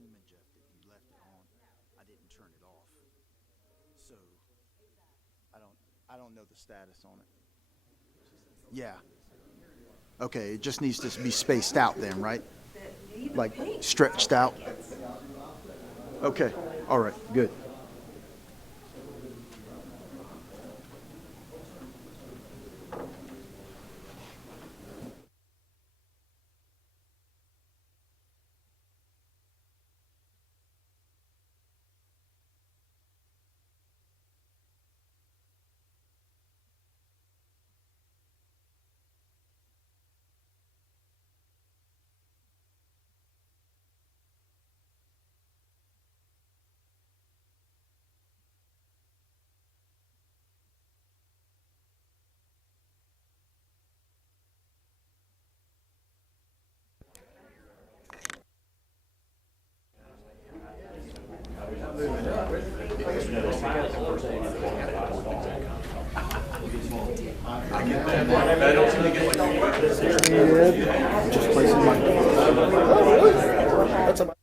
assuming, Jeff, that you left it on. I didn't turn it off. So I don't I don't know the status on it. Yeah. Okay, it just needs to be spaced out then, right? Like stretched out. Okay. All right. Good. Just placing my. That's a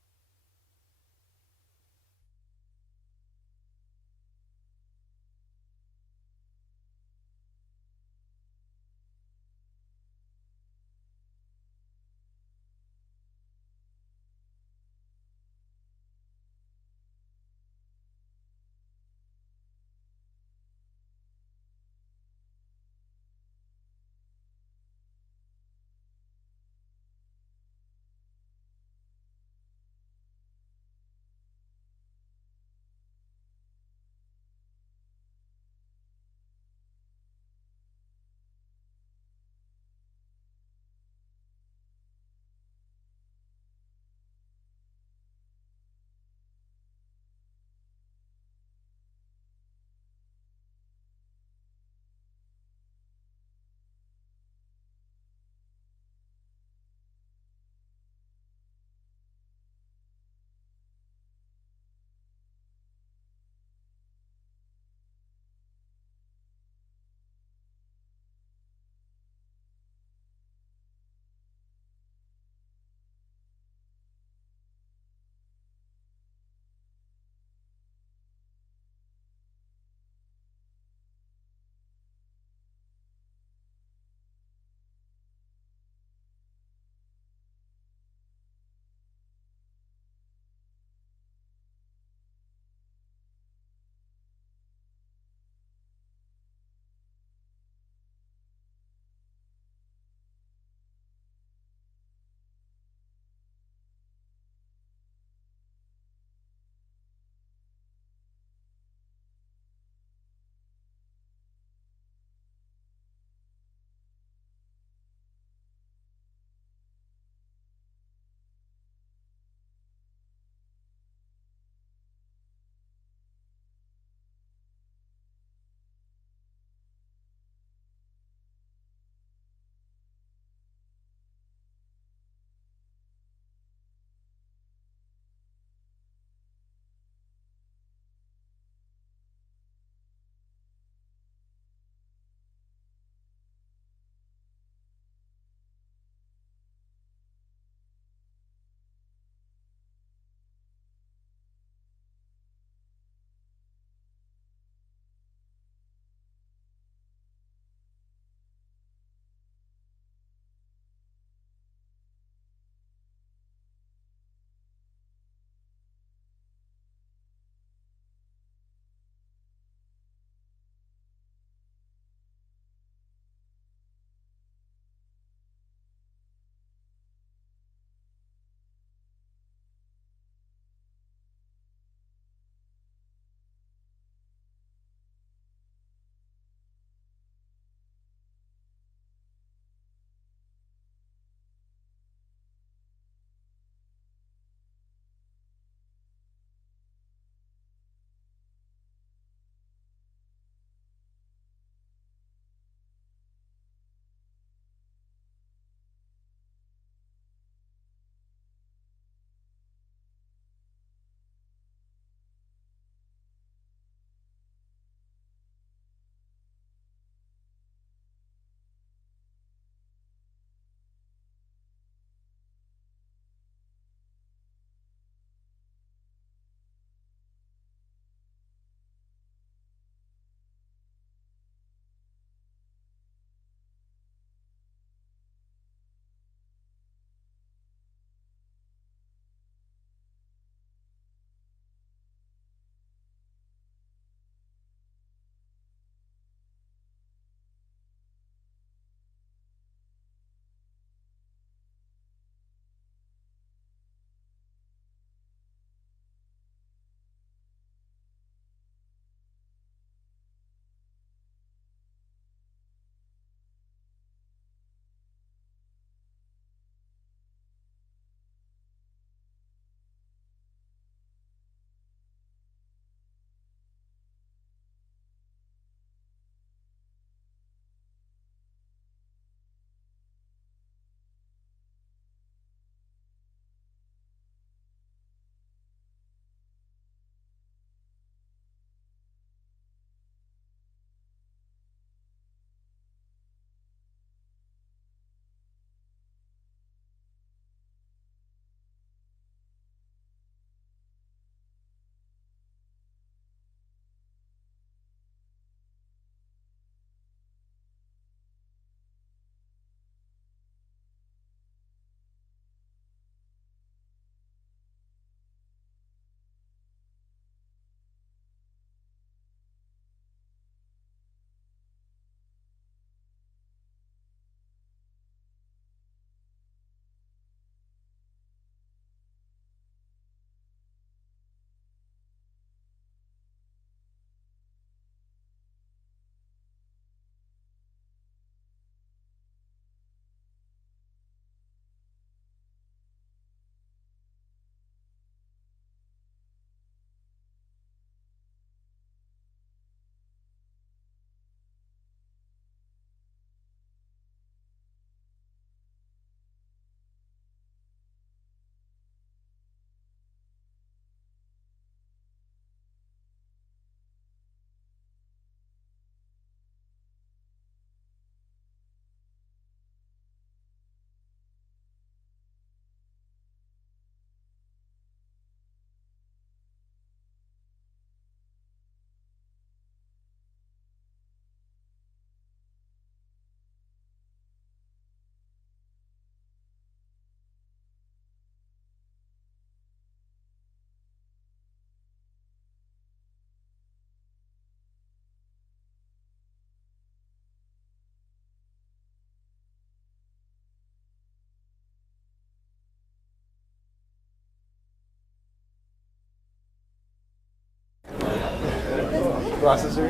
Glasses are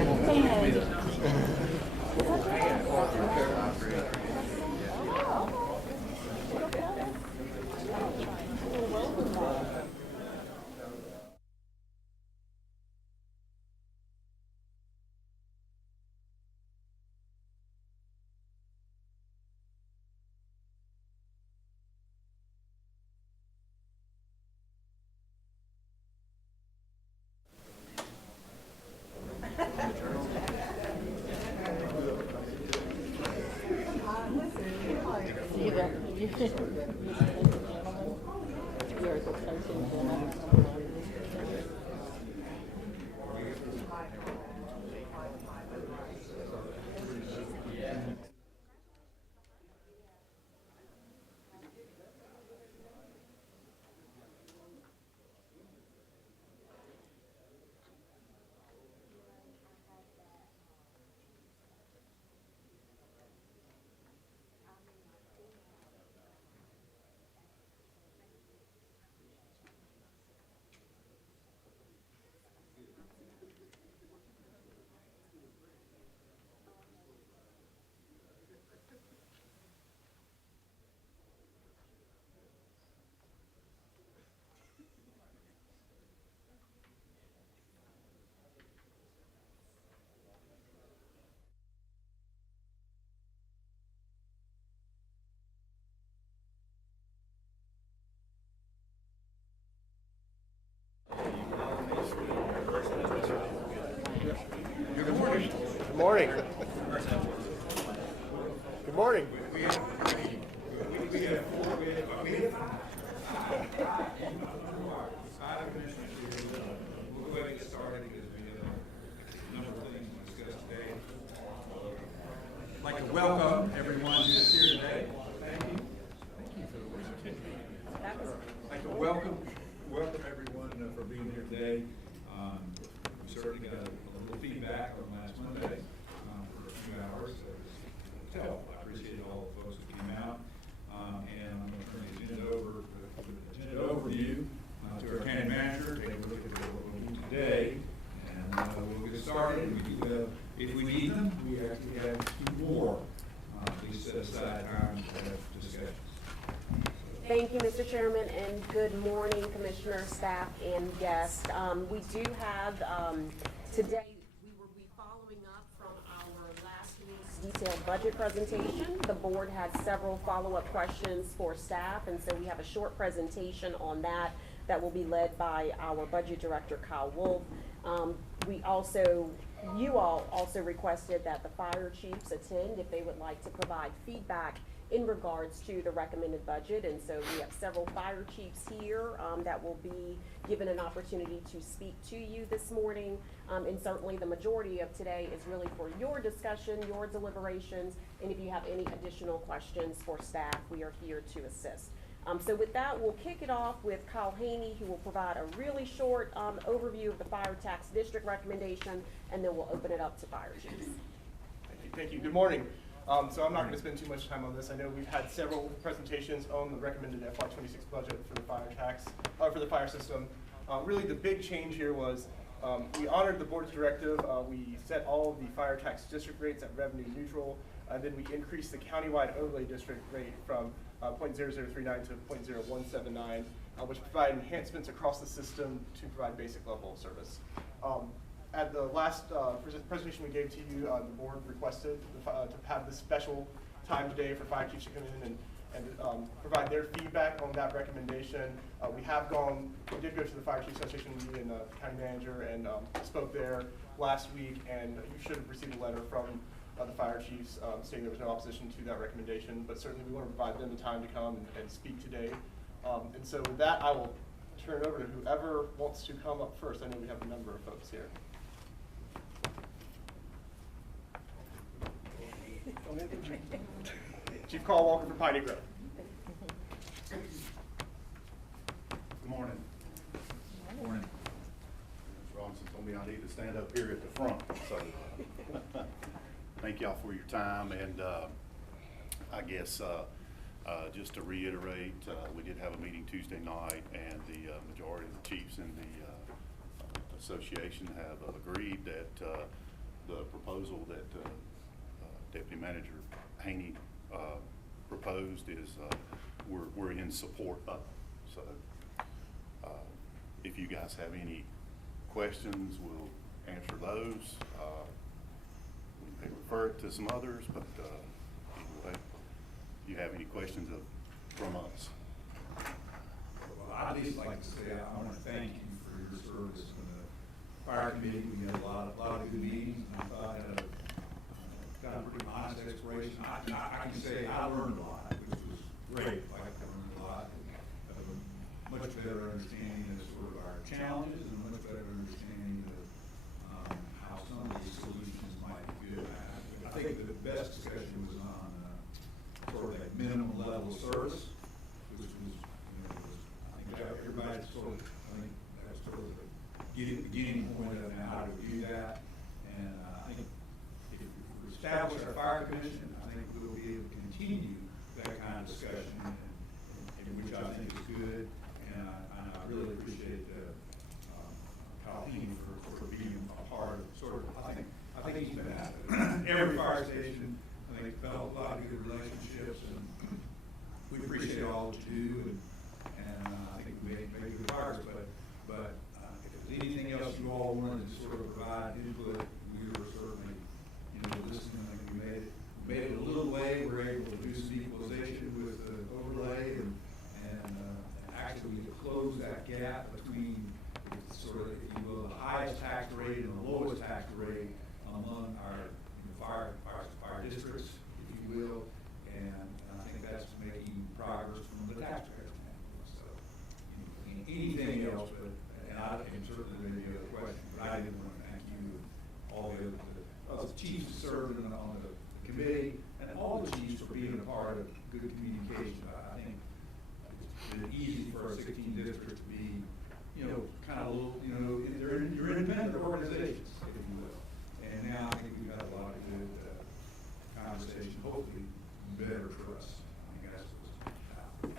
Good morning. Good morning. Good morning. We'll go ahead and get started because we have a number of things to discuss today. I'd like to welcome everyone who's here today. Thank you. Thank you for the worship. I'd like to welcome everyone for being here today. We certainly got a little feedback on last Monday for a few hours. I appreciate all the folks that came out. And I'm going to turn the agenda over for the agenda overview to our county manager, take a look at what we'll do today, and we'll get started. We do, if we need them, we actually have 2 more. Please set aside time to have discussions. Thank you, Mr. Chairman, and good morning, Commissioner, staff, and guests. We do have, today, we will be following up from our last week's detailed budget presentation. The board had several follow-up questions for staff, and so we have a short presentation on that will be led by our budget director, Kyle Wolf. You all also requested that the fire chiefs attend if they would like to provide feedback in regards to the recommended budget, and so we have several fire chiefs here that will be given an opportunity to speak to you this morning, and certainly the majority of today is really for your discussion, your deliberations, and if you have any additional questions for staff, we are here to assist. So with that, we'll kick it off with Kyle Haney, who will provide a really short overview of the fire tax district recommendation, and then we'll open it up to fire chiefs. Thank you. Good morning. So I'm not going to spend too much time on this. I know we've had several presentations on the recommended FY26 budget for the fire tax, for the fire system. Really, the big change here was we honored the board's directive. We set all of the fire tax district rates at revenue neutral, and then we increased the countywide overlay district rate from 0.0039 to 0.0179, which provide enhancements across the system to provide basic level of service. At the last presentation we gave to you, the board requested to have this special time today for fire chiefs to come in and provide their feedback on that recommendation. We did go to the Fire Chiefs Association meeting and the county manager and spoke there last week, and you should have received a letter from the fire chiefs stating there was no opposition to that recommendation, but certainly we want to provide them the time to come and speak today. And so with that, I will turn it over to whoever wants to come up first. I know we have a number of folks here. Chief Carl Walker for Piney Grove. Good morning. Good morning. Mr. Robinson told me I need to stand up here at the front, so thank y'all for your time, and I guess just to reiterate, we did have a meeting Tuesday night, and the majority of the chiefs in the Association have agreed that the proposal that Deputy Manager Haney proposed is, we're in support of. So if you guys have any questions, we'll answer those. We may refer it to some others, but anyway, if you have any questions from us. Well, I'd just like to say, I want to thank you for your service in the fire committee. We had a lot of good meetings, and I thought I had a kind of pretty honest exploration. I can say I learned a lot, which was great. Like, I learned a lot, have a much better understanding of sort of our challenges and a much better understanding of how some of these solutions might be good. I think the best discussion was on sort of that minimum level of service, which was, I think everybody sort of, I think that's sort of the beginning point of how to do that. And I think if we establish our fire commission, I think we'll be able to continue that kind of discussion, and which I think is good. And I really appreciate Colleen for being a part of sort of, I think he's been at it. Every fire station, I think, developed a lot of good relationships, and we appreciate all that you do, and I think we made good progress, but if there's anything else you all wanted to sort of provide input, we were certainly, listening. I think we made it a little way. We were able to do some equalization with the overlay, and actually close that gap between sort of, if you will, the highest tax rate and the lowest tax rate among our fire districts, if you will, and I think that's making progress from the taxpayer standpoint. So, anything else, but, and I can certainly maybe other questions, but I did want to thank you and all the other chiefs who served on the committee, and all the chiefs for being a part of good communication. I think it's been easy for our 16 districts to be, kind of a little, you're independent organizations, if you will. And now I think we've had a lot of good conversation, hopefully better trust. I think that's what's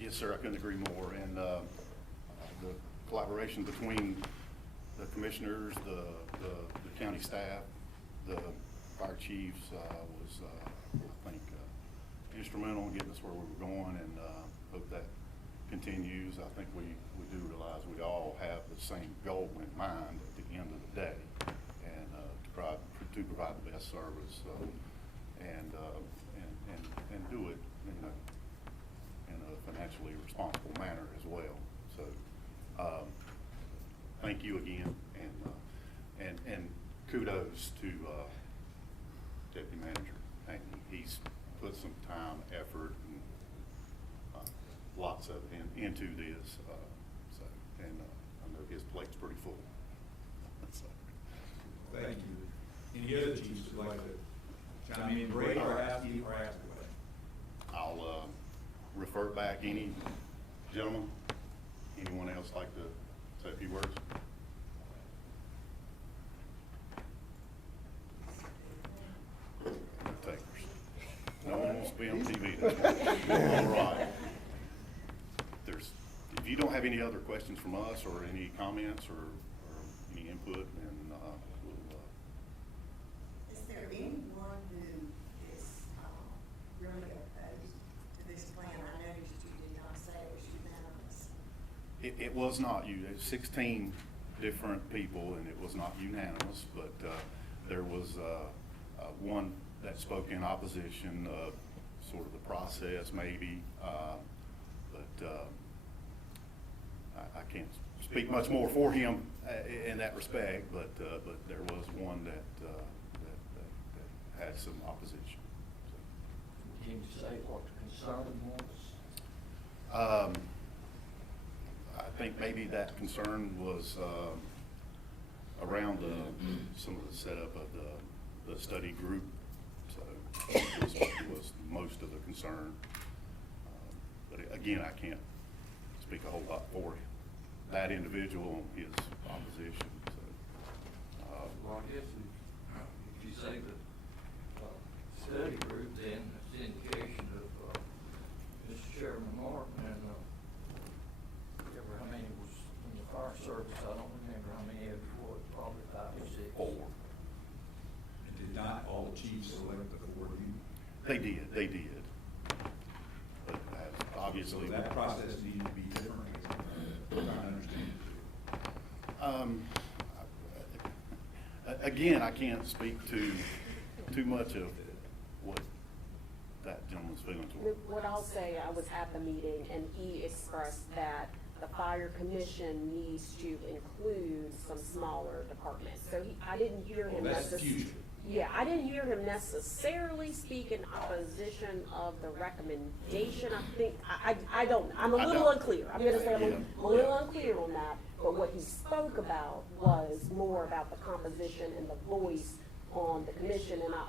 Yes, sir, I couldn't agree more. And the collaboration between the commissioners, the county staff, the fire chiefs was, I think, instrumental in getting us where we were going, and hope that continues. I think we do realize we all have the same goal in mind at the end of the day, and to provide the best service, and do it in a financially responsible manner as well. So thank you again, and kudos to Deputy Manager Haney. He's put some time, effort, and lots of into this. And I know his plate's pretty full. So. Thank you. Any other chiefs would like to chime in, break, or ask you, or ask a question? I'll refer back. Any gentlemen, anyone else like to say a few words? No takers. No one wants to be on TV. All right. If you don't have any other questions from us, or any comments, or any input, then we'll. Is there anyone who is really opposed to this plan? I noticed you did not say it was unanimous. It was not you. There's 16 different people, and it was not unanimous, but there was one that spoke in opposition of sort of the process, maybe, but I can't speak much more for him in that respect, but there was one that had some opposition. So. Can you say what the concern was? I think maybe that concern was around some of the setup of the study group. So it was most of the concern. But again, I can't speak a whole lot for that individual and his opposition. So, Well, I guess if you say the study group, then it's an indication of Mr. Chairman Martin and how many was in the fire service. I don't remember how many chiefs select the 4 of you? They did. But obviously. So that process needs to be different. I'm trying to understand. Again, I can't speak to too much of what that gentleman's feelings were. What I'll say, I was at the meeting and he expressed that the fire commission needs to include some smaller departments. So I didn't hear him Well, that's the necessarily. future. Yeah, I didn't hear him necessarily speak in opposition of the recommendation. I think, I don't, I'm a I little don't. unclear. I'm gonna say I'm Yeah. a little unclear on that. But what he spoke about was more about the composition and the voice on the commission. And I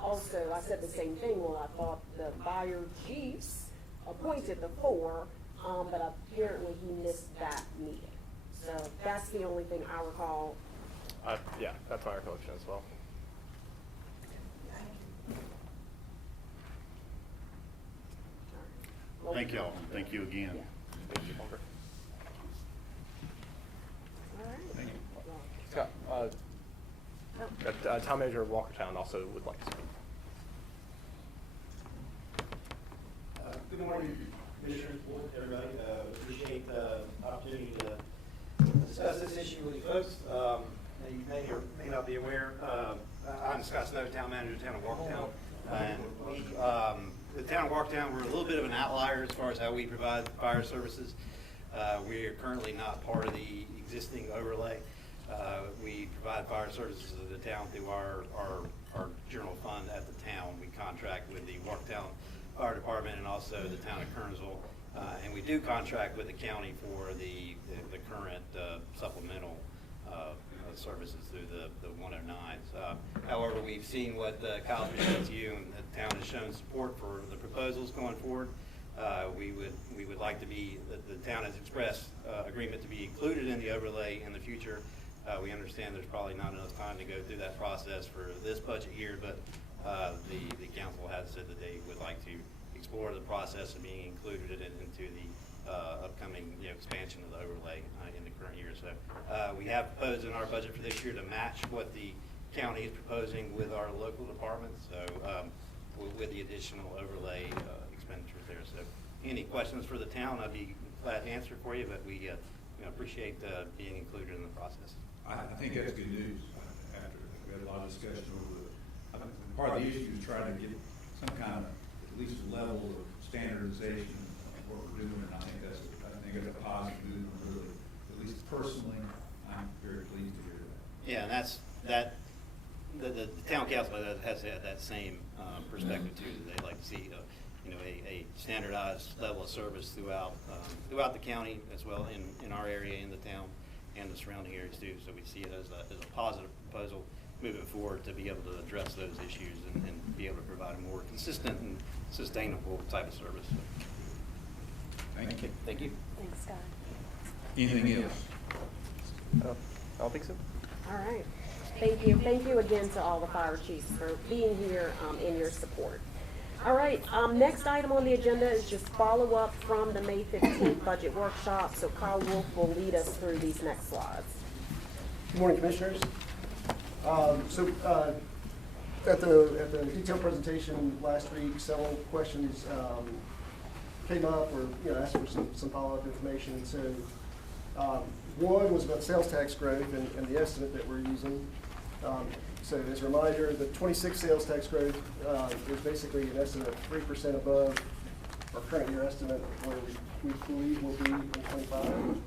said the same thing, well, I thought the fire chiefs appointed the 4, but apparently he missed that meeting. So that's the only thing I recall. Yeah, that's my recollection as well. Thank y'all. Thank you again. Thank you, Walker. All right. Thank you. Scott, Town Manager of Walkertown also would like to speak. Good morning, Commissioners, Board, everybody. Appreciate the opportunity to discuss this issue with you folks. You may or may not be aware, I'm Scott Snow, Town Manager of the Town of Walkertown. And we, the Town of Walkertown, we're a little bit of an outlier as far as how we provide fire services. We are currently not part of the existing overlay. We provide fire services to the town through our general fund at the town. We contract with the Walkertown Fire Department and also the town of Kernersville. And we do contract with the county for the current supplemental services through the 109s. However, we've seen what Kyle's presented to you, and the town has shown support for the proposals going forward. We would like to be, the town has expressed agreement to be included in the overlay in the future. We understand there's probably not enough time to go through that process for this budget year, but the council has said that they would like to explore the process of being included into the upcoming expansion of the overlay in the current year. So we have proposed in our budget for this year to match what the county is proposing with our local departments. So with the additional overlay expenditures there. So any questions for the town, I'd be glad to answer for you, but we appreciate being included in the process. I think that's good news. After we had a lot of discussion over part of the issue is trying to get some kind of, at least a level of standardization of what we're doing, and I think that's a positive move. Really, at least personally, I'm very pleased to hear that. Yeah, and the town council has had that same perspective too. They'd like to see a standardized level of service throughout the county as well in our area, in the town, and the surrounding areas too. So we see it as a positive proposal moving forward to be able to address those issues and be able to provide a more consistent and sustainable type of service. Thank you. Thank you. Thanks, Scott. Anything else? I don't think so. All right. Thank you. Thank you again to all the fire chiefs for being here and your support. All right, next item on the agenda is just follow-up from the May 15th budget workshop. So Kyle Wolf will lead us through these next slides. Good morning, Commissioners. At the detailed presentation last week, several questions came up or asked for some follow-up information. So one was about sales tax growth and the estimate that we're using. So as a reminder, the 26 sales tax growth is basically an estimate of 3% above our current year estimate of where we believe we'll be in 25.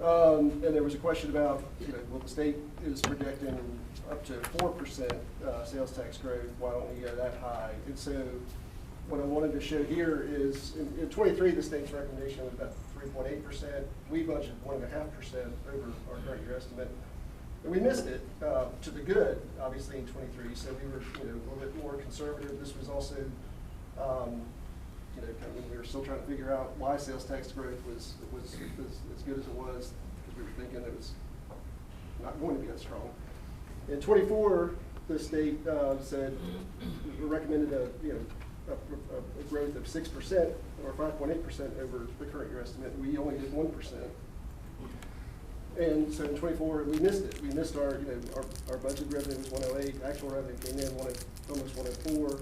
And there was a question about, well, the state is projecting up to 4% sales tax growth. Why don't we go that high? And so what I wanted to show here is in 23, the state's recommendation was about 3.8%. We budgeted 1.5% over our current year estimate. And we missed it to the good, obviously, in 23. So we were, a little bit more conservative. This was also, we were still trying to figure out why sales tax growth was as good as it was, because we were thinking it was not going to be that strong. In 24, the state said recommended a growth of 6% or 5.8% over the current year estimate. We only did 1%. And so in '24, we missed it. We missed our, you know, our budget revenue was 108, actual revenue came in almost 104,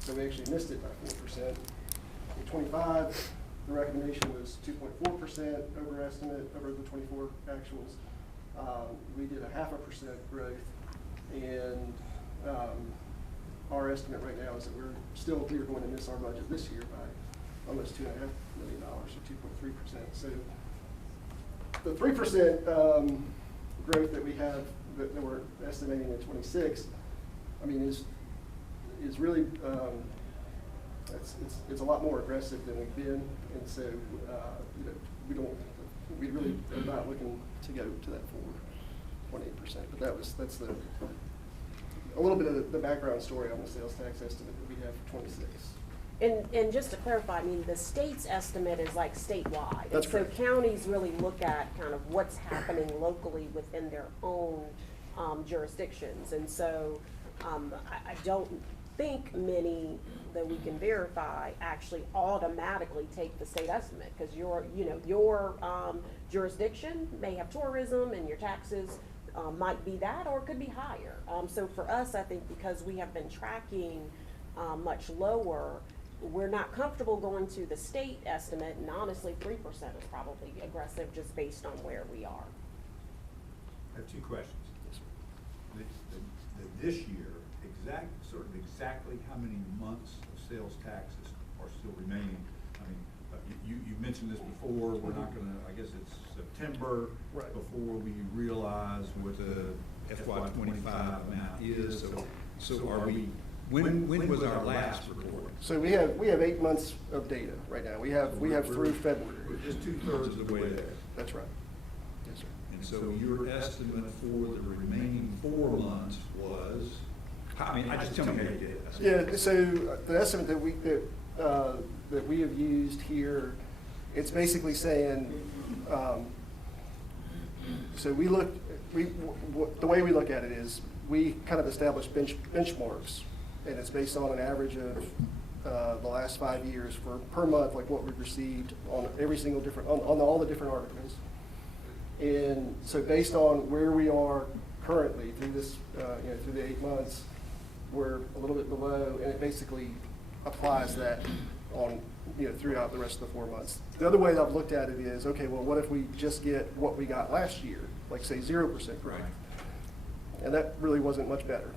so we actually missed it by 4%. In '25, the recommendation was 2.4% over estimate, over the '24 actuals. We did a 0.5% growth, and our estimate right now is that we're going to miss our budget this year by almost $2.5 million, or 2.3%. So the 3% growth that we have, that we're estimating in '26, I mean, is really, it's a lot more aggressive than we've been, and so, you know, we really are not looking to go to that 4.8%. But that's a little bit of the background story on the sales tax estimate that we have for '26. And just to clarify, I mean, the state's estimate is like statewide. That's And correct. so counties really look at kind of what's happening locally within their own jurisdictions. And so I don't think many that we can verify actually automatically take the state estimate, because your jurisdiction may have tourism and your taxes might be that, or it could be higher. So for us, I think because we have been tracking much lower, we're not comfortable going to the state estimate, and honestly, 3% is probably aggressive just based on where we are. I have two questions. This year, exactly how many months of sales taxes are still remaining? I mean, you mentioned this before, we're not gonna, I guess it's September Right. before we realize what the FY '25 amount is, so are we, when was our last report? So we have 8 months of data right now. We have through February. We're just 2/3 of the way there. That's right. Yes, sir. And so your estimate for the remaining 4 months was, I mean, just tell me how you did it. Yeah, so the estimate that we have used here, it's basically saying, so the way we look at it is, we kind of establish benchmarks, and it's based on an average of the last 5 years per month, like what we've received on every single different, on all the different articles. And so based on where we are currently through this, through the 8 months, we're a little bit below, and it basically applies that on, throughout the rest of the 4 months. The other way that I've looked at it is, okay, well, what if we just get what we got last year, like say 0% growth? And that really wasn't much better,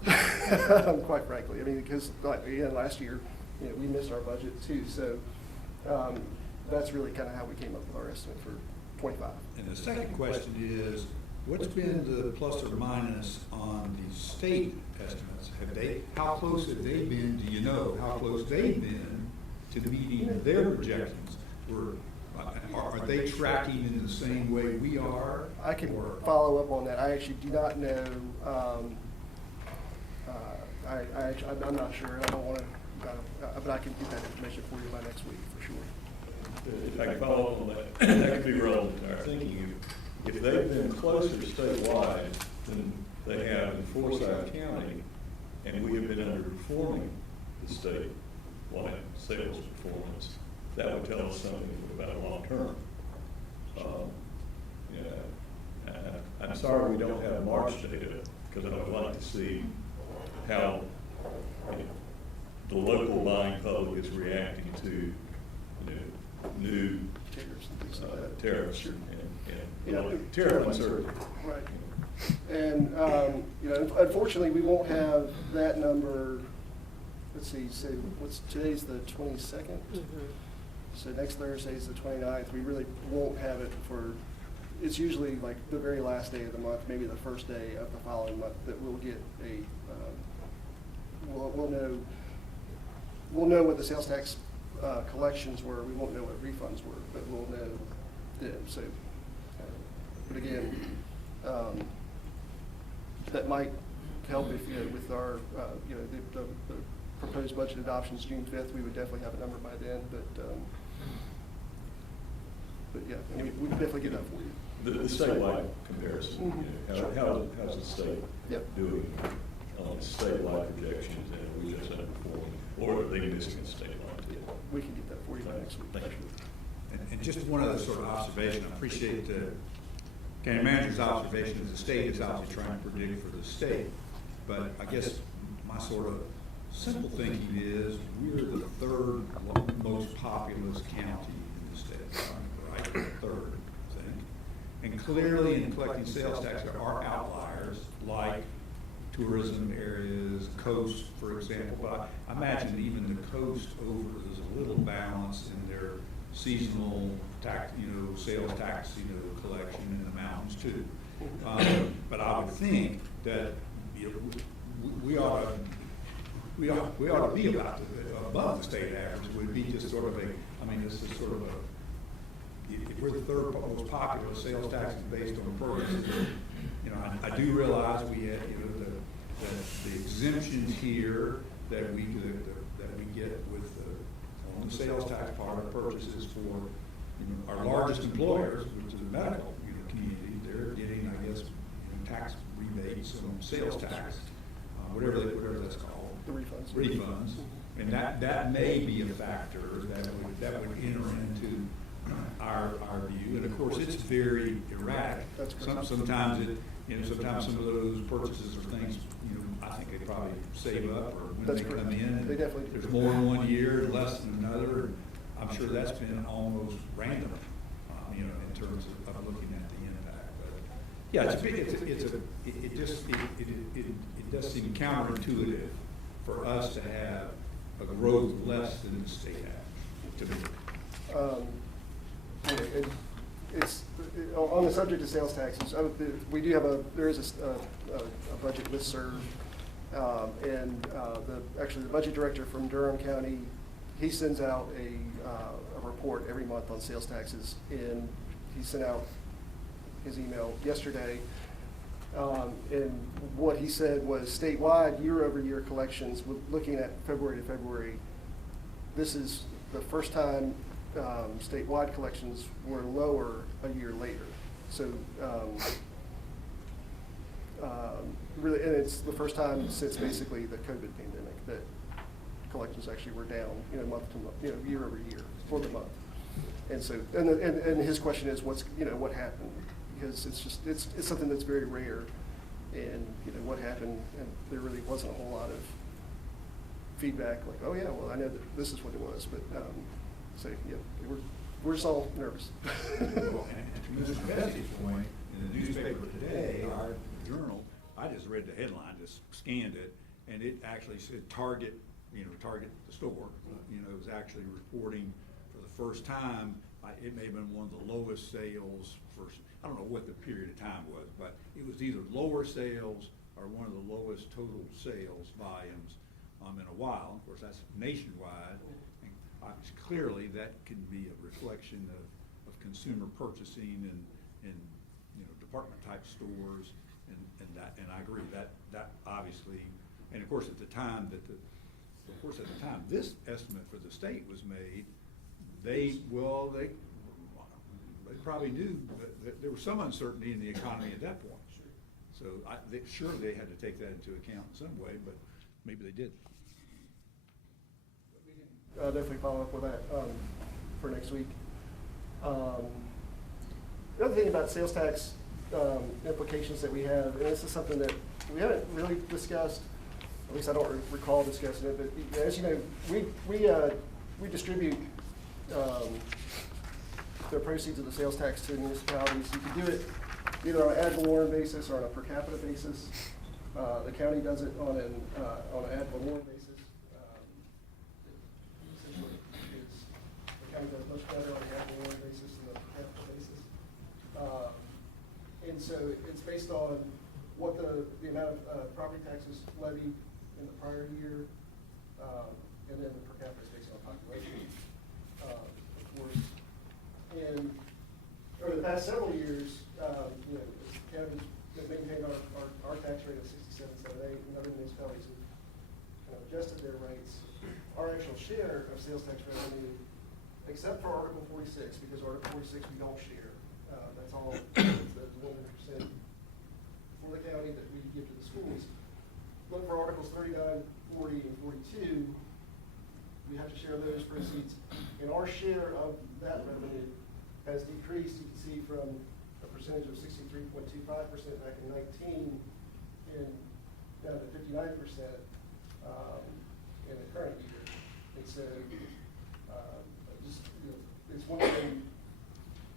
quite frankly. I mean, because again, last year, we missed our budget too. So that's really kind of how we came up with our estimate for '25. And the second question is, what's been the plus or minus on the state estimates? How close have they been, do you know, how close they've been to meeting their projections? Are they tracking in the same way we are? I can or- follow up on that. I actually do not know. I'm not sure. I don't want to, but I can get that information for you by next week for sure. If I can follow up on that, that could be relevant to our thinking. If they've been closer statewide than they have in Forsyth County, and we have been underperforming the statewide sales performance, that would tell us something about long term. I'm sorry we don't have March data, because I would like to see how the local buying public is reacting to new tariffs and tariff uncertainty. Right. And, unfortunately, we won't have that number, let's see, so today's the 22nd? So next Thursday is the 29th. We really won't have it it's usually like the very last day of the month, maybe the first day of the following month, that we'll get we'll know what the sales tax collections were. We won't know what refunds were, but we'll know them. So, but again, that might help if, with our, the proposed budget adoptions June 5th, we would definitely have a number by then, but yeah, I mean, we can definitely get that for you. The statewide comparison, how's the state Yep. doing on statewide projections, and we just underperforming, or are they missing the statewide too? We can get that for you by next week. Thank you. And just one other sort of observation, I appreciate county manager's observation is the state is obviously trying to predict for the state. But I guess my sort of simple thinking is we're the third most populous county in the state, right? The third thing. And clearly in collecting sales tax, there are outliers like tourism areas, coast, for example. But I imagine even the coast over, there's a little balance in their seasonal tax, sales tax, collection in the mountains too. But I would think that, we ought to be about above the state average. It would be just sort of this is sort of if we're the third most popular, sales tax is based on purchases. I do realize we had, the exemptions here that we get with on the sales tax part of purchases for our largest employers, which is the medical community. They're getting, I guess, tax rebates on sales tax, whatever that's called. The refunds. Refunds, and that may be a factor that would enter into our view. And of course, it's very erratic. That's correct. Sometimes sometimes some of those purchases are things, I think they probably save up or when That's they correct. come in. They definitely do. There's more in one year, less in another. I'm sure that's been almost random, in terms of looking at the impact. But yeah, it does seem counterintuitive for us to have a growth less than the state average, to me. It's, on the subject of sales taxes, we do have there is a budget listserv, and actually the budget director from Durham County, he sends out a report every month on sales taxes, and he sent out his email yesterday. And what he said was statewide year-over-year collections, looking at February to February, this is the first time statewide collections were lower a year later. So really, and it's the first time since basically the COVID pandemic that collections actually were down, month to month, year over year for the month. And so, and his question is, what happened? Because it's something that's very rare, and what happened, and there really wasn't a whole lot of feedback like, oh yeah, well I know that this is what it was, but so yeah, we're just all nervous. Well, and to Mr. Bessie's point, in the newspaper today, our journal, I just read the headline, just scanned it, and it actually said Target, Target the store, it was actually reporting for the first time, it may have been one of the lowest sales for, I don't know what the period of time was, but it was either lower sales or one of the lowest total sales volumes in a while. Of course, that's nationwide. And clearly, that can be a reflection of consumer purchasing in department type stores, and I agree that obviously, and of course at the time this estimate for the state was made, they probably knew that there was some uncertainty in the economy at that point. So surely they had to take that into account in some way, but maybe they didn't. Definitely follow up with that for next week. The other thing about sales tax implications that we have, and this is something that we haven't really discussed, at least I don't recall discussing it, but as you know, we distribute the proceeds of the sales tax to municipalities. You can do it either on an ad valorem basis or on a per capita basis. The county does it on an ad valorem basis. Essentially, the county does much better on an ad valorem basis than a per capita basis. And so it's based on what the amount of property taxes levied in the prior year, and then the per capita is based on population, of course. And over the past several years, the county's maintained our tax rate of 67.78, and other municipalities have kind of adjusted their rates. Our actual share of sales tax revenue, except for Article 46, because Article 46 we don't share. That's all the 100% for the county that we give to the schools. Look for Articles 39, 40, and 42. We have to share those proceeds, and our share of that revenue has decreased. You can see from a percentage of 63.25% back in 19, and down to 59% in the current year. And so, just, you know, it's one thing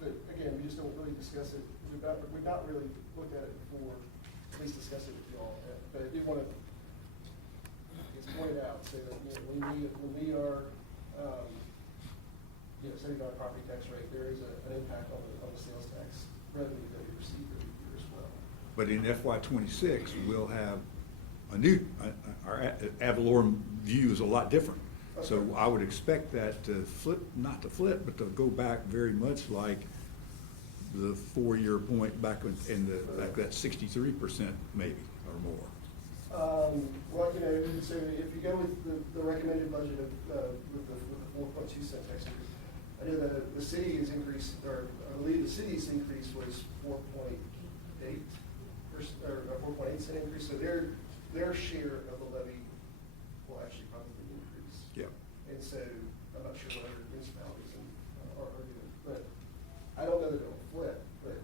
that, again, we just don't really discuss it. We've not really looked at it before, at least discuss it with y'all. But I do want to, it's pointed out, so that, you know, when we are, you know, setting our property tax rate, there is an impact on the sales tax revenue that we receive every year as well. But in FY '26, we'll have a new, our ad valorem view is a lot different. So I would expect that to flip, not to flip, but to go back very much like the 4-year point back in the, like that 63% maybe or more. Well, you know, so if you go with the recommended budget of, with the 4.2 cent tax increase, I know the city has increased, or I believe the city's increase was 4.8, or 4.8 cent increase, so their share of the levy will actually probably increase. Yeah. And so, I'm not sure what other municipalities are doing, but I don't know that it'll flip, but,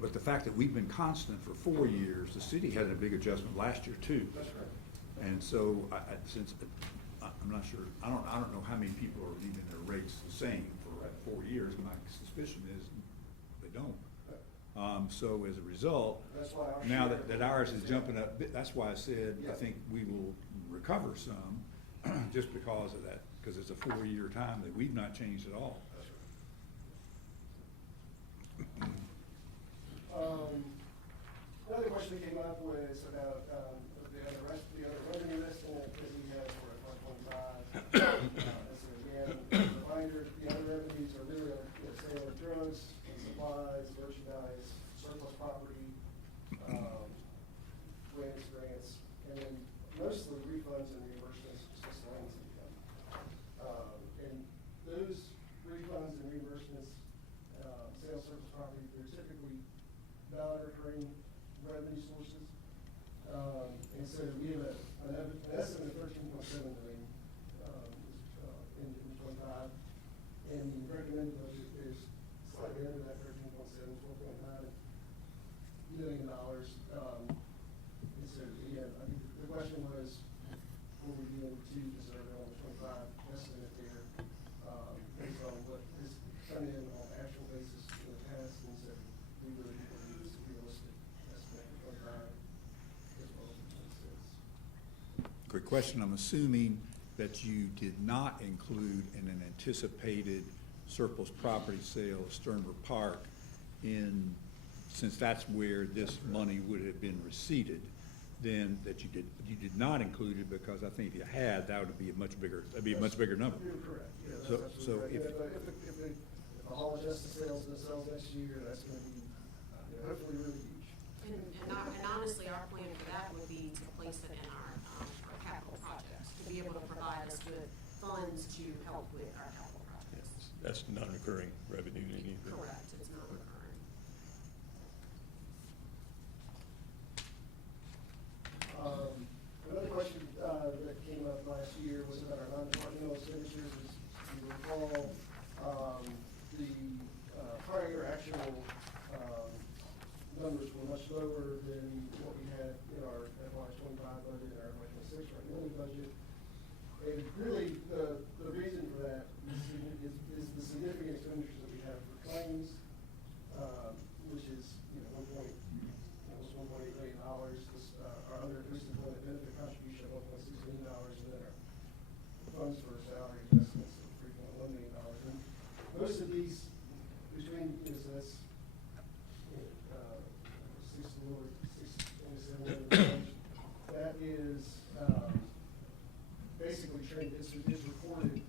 But the fact that we've been constant for 4 years, the city had a big adjustment last year too. that's right. And so, since, I'm not sure, I don't know how many people are leaving their rates the same for 4 years. My suspicion is they don't. So as a result, That's why our now share- that ours is jumping up, that's why I said, I Yeah. think we will recover some, just because of that, because it's a 4-year time that we've not changed at all. Another question that came up was about, the other revenue estimate that we have for FY 25. So again, as a reminder, the other revenues are really, sale of drugs, supplies, merchandise, surplus property, grants, and then mostly refunds and reimbursements, miscellaneous income. And those refunds and reimbursements, sale of surplus property, they're typically non-recurring revenue sources. And so we have an estimate of 13.7 million in 25. And the recommended budget is slightly under that 13.7, $12.9 million. And so, again, I think the question was, will we be able to conserve on the 25 estimate there, based on what has come in on an actual basis in the past, and so we really believe it's a realistic estimate for 25 as well as 26. Great question. I'm assuming that you did not include in an anticipated surplus property sale of Sternberg Park in, since that's where this money would have been receipted, then that you did not include it, because I think if you had, that would be a much bigger, that'd be a much bigger number. You're correct, yeah, that's So absolutely if- right. If the Hall of Justice sales themselves next year, that's gonna be, hopefully really huge. And honestly, our plan for that would be to place it in our capital projects, to be able to provide us with funds to help with our capital projects. That's non-recurring revenue. Correct, it's not recurring. Another question that came up last year was about our non-departmental expenditures. As you recall, the prior year actual numbers were much lower than what we had in our FY 25 budget and our FY 26 recommended budget. And really, the reason for that is the significant expenditures that we have for claims, which is, almost $1.8 million. Our other increased employment benefit contribution of $1.6 million, and then our funds for salary adjustments of $3.1 million. And most of these, between, so that's, 6.7 million, that is, basically trained, is recorded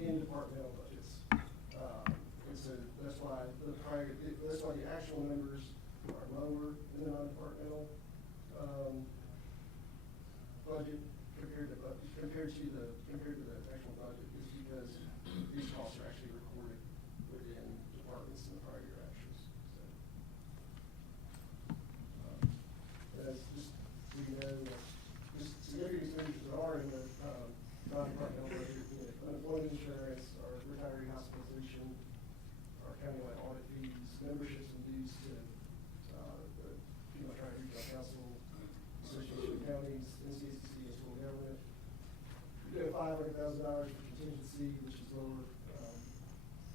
in departmental budgets. And so that's why that's why the actual numbers are lower in the non-departmental, budget compared to the actual budget, is because these costs are actually recorded within departments in the prior year actuals. So, that's just, so you know, just significant expenditures that are in the non-departmental budget, unemployment insurance, our retiree hospitalization, our countywide $200,000 for contingency, which is lower.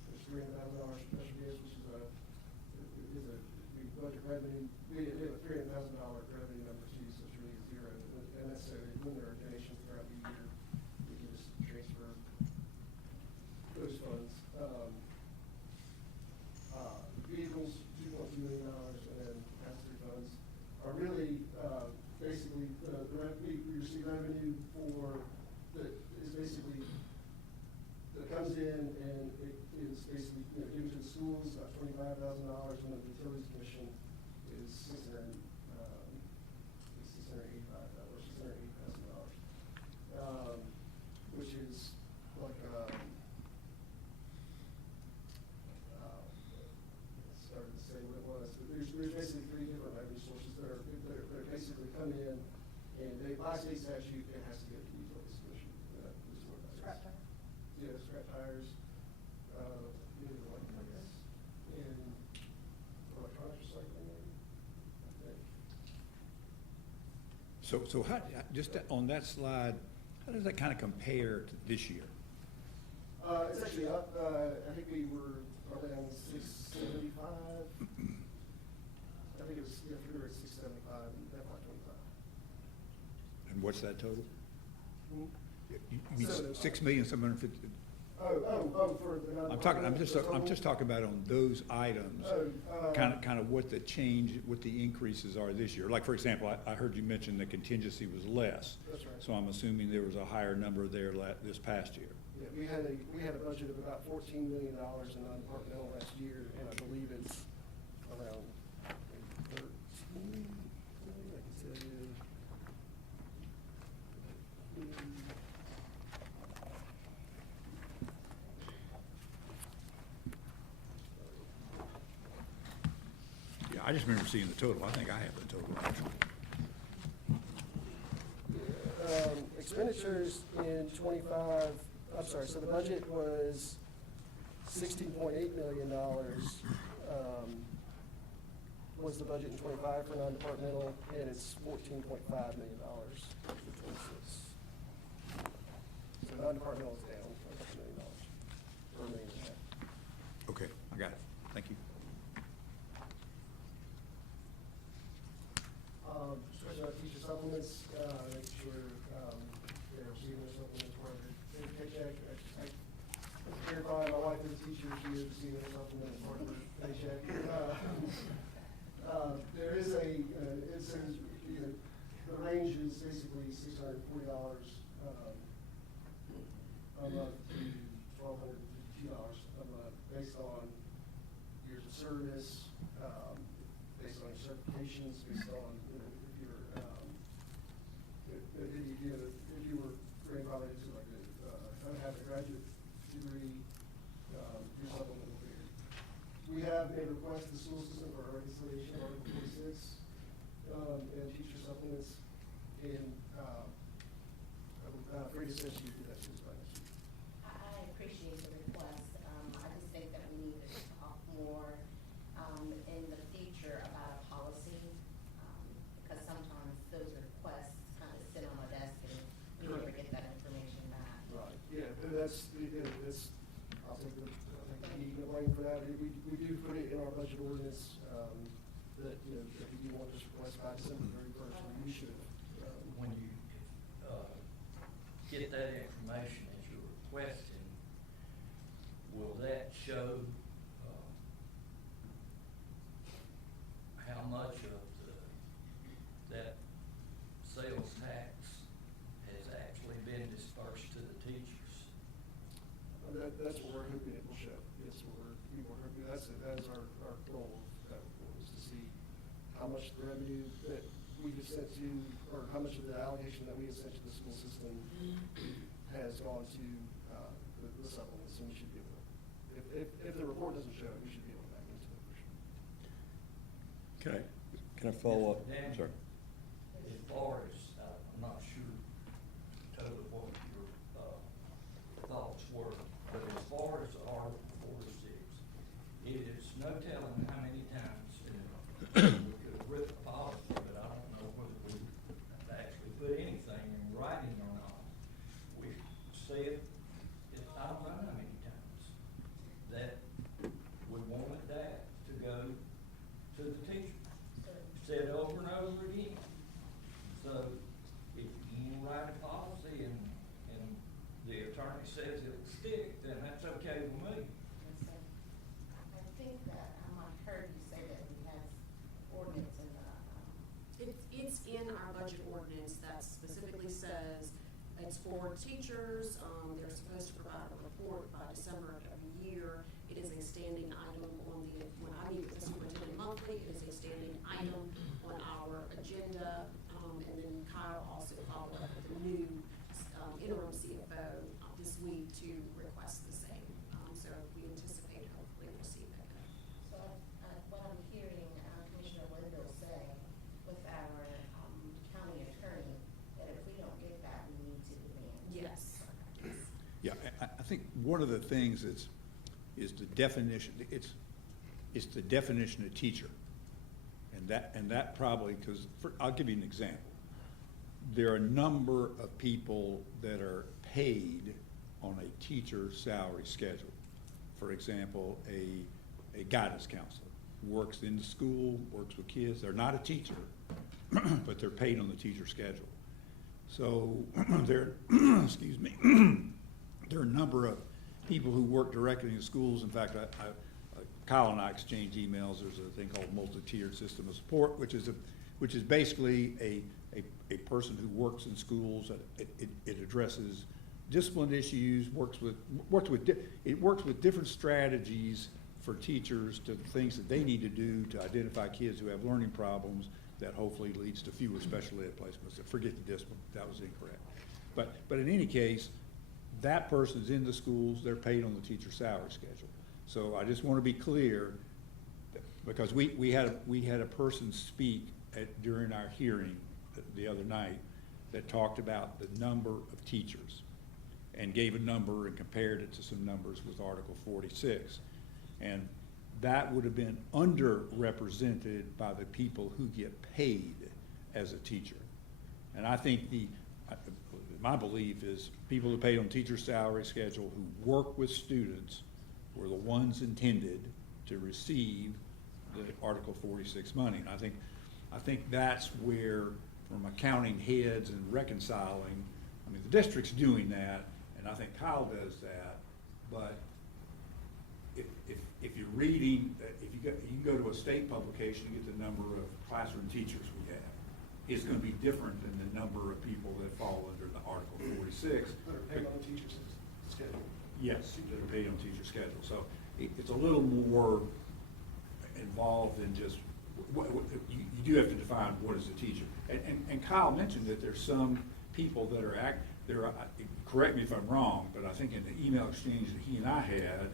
There's $300,000 for special gifts, which is we budget revenue, we have a $300,000 revenue number too, so it's really a zero. And that's when there are donations throughout the year, we can just transfer those funds. Vehicles, $2.2 million, and then pass-through funds are really, basically, we receive revenue is basically, that comes in and it is basically, given to the schools, about $25,000, and the utilities commission is $680,000. Which is like, started to say what it was, but there's basically three different revenue sources that are basically come in, and by state statute, it has to go to the utilities commission. Is what that is. Scrap tire? Yeah, scrap tires, I guess, and electronics recycling, maybe, I think. So how, just on that slide, how does that kind of compare to this year? It's actually up, I think we were around 675. I think it was, yeah, we were at 675 in FY '25. And what's that total? Hmm? You mean 6,750,000? For the. I'm just talking about on those items, kind of what the change, what the increases are this year. Like, for example, I heard you mention the contingency was less. That's right. So I'm assuming there was a higher number there this past year. Yeah, we had a budget of about $14 million in non-departmental last year, and I believe it's around 13, I can tell you. Yeah, I just remember seeing the total. I think I have the total, actually. Expenditures in '25, I'm sorry, so the budget was $16.8 million, was the budget in '25 for non-departmental, and it's $14.5 million for '26. So non-departmental is down a couple $1 million, or $1.5 million. Okay, I got it. Thank you. Especially our teacher supplements, make sure, they're receiving their supplements part of their paycheck. I verify my wife is a teacher, she is receiving her supplement as part of her paycheck. There is it says, the range is basically $640, a month to $1,252 a month, based on years of service, based on your certifications, based on, if you were grandfathered into like have a graduate degree, your supplement will be. We have made a request to the school system for a reconciliation of Article 46, and teacher supplements, and, Frida says she did that to us by next week. I appreciate the request. I just think that we need to talk more in the future about a policy, because sometimes those requests kind of sit on my desk and we never get that information back. Right, yeah, that's, I'll take the blame for that. We do put it in our budget ordinance, that, if we do want this request by December 31st, we should have. When you, get that information that you're requesting, will that show, how much of that sales tax has actually been dispersed to the teachers? That's what we're hoping it will show. Yes, we were hoping, that is our goal, was to see how much the revenue that we have sent to, or how much of the allocation that we have sent to the school system has gone to, the supplements, and we should be able to, if the report doesn't show it, we should be able to back into it for sure. Can I follow up? Dan, Sorry. as far as, I'm not sure totally what your, thoughts were, but as far as Article 46, it is no telling how many times, we could have written a policy, but I don't know whether we actually put anything in writing or not. We said It's for teachers, they're supposed to provide a report by December of every year. It is a standing item on the, when I meet with the superintendent monthly, it is a standing item on our agenda. And then Kyle also followed up with a new interim CFO this week to request the same. So we anticipate hopefully receiving it. So, what I'm hearing Commissioner Wendell say with our county attorney, that if we don't get that, we need to demand. Yes. Yeah, I think one of the things is the definition, it's the definition of teacher. And that probably, because, I'll give you an example. There are a number of people that are paid on a teacher salary schedule. For example, a guidance counselor works in the school, works with kids. They're not a teacher, but they're paid on the teacher schedule. So there, excuse me, there are a number of people who work directly in schools. In fact, Kyle and I exchange emails. There's a thing called multi-tiered system of support, which is basically a person who works in schools. It addresses discipline issues, it works with different strategies for teachers to things that they need to do to identify kids who have learning problems that hopefully leads to fewer special ed placements. Forget the discipline, that was incorrect. But in any case, that person's in the schools, they're paid on the teacher salary schedule. So I just want to be clear, because we had a person speak during our hearing the other night that talked about the number of teachers and gave a number and compared it to some numbers with Article 46. And that would have been underrepresented by the people who get paid as a teacher. And I think my belief is people who are paid on teacher salary schedule who work with students were the ones intended to receive the Article 46 money. And I think that's where, from accounting heads and reconciling, I mean, the district's doing that, and I think Kyle does that, but if you're reading, you can go to a state publication and get the number of classroom teachers we have. It's going to be different than the number of people that fall under the Article 46. That are paid on the teacher's schedule. Yes, that are paid on teacher schedule. So it's a little more involved than just, you do have to define what is a teacher. And Kyle mentioned that there's some people that are correct me if I'm wrong, but I think in the email exchange that he and I had,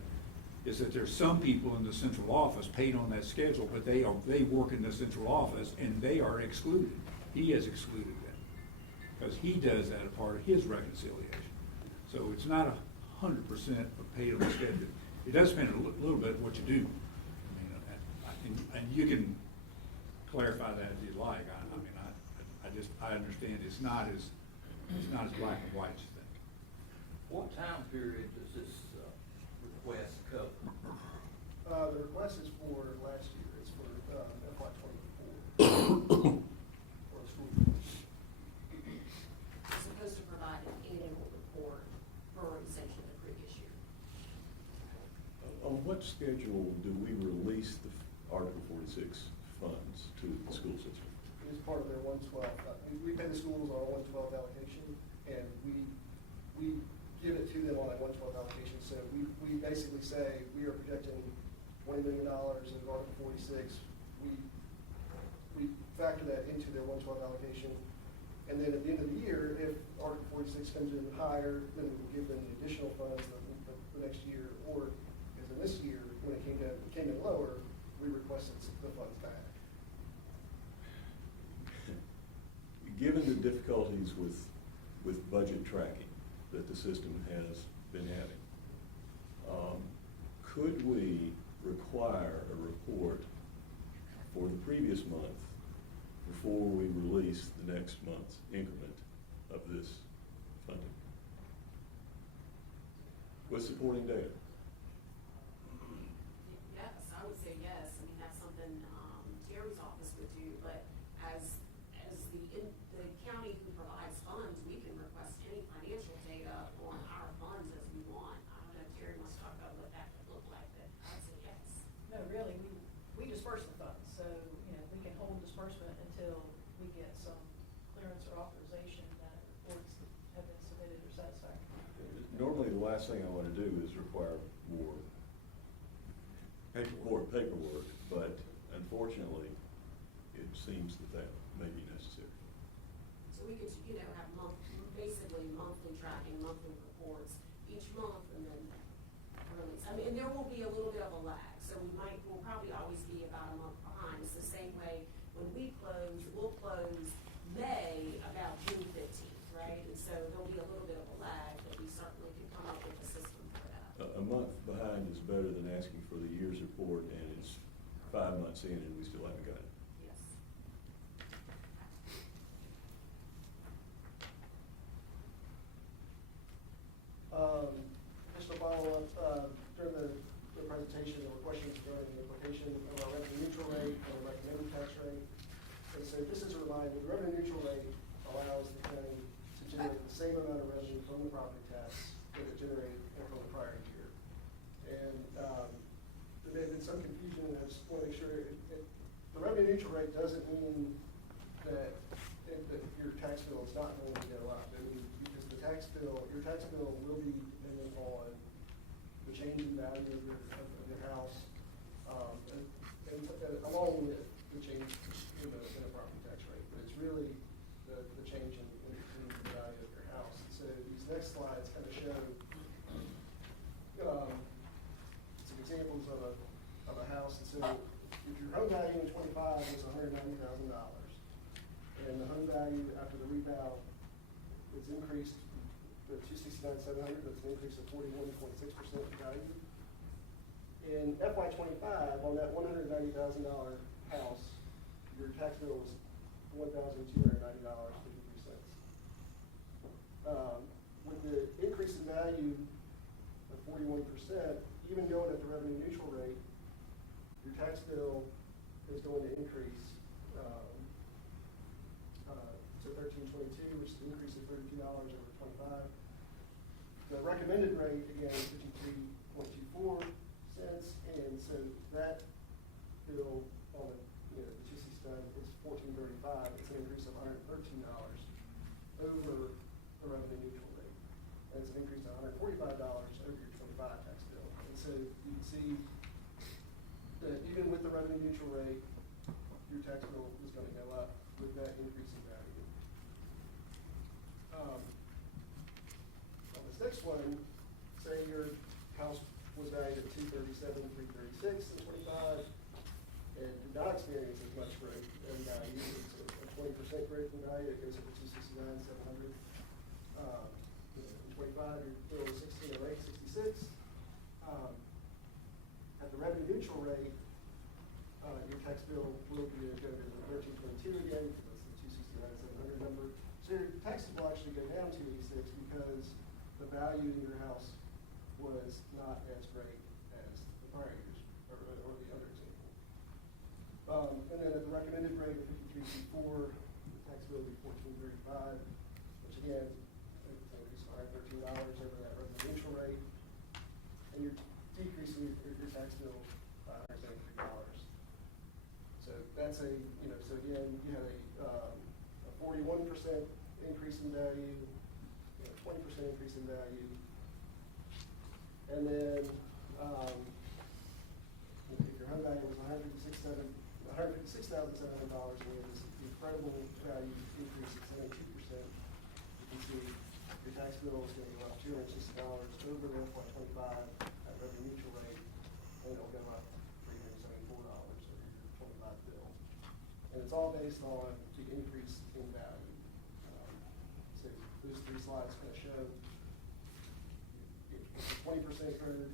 is that there's some people in the central office paid on that schedule, but they work in the central office and they are excluded. He has excluded them because he does that as part of his reconciliation. So it's not 100% of paid on the schedule. It does depend a little bit what you do. I mean, and you can clarify that if you like. I understand it's not as black and white as you think. What time period does this request cover? The request is for last year, it's for FY 24. For the school year. We're supposed to provide an annual report for essentially the previous year. On what schedule do we release the Article 46 funds to the school system? It is part of their 112, we pay the schools on a 112 allocation, and we give it to them on a 112 allocation. So we basically say we are projecting $20 million in Article 46. We factor that into their 112 allocation. And then at the end of the year, if Article 46 comes in higher, then we'll give them the additional funds the next year. Or, as in this year, when it came in lower, we requested the funds back. Given the difficulties with budget tracking that the system has been having, could we require a report for the previous month before we release the next month's increment of this funding with supporting data? Yes, I would say yes. I mean, that's something Terry's office would do, but as the county who provides funds, we can request any financial data on our funds as we want. I don't know if Terry wants to talk about what that could look like, but I'd say yes. No, really, we disperse the funds, so, we can hold disbursement until we get some clearance or authorization that reports have been submitted Normally, the last thing I want to do is require more paperwork, but unfortunately, it seems that may be necessary. So we could, you know, have basically monthly tracking, monthly reports each month and then release. I mean, and there will be a little bit of a lag, so we'll probably always be about a month behind. It's the same way when we close, we'll close May about June 15th, right? And so there'll be a little bit of a lag, but we certainly can come up with a system for that. A month behind is better than asking for the year's report, and it's 5 months in and we still haven't got it. Yes. Just a follow-up, during the presentation, there were questions regarding the implication of our revenue neutral rate and our recommended tax rate. And so just as a reminder, the revenue neutral rate allows the county to generate the same amount of revenue from the property tax that it generated from the prior year. And there may have been some confusion, and I just want to make sure, the revenue neutral rate doesn't mean that your tax bill is not going to go up. I mean, because your tax bill will be dependent on the changing value of your house, and along with the change in the property tax rate. But it's really the change in the value of your house. And so these next slides kind of show some examples of a house. And so if your home value in 25 was $190,000, and the home value after the reval is increased to $269,700, that's an increase of 41.6% value. In FY 25, on that $190,000 house, your tax bill was $1,290.53. With the increase in value of 41%, even going at the revenue neutral rate, your tax bill is going to increase to $1,322, which is an increase of $32 over 25. The recommended rate, again, is 53.24 cents, and so that bill on the 269 is $14.35. It's an increase of $113 over the revenue neutral rate. And it's an increase of $145 over your 25 tax bill. And so you can see that even with the revenue neutral rate, your tax bill is going to go up with that increase in value. On this next one, say your house was valued at $237,336 in 25, and did not experience as much growth in value. It's a 20% growth in value. It goes up to $269,700. In 25, your bill was $1608.66. At the revenue neutral rate, your tax bill will be go to $1322 again, because that's the $269,700 number. So your taxes will actually go down to $286 because the value in your house was not as great as the prior years, or the other example. And then at the recommended rate of 53.4, the tax bill will be $14.35, which again, is $113 over that revenue neutral rate, and you're decreasing your tax bill by $173. So that's so again, you had a 41% increase in value, 20% increase in value. And then, if your home value was $156,700, and we have this incredible value increase of 72%, you can see your tax bill is going to go up $260 over the FY 25 at revenue neutral rate, and it'll go up $374 over your 25 bill. And it's all based on the increase in value. So those three slides kind of show 20% growth,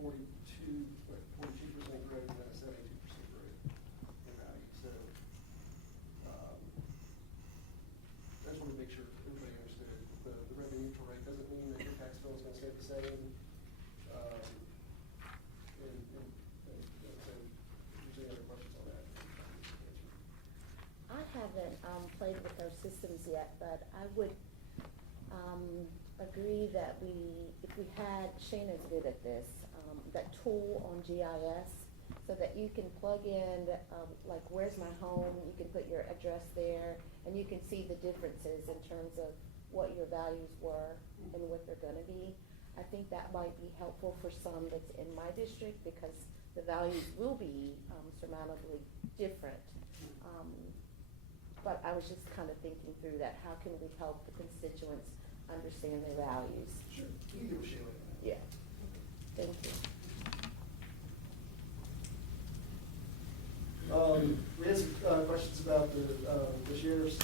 42% growth, and then a 72% growth in value. So I just want to make sure everybody understood the revenue neutral rate doesn't mean that your tax bill is going to stay the same. And so, if there's any other questions on that, I haven't played with those systems yet, but I would agree that if we had, Shayna's good at this, that tool on GIS, so that you can plug in, like, where's my home, you can put your address there, and you can see the differences in terms of what your values were and what they're gonna be. I think that might be helpful for some that's in my district, because the values will be surmountably different. But I was just kind of thinking through that, how can we help the constituents understand their values? Sure, you can give a Sheila. Yeah, thank you. We had some questions about the sheriff's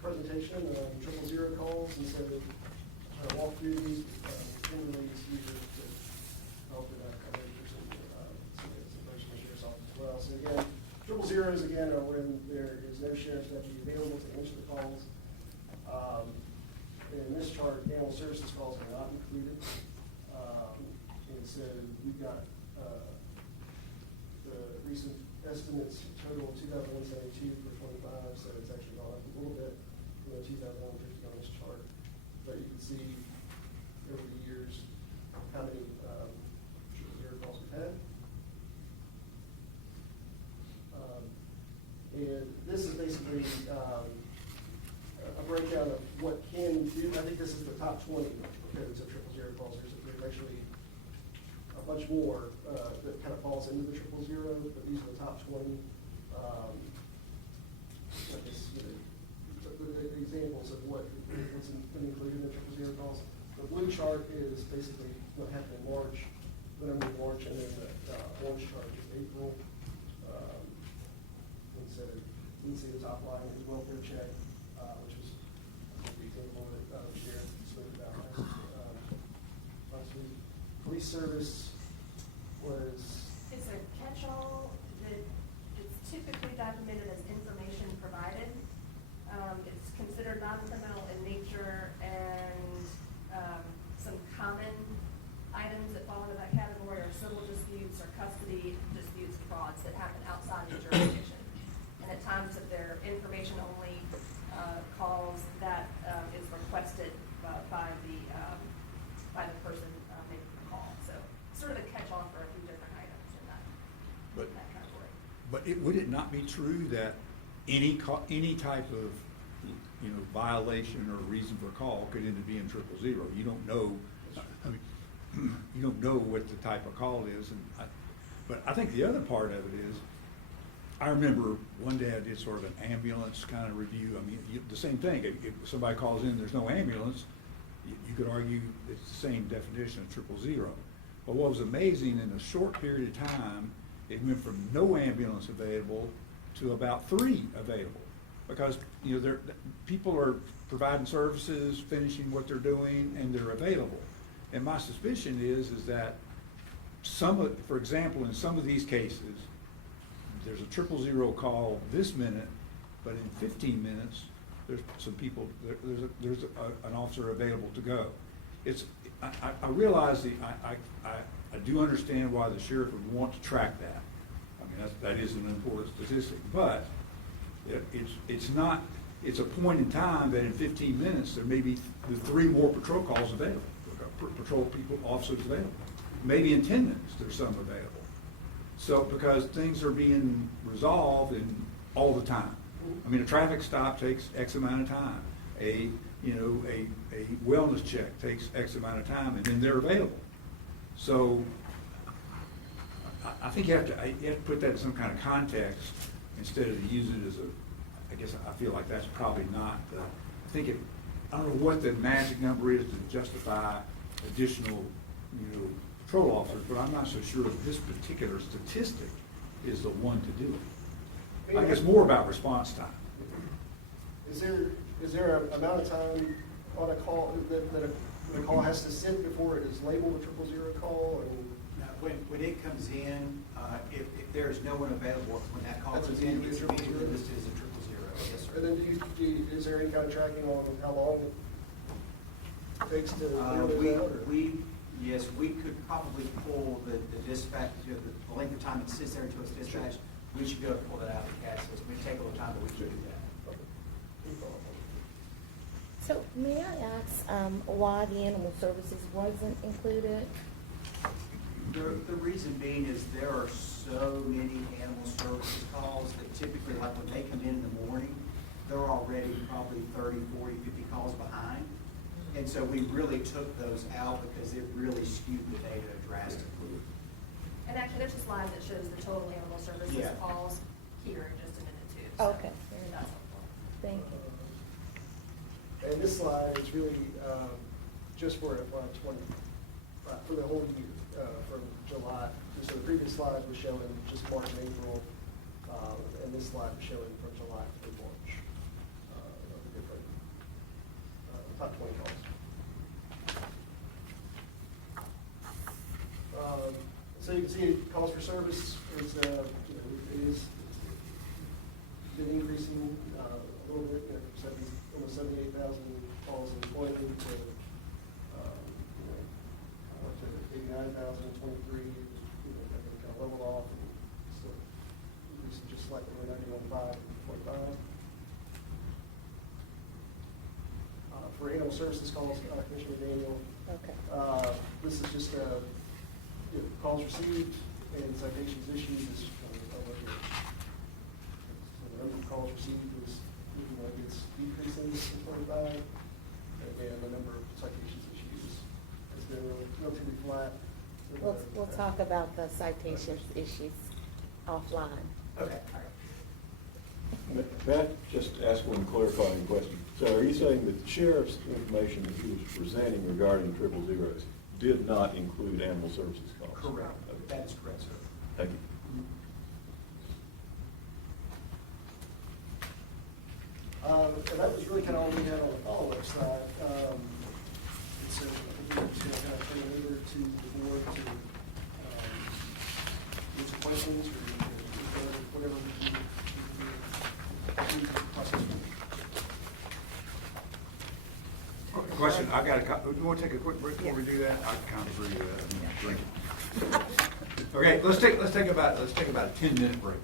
presentation, 000 calls, and so walk through these, Kimberly is here to help with that coverage or some folks from the sheriff's office as well. So again, 000s again are when there is no sheriff's deputy available to answer the calls. In this chart, animal services calls are not included. And so we've got the recent estimates total 2,172 for 25, so it's actually gone up a little bit from the 2,150 on this chart. But you can see over the years how many zero calls we've had. And this is basically a breakdown of what can do. I think this is the top 20 codes of 000 calls. There's actually a bunch more that kind of falls into the 000, but these are the top 20. I guess, the examples of what's included in the 000 calls. The blue chart is basically what happened in March, the number in March, and then the orange chart is April. And so you can see the top line is welfare check, which was the example that the sheriff spoke about last week. Police service was. It's a catch-all that it's typically documented as information provided. It's considered non-criminal in nature, and some common items that fall into that category are civil disputes or custody disputes, frauds that happen outside the jurisdiction. And at times, if they're information-only calls, that is requested by the person making the call. So sort of a catch-all for a few different items in that category. But would it not be true that any type of, violation or reason for call could end up being 000? You don't know, you don't know what the type of call is, but I think the other part of it is, I remember one day I did sort of an ambulance kind of review. I mean, the same thing. If somebody calls in, there's no ambulance, you could argue it's the same definition of 000. But what was amazing, in a short period of time, it went from no ambulance available to about 3 available. Because, people are providing services, finishing what they're doing, and they're available. And my suspicion is that for example, in some of these cases, there's a 000 call this minute, but in 15 minutes, there's some people, there's an officer available to go. I realize I do understand why the sheriff would want to track that. I mean, that is an important statistic, but it's a point in time that in 15 minutes, there may be 3 more patrol calls available, patrol people, officers available. Maybe in 10 minutes, there's some available. So, because things are being resolved all the time. I mean, a traffic stop takes X amount of time. A wellness check takes X amount of time, and then they're available. So, I think you have to put that in some kind of context instead of using it as I guess I feel like that's probably not I don't know what the magic number is to justify additional, patrol officers, but I'm not so sure that this particular statistic is the one to do it. I think it's more about response time. Is there an amount of time on a call that a call has to sit before it is labeled a 000 call? When it comes in, if there is no one available when that call That's comes in, it's immediately immediately 000? listed as a 000. Yes, sir. And then is there any kind of tracking on how long it takes to clear those out? Yes, we could probably pull the dispatch, the length of time it sits there until it's dispatched. We should be able to pull that out of the CAD system. It may take a little time, but we can do that. So may I ask why the animal services wasn't included? The reason being is there are so many animal services calls that typically, like when they come in the morning, they're already probably 30, 40, 50 calls behind. And so we really took those out because it really skewed the data drastically. And actually, there's a slide that shows the total animal services Yeah. calls here in just a minute too. So Okay. that's helpful. Thank you. And this slide is really just for FY '20, for the whole year, from July. So the previous slide was showing just March and April, and this slide was showing from July to March of the different top 20 calls. So you can see calls for service is, it is been increasing a little bit, almost 78,000 calls in 20 to, up to 89,000 in 23, kind of leveled off and still increasing just slightly, 91.5 in 25. For animal services calls, Commissioner Daniel, Okay. this is just calls received and citations issued is public. So the number of calls received is looking like it's decreasing in 25, and the number of citations issued has been relatively flat. We'll talk about the citations issues offline. Okay. May I just ask one clarifying question? So are you saying that the sheriff's information that he was presenting regarding triple zeros did not include animal services calls? Correct. Okay. That is correct, sir. Thank you. And that was really kind of all we had on the follow-up side. So I think we're just going to kind of turn it over to the board to answer questions or whatever we can do. Question, I got a, you want to take a quick break before we do that? I kind of agree with that. Drink it. Okay, let's take about a 10-minute break.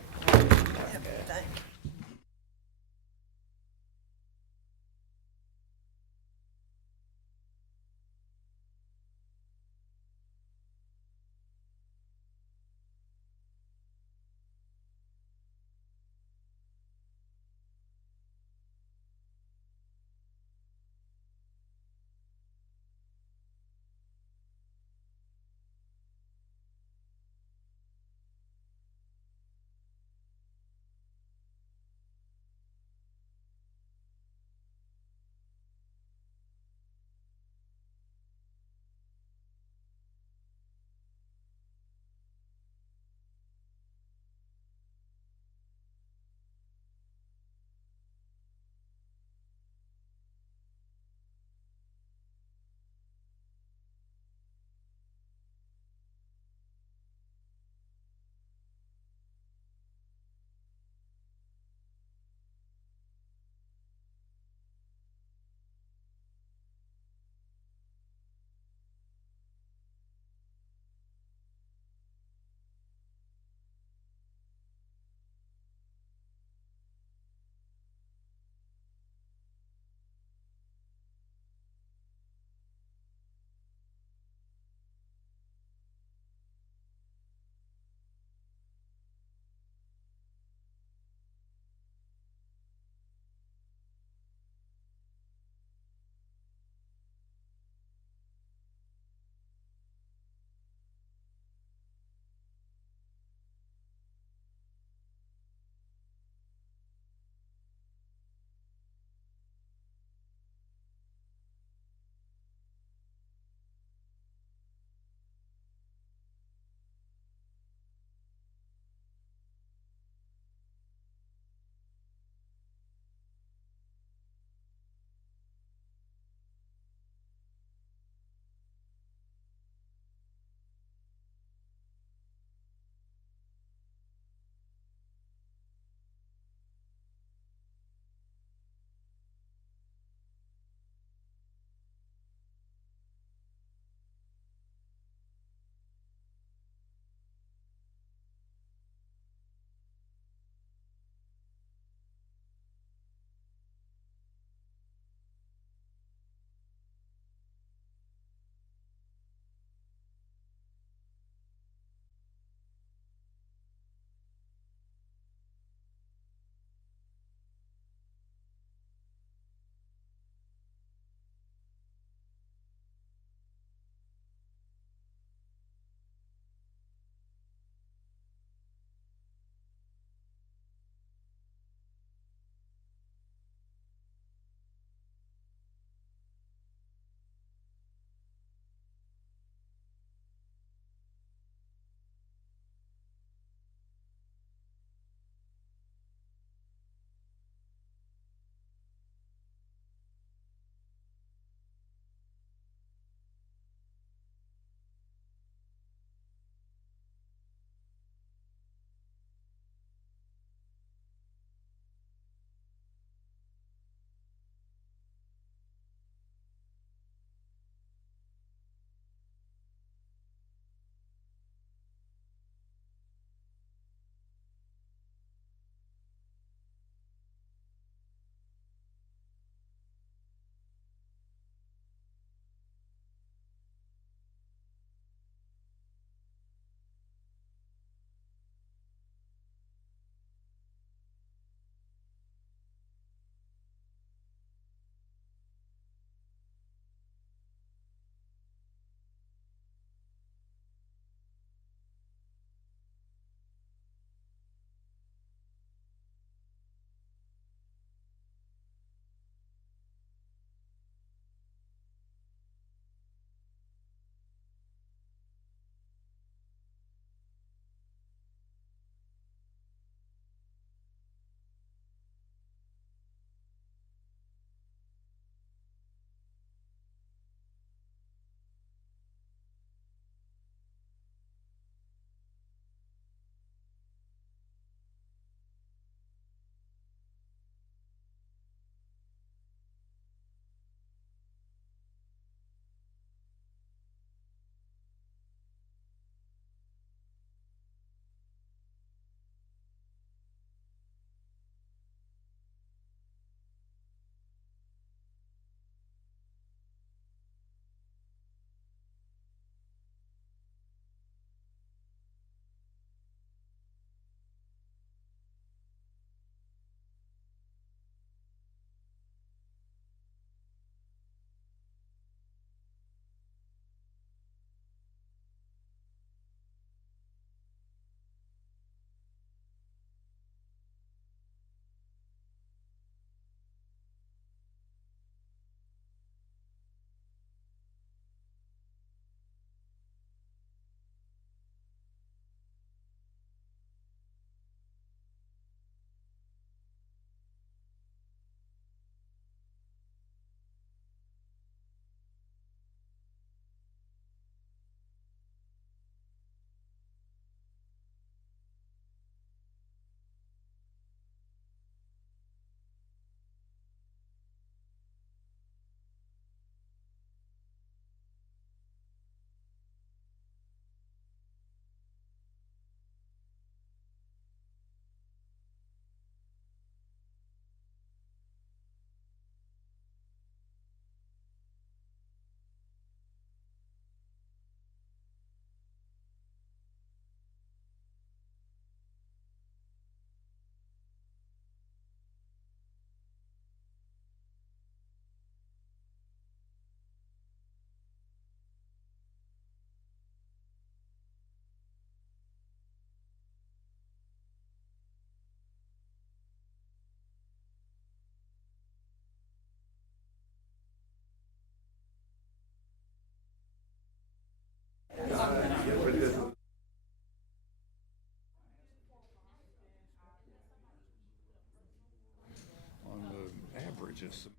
just some.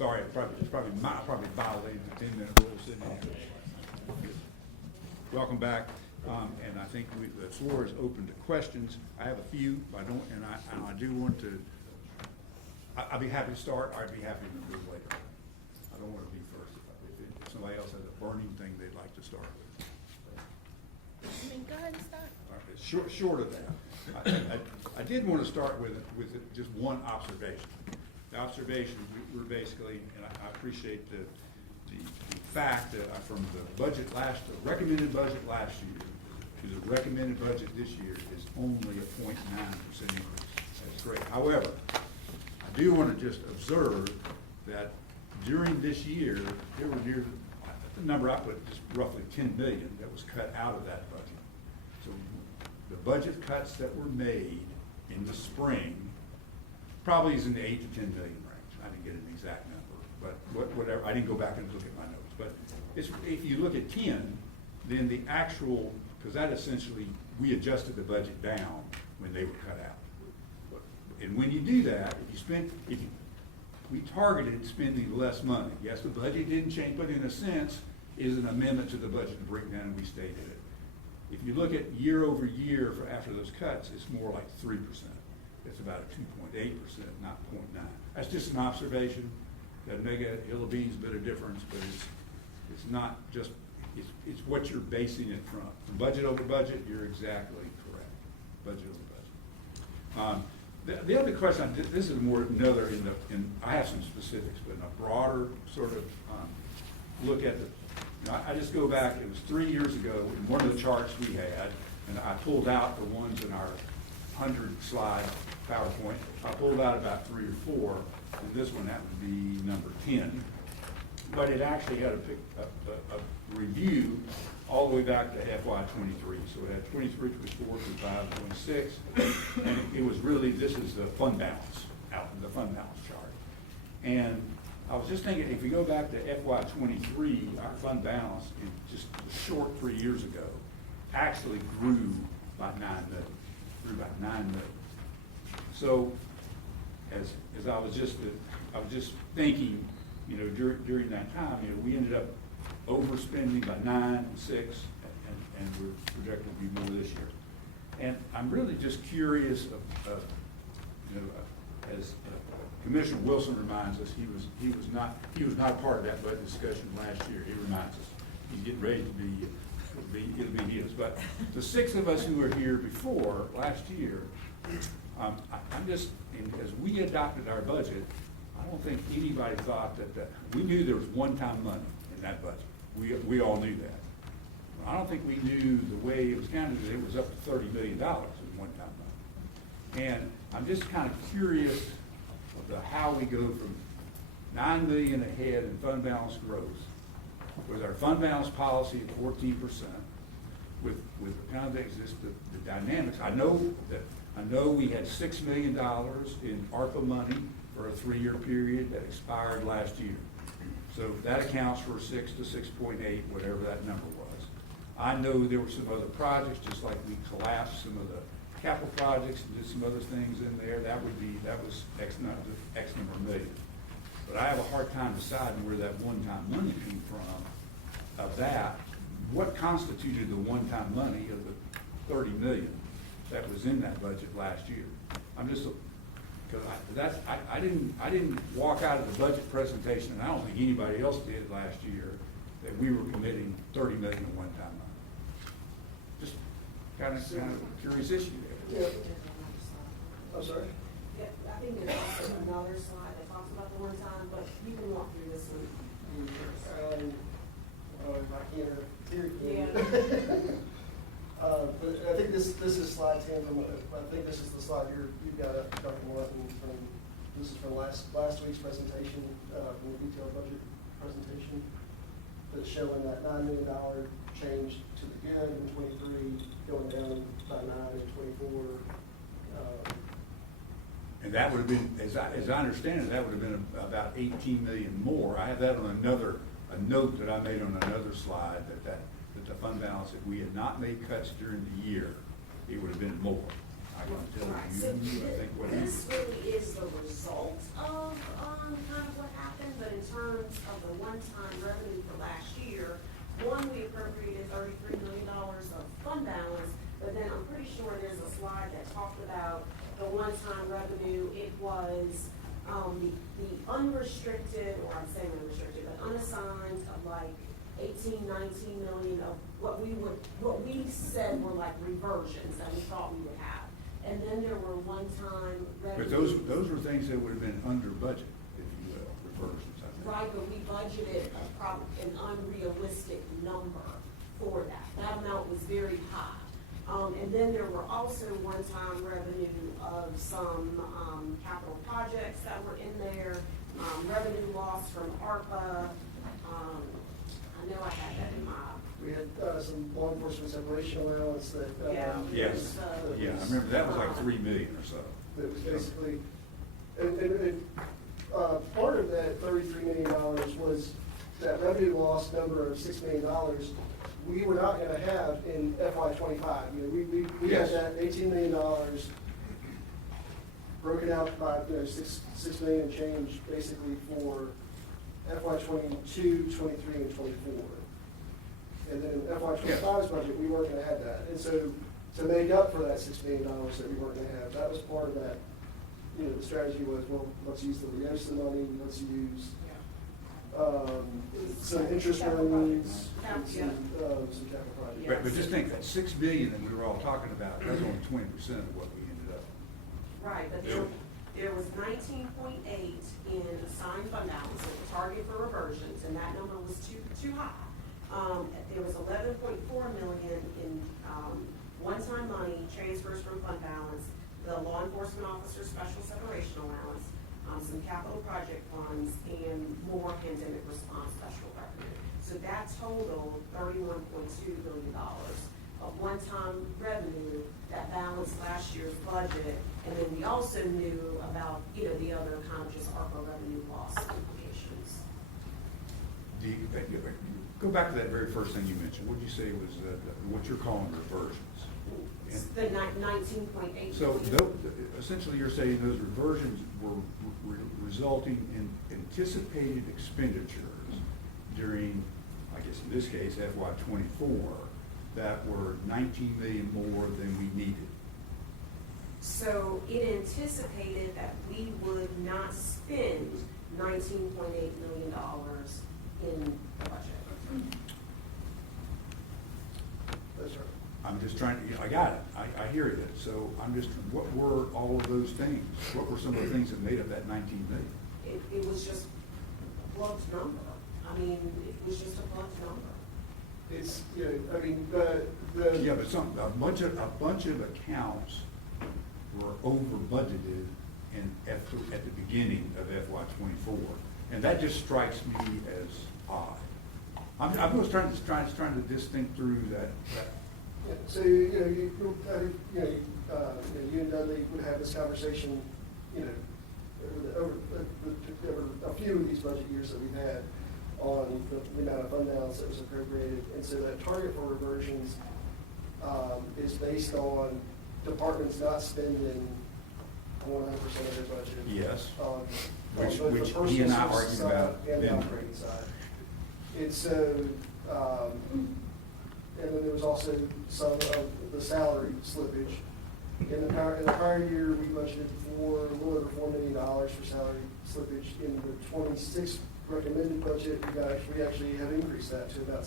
sorry, it's probably violating the 10-minute rule sitting here. Welcome back, and I think the floor is open to questions. I have a few, but I do want to, I'd be happy to start, or I'd be happy to move later. I don't want to be first. If somebody else has a burning thing they'd like to start with. Go ahead and start. All right, short of that, I did want to start with just one observation. The observation, we're basically, and I appreciate the fact that from the budget the recommended budget last year to the recommended budget this year is only a 0.9% increase. That's great. However, I do want to just observe that during this year, there were the number I put just roughly 10 million that was cut out of that budget. So the budget cuts that were made in the spring probably is in the 8 to 10 million range. I didn't get an exact number, but whatever. I didn't go back and look at my notes. But if you look at 10, then the actual, because that essentially, we adjusted the budget down when they were cut out. And when you do that, we targeted spending less money. Yes, the budget didn't change, but in a sense, is an amendment to the budget to bring down, and we stated it. If you look at year over year after those cuts, it's more like 3%. It's about a 2.8%, not 0.9. That's just an observation. Doesn't make a hill of beans bit of difference, but it's not just, it's what you're basing it from. From budget over budget, you're exactly correct. Budget over budget. The other question, this is more another I have some specifics, but in a broader sort of look at I just go back, it was 3 years ago, in one of the charts we had, and I pulled out the ones in our 100-slide PowerPoint. I pulled out about 3 or 4, and this one happened to be number 10. But it actually had a review all the way back to FY23. So it had 23, 24, 25, 26, and it was really, this is the fund balance, the fund balance chart. And I was just thinking, if we go back to FY23, our fund balance in just a short 3 years ago actually grew by 9 million. So as I was just thinking, during that time, we ended up overspending by 9 and 6, and we're projected to be more this year. And I'm really just curious as Commissioner Wilson reminds us, he was not a part of that budget discussion last year. He reminds us he's getting ready to it'll be his. But the 6 of us who were here before last year, I'm just, as we adopted our budget, I don't think anybody thought that we knew there was one-time money in that budget. We all knew that. I don't think we knew the way it was counted, that it was up to $30 million in one-time money. And I'm just kind of curious of how we go from 9 million ahead in fund balance growth with our fund balance policy at 14%, with kind of the dynamics. I know we had $6 million in ARPA money for a 3-year period that expired last year. So that accounts for 6 to 6.8, whatever that number was. I know there were some other projects, just like we collapsed some of the capital projects and did some other things in there. That was X number of million. But I have a hard time deciding where that one-time money came from. Of that, what constituted the one-time money of the 30 million that was in that budget last year? I'm just, because I didn't walk out of the budget presentation, and I don't think anybody else did last year, that we were committing 30 million in one-time money. Just kind of a curious issue there. Yeah. I'm sorry? Yeah, I think there's also another slide that talks about the one time, but you can walk through this one first. If I can't, Yeah. but I think this is slide 10 I think this is the slide you've got up, Dr. Martin, this is from last week's presentation, from the detailed budget presentation, that's showing that $9 million change to the good in 23, going down by 9 in 24. And that would have been, as I understand it, that would have been about 18 million more. I have that on a note that I made on another slide, that the fund balance, if we had not made cuts during the year, it would have been more. I can tell Right, you, so I think what this really is the result of kind of what happened, but in one-time revenue for last year. One, we appropriated $33 million of fund balance, but then I'm pretty sure there's a slide that talked about the one-time revenue. It was, the unrestricted, or I'm saying unrestricted, but unassigned of like 18, 19 million of what we said were like reversions that we thought we would have. And then there were one-time revenues. But those were things that would have been under budget, if you will, reversions, I think. Right, but we budgeted an unrealistic number for that. That amount was very high. And then there were also one-time revenue of some, capital projects that were in there, revenue loss from ARPA. I know I had that in my. We had some law enforcement separation allowance that. Yes, yeah, I remember that was like 3 million or so. That was basically, part of that $33 million was that revenue loss number of $6 million. We were not gonna have in FY '25. You know, we had Yes. that $18 million broken out by, $6 million and change basically for FY '22, '23, and '24. And then in FY '25's budget, we weren't gonna have that. And so to make up for that $6 million that we weren't gonna have, that was part of that, the strategy was, well, let's use the Leosa money, let's use, some interest earnings, and some capital projects. But just think, that 6 billion that we were all talking about, that's only 20% of what we ended up. Right, but there was 19.8 in assigned fund balance, so the target for reversions, and that number was too high. There was 11.4 million in, one-time money transfers from fund balance, the law enforcement officer special separation allowance, some capital project funds, and more pandemic response special revenue. So that totaled $31.2 billion of one-time revenue that balanced last year's budget. And then we also knew about, the other kind of just ARPA revenue loss implications. Go back to that very first thing you mentioned. What did you say was what you're calling reversions? The 19.8. So essentially you're saying those reversions were resulting in anticipated expenditures during, I guess in this case, FY '24, that were 19 million more than we needed. So it anticipated that we would not spend $19.8 million in the budget. That's right. I'm just trying to, I got it, I hear it. So I'm just, what were all of those things? What were some of the things that made up that 19 million? It was just a blunt number. I mean, it was just a blunt number. It's, the. Yeah, but a bunch of accounts were over budgeted at the beginning of FY '24. And that just strikes me as odd. I'm just trying to just think through that. Yeah, so, you and Dudley would have this conversation, over a few of these budget years that we've had on the amount of fund balance that was appropriated. And so that target for reversions is based on departments not spending 100% of their budget. Yes. On Which both the he personal and I services argued about side and the then. operating side. And so, and then there was also some of the salary slippage. In the prior year, we budgeted for a little over $4 million for salary slippage. In the 26 recommended budget, we actually have increased that to about a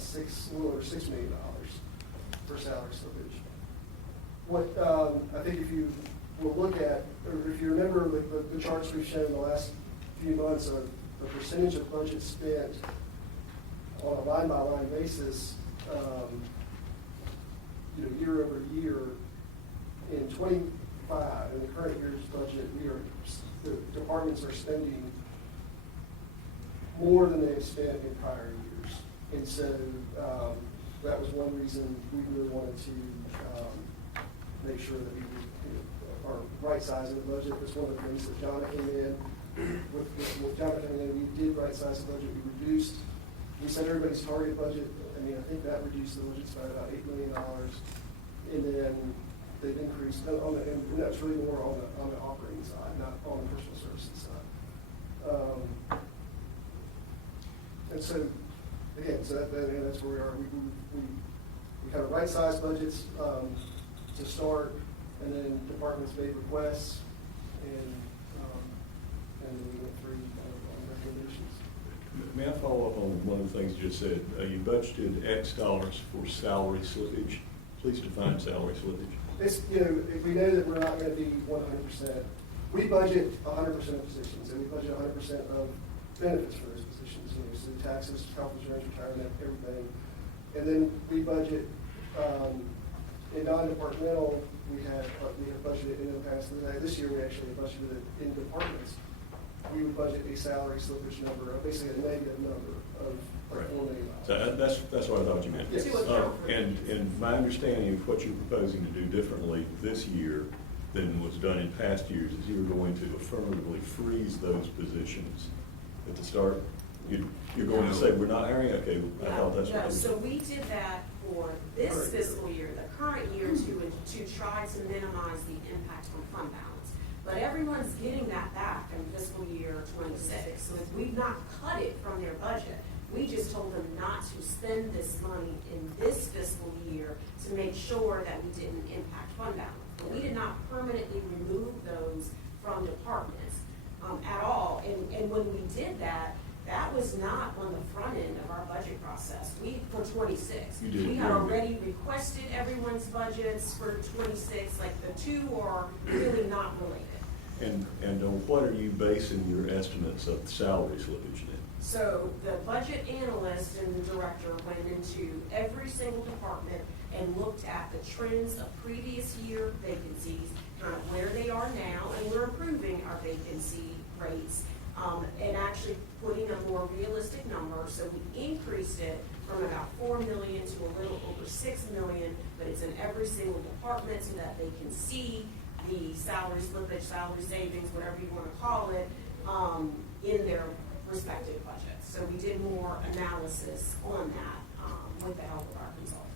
little over $6 million for salary slippage. What I think if you will look at, or if you remember the charts we've shown in the last few months of the percentage of budget spent on a line-by-line basis, year over year, in '25, in the current year's budget, the departments are spending more than they've spent in prior years. And so that was one reason we really wanted to make sure that we are right-sizing the budget. That's one of the things that John came in. With John coming in, we did right-size the budget. We set everybody's target budget. I think that reduced the budget by about $8 million. And then they've increased, and that's really more on the operating side, not on the personal services side. And so, again, so that's where we are. We kind of right-sized budgets, to start, and then departments made requests, and then we went through on recommendations. May I follow up on one of the things you just said? You budgeted X dollars for salary slippage. Please define salary slippage. It's, if we know that we're not gonna be 100%, we budget 100% of positions, and we budget 100% of benefits for those positions, so taxes, health insurance, retirement, everything. And then we budget, in non-departmental, we have budgeted in the past, this year we actually budgeted it in departments. We would budget a salary slippage number, basically a negative number of Right. $4 million. So that's what I thought you meant. Yes. And my understanding of what you're proposing to do differently this year than was done in past years is you're going to affirmatively freeze those positions at the start. You're going to say, we're not hiring, okay, I thought that's what No, you so we did that for this fiscal year, the current year, to try to minimize the impact on fund balance. But everyone's getting that back in fiscal year '26, so if we've not cut it from their budget, we just told them not to spend this money in this fiscal year to make sure that we didn't impact fund balance. But we did not permanently remove those from departments at all. And when we did that, that was not on the front end of our budget process. For '26. You did. We had already requested everyone's budgets for '26, like the two are really not related. And on what are you basing your estimates of salary slippage then? So the budget analyst and the director went into every single department and looked at the trends of previous year vacancies, kind of where they are now, and we're improving our vacancy rates, and actually putting a more realistic number. So we increased it from about 4 million to a little over 6 million, but it's in every single department so that they can see the salary slippage, salary savings, whatever you want to call it, in their respective budgets. So we did more analysis on that with the help of our consultant.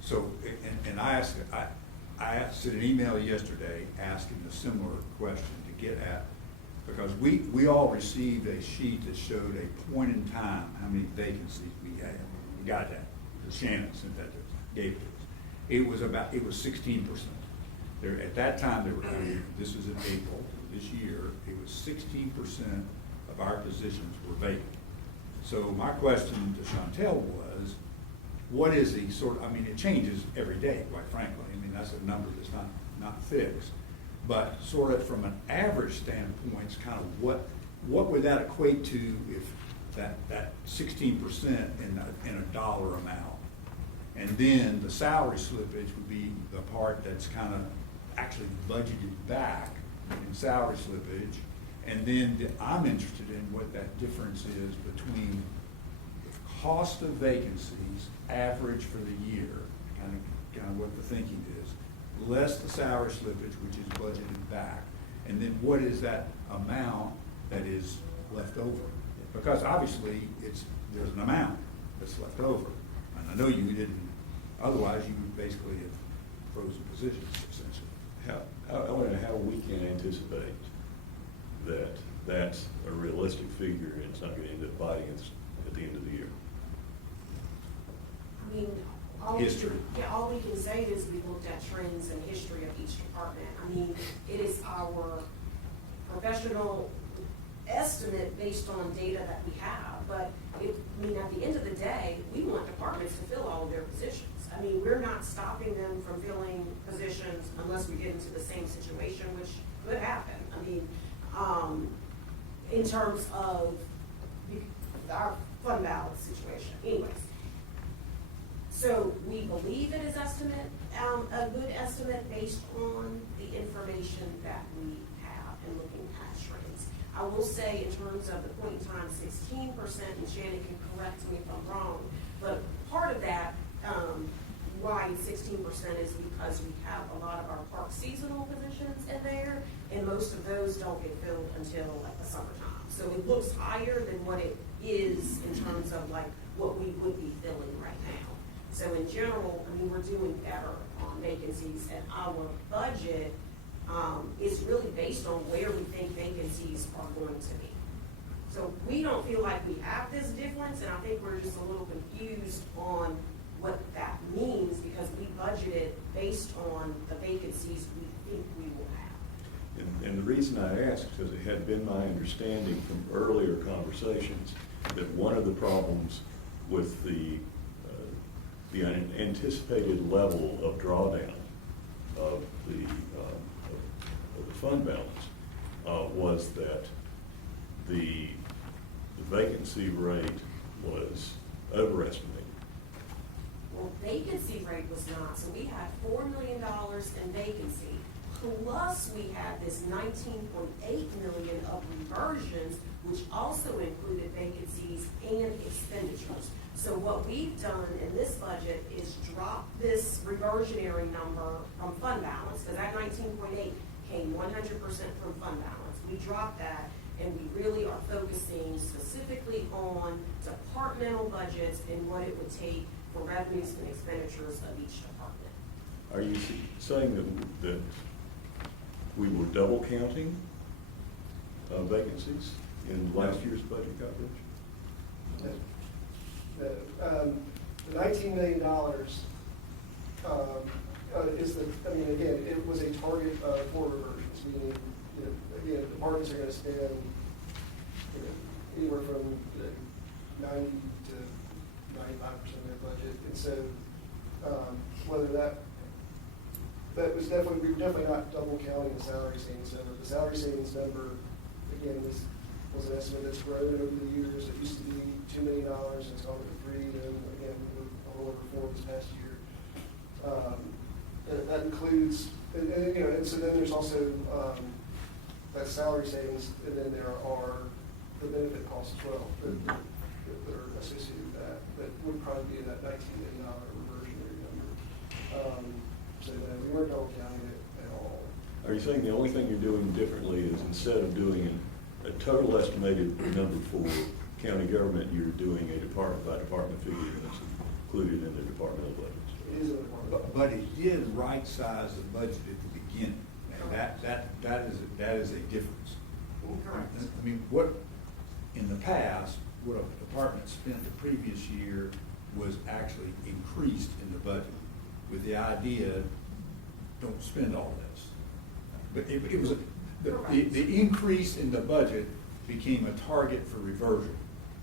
So, and I sent an email yesterday asking a similar question to get at, because we all received a sheet that showed a point in time, how many vacancies we had. We got that. Shannon sent that to us, gave it to us. It was 16%. At that time, this was in April this year, it was 16% of our positions were vacant. So my question to Chantel was, what is the it changes every day, quite frankly. I mean, that's a number that's not fixed. But sort of from an average standpoint, it's kind of what would that equate to if that 16% in a dollar amount? And then the salary slippage would be the part that's kind of actually budgeted back in salary slippage. And then I'm interested in what that difference is between the cost of vacancies average for the year, kind of what the thinking is, less the salary slippage, which is budgeted back, and then what is that amount that is left over? Because obviously there's an amount that's left over, and I know you didn't. Otherwise, you would basically have frozen positions essentially. I want to know how we can anticipate that that's a realistic figure and it's not going to end up biting us at the end of the year. I mean, all we can say is we looked at trends and history of each department. I mean, it is our professional estimate based on data that we have, but at the end of the day, we want departments to fill all of their positions. I mean, we're not stopping them from filling positions unless we get into the same situation, which could happen. I mean, in terms of our fund balance situation. Anyways, so we believe it is a good estimate based on the information that we have and looking at trends. I will say in terms of the point in time, 16%, and Shannon can correct me if I'm wrong, but part of that, why 16% is because we have a lot of our park seasonal positions in there, and most of those don't get filled until like the summertime. So it looks higher than what it is in terms of like what we would be filling right now. So in general, I mean, we're doing better on vacancies, and our budget is really based on where we think vacancies are going to be. So we don't feel like we have this difference, and I think we're just a little confused on what that means, because we budgeted based on the vacancies we think we will have. And the reason I asked, because it had been my understanding from earlier conversations that one of the problems with the anticipated level of drawdown of the fund balance was that the vacancy rate was overestimated. Well, vacancy rate was not, so we had $4 million in vacancy, plus we had this $19.8 million of reversions, which also included vacancies and expenditures. So what we've done in this budget is drop this reversionary number from fund balance, because that 19.8 came 100% from fund balance. We dropped that, and we really are focusing specifically on departmental budgets and what it would take for revenues and expenditures of each department. Are you saying that we were double counting vacancies in last year's budget coverage? The $19 million is the, I mean, again, it was a target for reversions, meaning, again, departments are going to spend anywhere from 90 to 95% of their budget. And so whether that was definitely, we were definitely not double counting the salary savings number. The salary savings number, again, was an estimate that's grown over the years. It used to be $2 million, and it's gone up to $3 million, and again, a little over $4 million this past year. That includes, and so then there's also that salary savings, and then there are the benefit costs as well that are associated with that would probably be in that $19 million reversionary number. So we weren't double counting it at all. Are you saying the only thing you're doing differently is instead of doing a total estimated number for county government, you're doing a department by department figure that's included in the departmental budgets? It is a department. But it did right-size the budget at the beginning. And that is a difference. I mean, what, in the past, what a department spent the previous year was actually increased in the budget with the idea, don't spend all this. But it was, the increase in the budget became a target for reversion.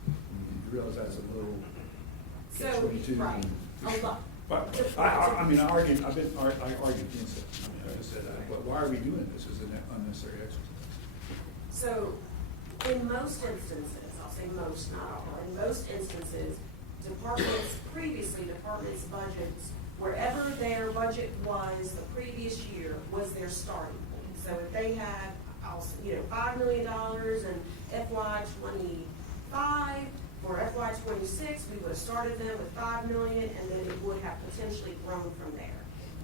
You realize that's a little catch-22. Right. A lot. But I mean, I argued against it. I just said, but why are we doing this as an unnecessary exercise? So, in most instances, I'll say most, not all, in most instances, departments' budgets, wherever their budget was the previous year, was their starting point. So if they had, $5 million in FY '25, for FY '26, we would have started them with $5 million, and then it would have potentially grown from there.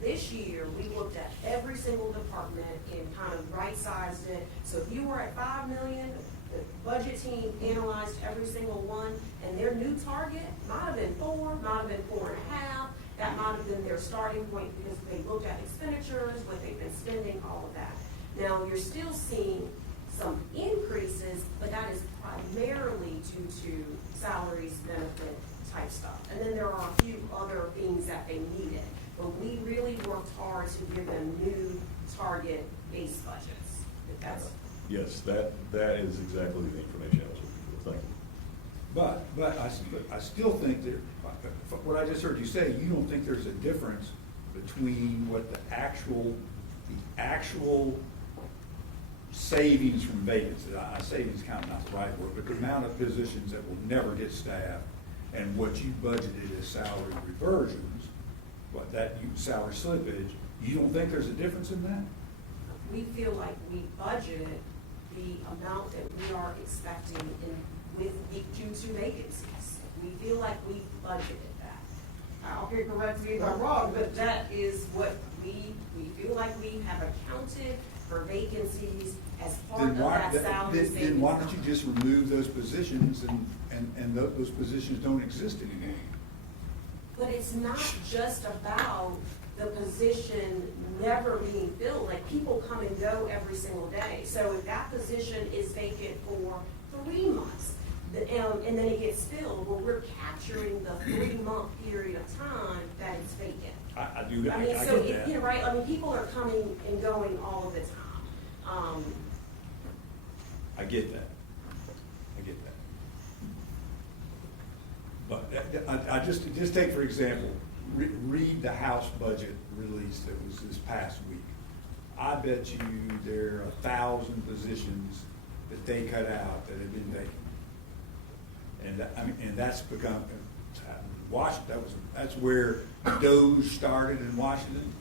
This year, we looked at every single department and kind of right-sized it. So if you were at $5 million, the budget team analyzed every single one, and their new target might have been 4, might have been 4.5. That might have been their starting point because they looked at expenditures, what they've been spending, all of that. Now, you're still seeing some increases, but that is primarily due to salaries, benefit type stuff. And then there are a few other things that they needed. But we really worked hard to give them new target base budgets. If that's Yes, that is exactly the information I was looking for. Thank you. But I still think that, what I just heard you say, you don't think there's a difference between what the actual savings from vacancies, savings kind of not the right word, but the amount of positions that will never get staffed, and what you budgeted as salary reversions, salary slippage, you don't think there's a difference in that? we feel like we budgeted the amount that we are expecting due to vacancies. We feel like we budgeted that. I'll correct me if I'm wrong, but that is what we feel like we have accounted for vacancies as part of that salary savings. Then why don't you just remove those positions and those positions don't exist anymore? But it's not just about the position never being filled. Like, people come and go every single day. So if that position is vacant for 3 months, And then it gets spilled, well, we're capturing the 3-month period of time that it's vacant. I I mean, so, you know, right, I mean, people are coming and going all of the time. I get that. I get that. But I just take, for example, read the House budget release that was this past week. I bet you there are 1,000 positions that they cut out that have been vacant. And that's become, Washington, that's where DOGE started in Washington.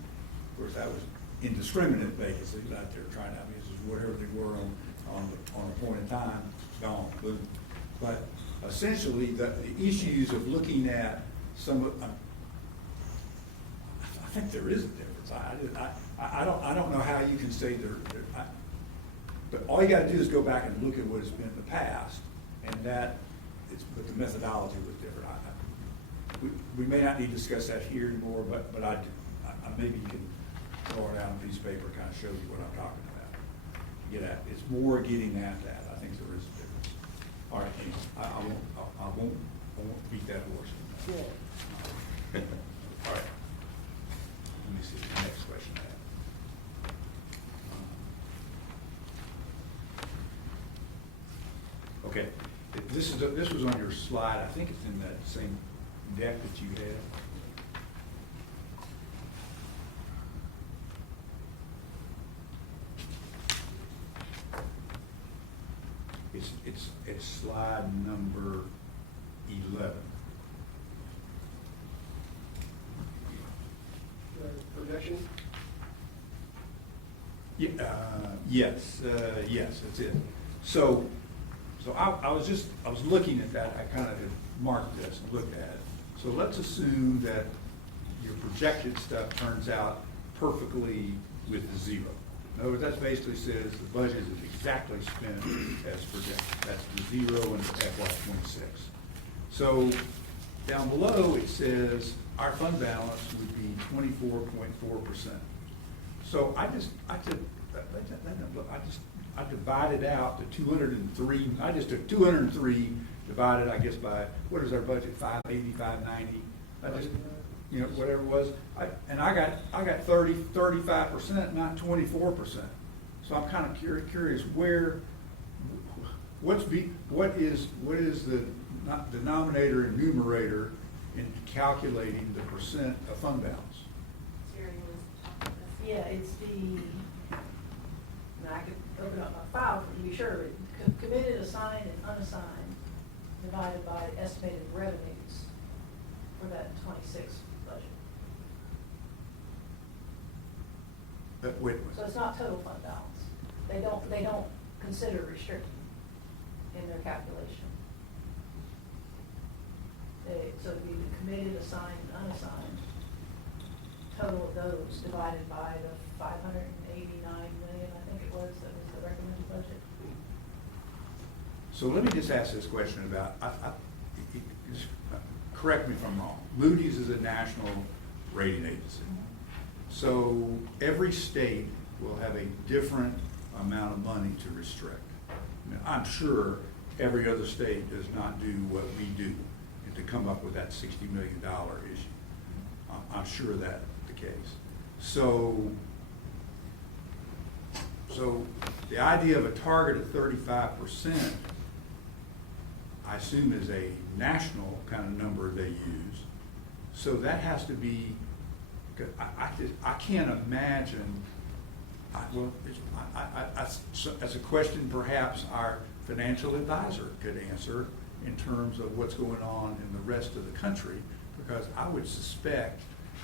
Of course, that was indiscriminate vacancies out there trying to, this is whatever they were on a point in time, gone, boom. But essentially, the issues of looking at some of, I think there is a difference. I don't know how you can say but all you gotta do is go back and look at what has been in the past, and but the methodology was different. We may not need to discuss that here anymore, but maybe you can throw it out on a piece of paper, kind of show you what I'm talking about. It's more getting at that. I think there is a difference. All right, anyway, I won't beat that horse. Yeah. All right. Let me see the next question I have. Okay, this was on your slide. I think it's in that same deck that you had. It's slide number 11. Projection? Yeah, yes, that's it. So I was looking at that, I kind of had marked this and looked at it. So let's assume that your projected stuff turns out perfectly with the zero. In other words, that basically says the budget is exactly spent as projected. That's the zero in FY26. So down below, it says our fund balance would be 24.4%. So I divided out the 203, I just took 203 divided, I guess, by, what is our budget, 580, 590? I just, whatever it was. I got 35%, not 24%. So I'm kind of curious what is the denominator and numerator in calculating the percent of fund balance? Yeah, it's I could open up my file for you to be sure, committed, assigned, and unassigned, divided by estimated revenues for that 26 budget. Wait. So it's not total fund balance. They don't consider restricted in their calculation. So it'd be the committed, assigned, and unassigned, total of those divided by the 589 million, I think it was, that was the recommended budget. So let me just ask this question about, correct me if I'm wrong, Moody's is a national rating agency. So every state will have a different amount of money to restrict. I mean, I'm sure every other state does not do what we do to come up with that $60 million issue. I'm sure that's the case. So the idea of a target of 35%, I assume, is a national kind of number they use. So that has to be, I can't imagine, as a question perhaps our financial advisor could answer in terms of what's going on in the rest of the country, because I would suspect,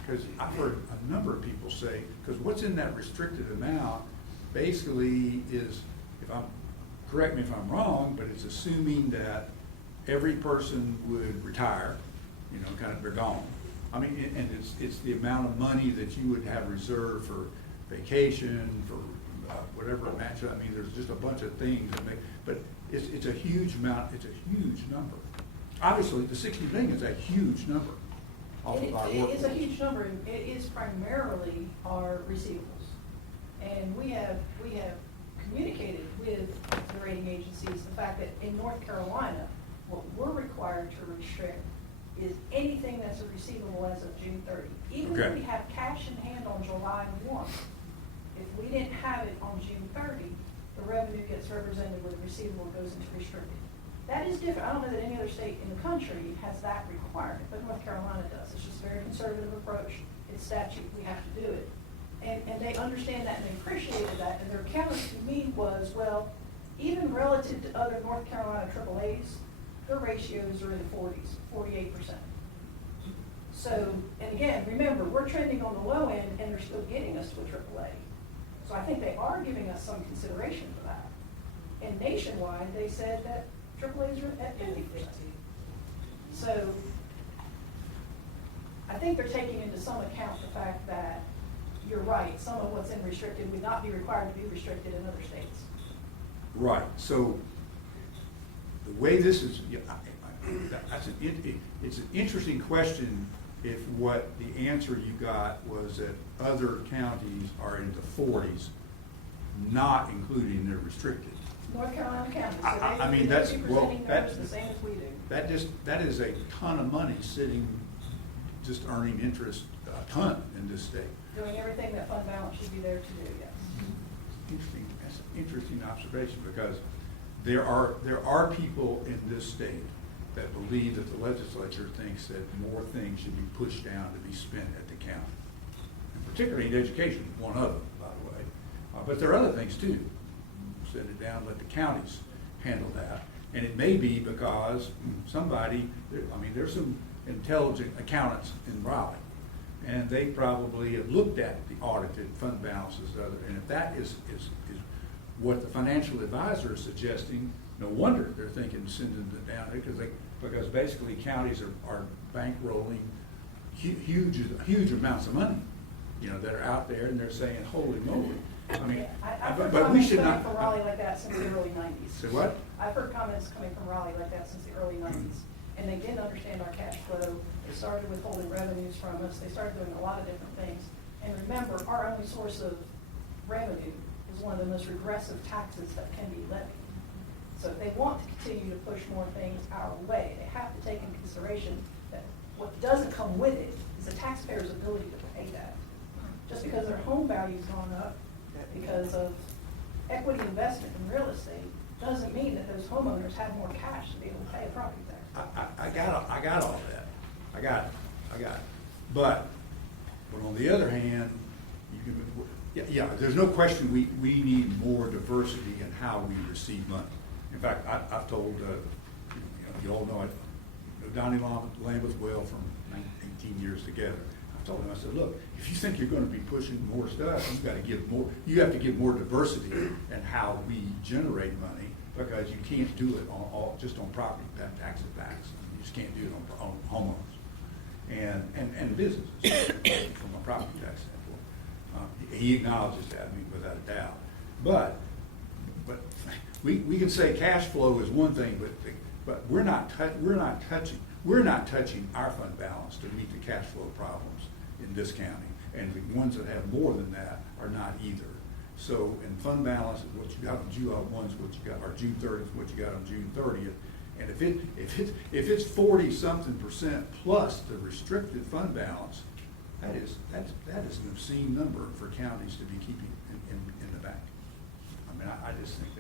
because I've heard a number of people say, because what's in that restricted amount basically is, correct me if I'm wrong, but it's assuming that every person would retire, kind of they're gone. I mean, and it's the amount of money that you would have reserved for vacation, for whatever it matches. I mean, there's just a bunch of things that make, but it's a huge amount, it's a huge number. Obviously, the 60 million is a huge number off of our work. It's a huge number, and it is primarily our receivables. And we have communicated with the rating agencies the fact that in North Carolina, What we're required to restrict is anything that's receivable as of June 30. Even if Okay. we have cash in hand on July 1, if we didn't have it on June 30, the revenue gets represented with receivable and goes into restricted. That is different. I don't know that any other state in the country has that requirement, but North Carolina does. It's just a very conservative approach. It's statute. We have to do it. And they understand that and they appreciated that. And their counter to me was, well, even relative to other North Carolina AAAs, their ratios are in the 40s, 48%. So, and again, remember, we're trending on the low end and they're still getting us to a AAA. So I think they are giving us some consideration for that. And nationwide, they said that AAAs are at 50%. So I think they're taking into some account the fact that you're right, some of what's in restricted would not be required to be restricted in other states. Right, so the way this is, it's an interesting question if what the answer you got was that other counties are in the 40s, not including their restricted. North Carolina counties, so I mean, they're that's, well, presenting that, numbers the same as we do. that is a ton of money sitting, just earning interest, a ton in this state. Doing everything that fund balance should be there to do, yes. Interesting, that's an interesting observation, because there are people in this state that believe that the legislature thinks that more things should be pushed down to be spent at the county. And particularly in education, one of them, by the way. But there are other things too. Set it down, let the counties handle that. And it may be because somebody, I mean, there's some intelligent accountants in Raleigh, and they probably have looked at the audited fund balances, and if that is what the financial advisor is suggesting, no wonder they're thinking sending it down there, because basically counties are bankrolling huge amounts of money, you know, that are out there, and they're saying, holy moly. I mean, I've heard but we comments should coming not. from Raleigh like that since the early 90s. Say what? I've heard comments coming from Raleigh like that since the early 90s. And they didn't understand our cash flow. They started withholding revenues from us. They started doing a lot of different things. And remember, our only source of revenue is one of the most regressive taxes that can be levied. So if they want to continue to push more things our way, they have to take into consideration that what doesn't come with it is the taxpayer's ability to pay that. Just because their home value's gone up because of equity investment in real estate doesn't mean that those homeowners have more cash to be able to pay a property tax. I got all that. I got it. But on the other hand, there's no question we need more diversity in how we receive money. In fact, I've told, you all know Donnie Lambeth well from 18 years together. I told him, I said, look, if you think you're going to be pushing more stuff, you have to give more diversity in how we generate money, because you can't do it just on property taxes. You just can't do it on homeowners and businesses from a property tax standpoint. He acknowledges that, I mean, without a doubt. But we can say cash flow is one thing, but we're not touching our fund balance to meet the cash flow problems in this county, and the ones that have more than that are not either. So, in fund balance is what you got on July 1 is what you got, or June 30th is what you got on June 30th. And if it's 40-something% plus the restricted fund balance, that is an obscene number for counties to be keeping in the bank. I mean, I just think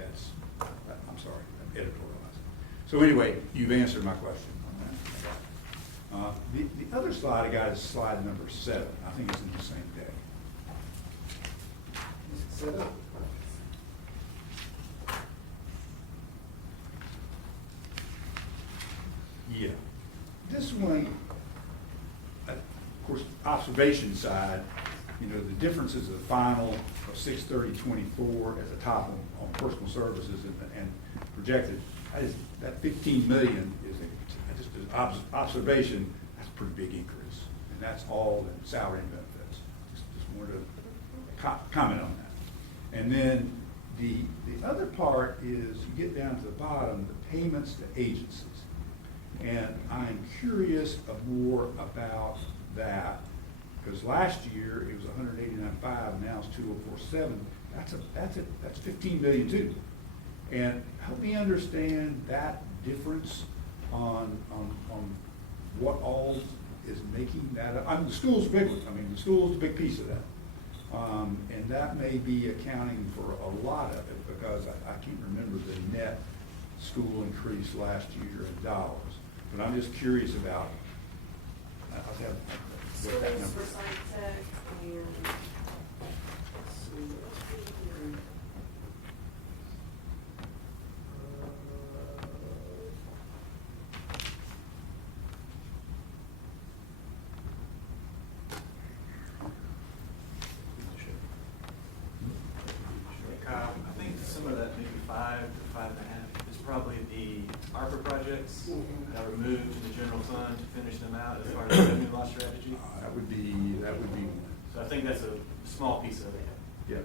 I'm sorry, I'm editorializing. So anyway, you've answered my question on that. The other slide I got is slide number 7. I think it's in the same deck. 7. Yeah. This one, of course, observation side, you know, the differences of the final of 630.24 at the top on personal services and projected. That 15 million is just an observation. That's a pretty big increase, and that's all in salary and benefits. Just wanted to comment on that. And then the other part is you get down to the bottom, the payments to agencies, and I'm curious more about that, because last year it was 189.5, now it's 204.7. That's 15 million too. And help me understand that difference on what all is making that up? I mean, the school's a big one, I mean, the school's a big piece of that. And that may be accounting for a lot of it, because I can't remember the net school increase last year in dollars. But I'm just curious about, I'll have what that Schools number for is. psych tech and, let's see, what's the year? I think some of that, maybe 5 to 5.5, is probably the ARPA projects that were moved to the general fund to finish them out as part of the revenue loss strategy. That would be one. So I think that's a small piece of it. Yeah.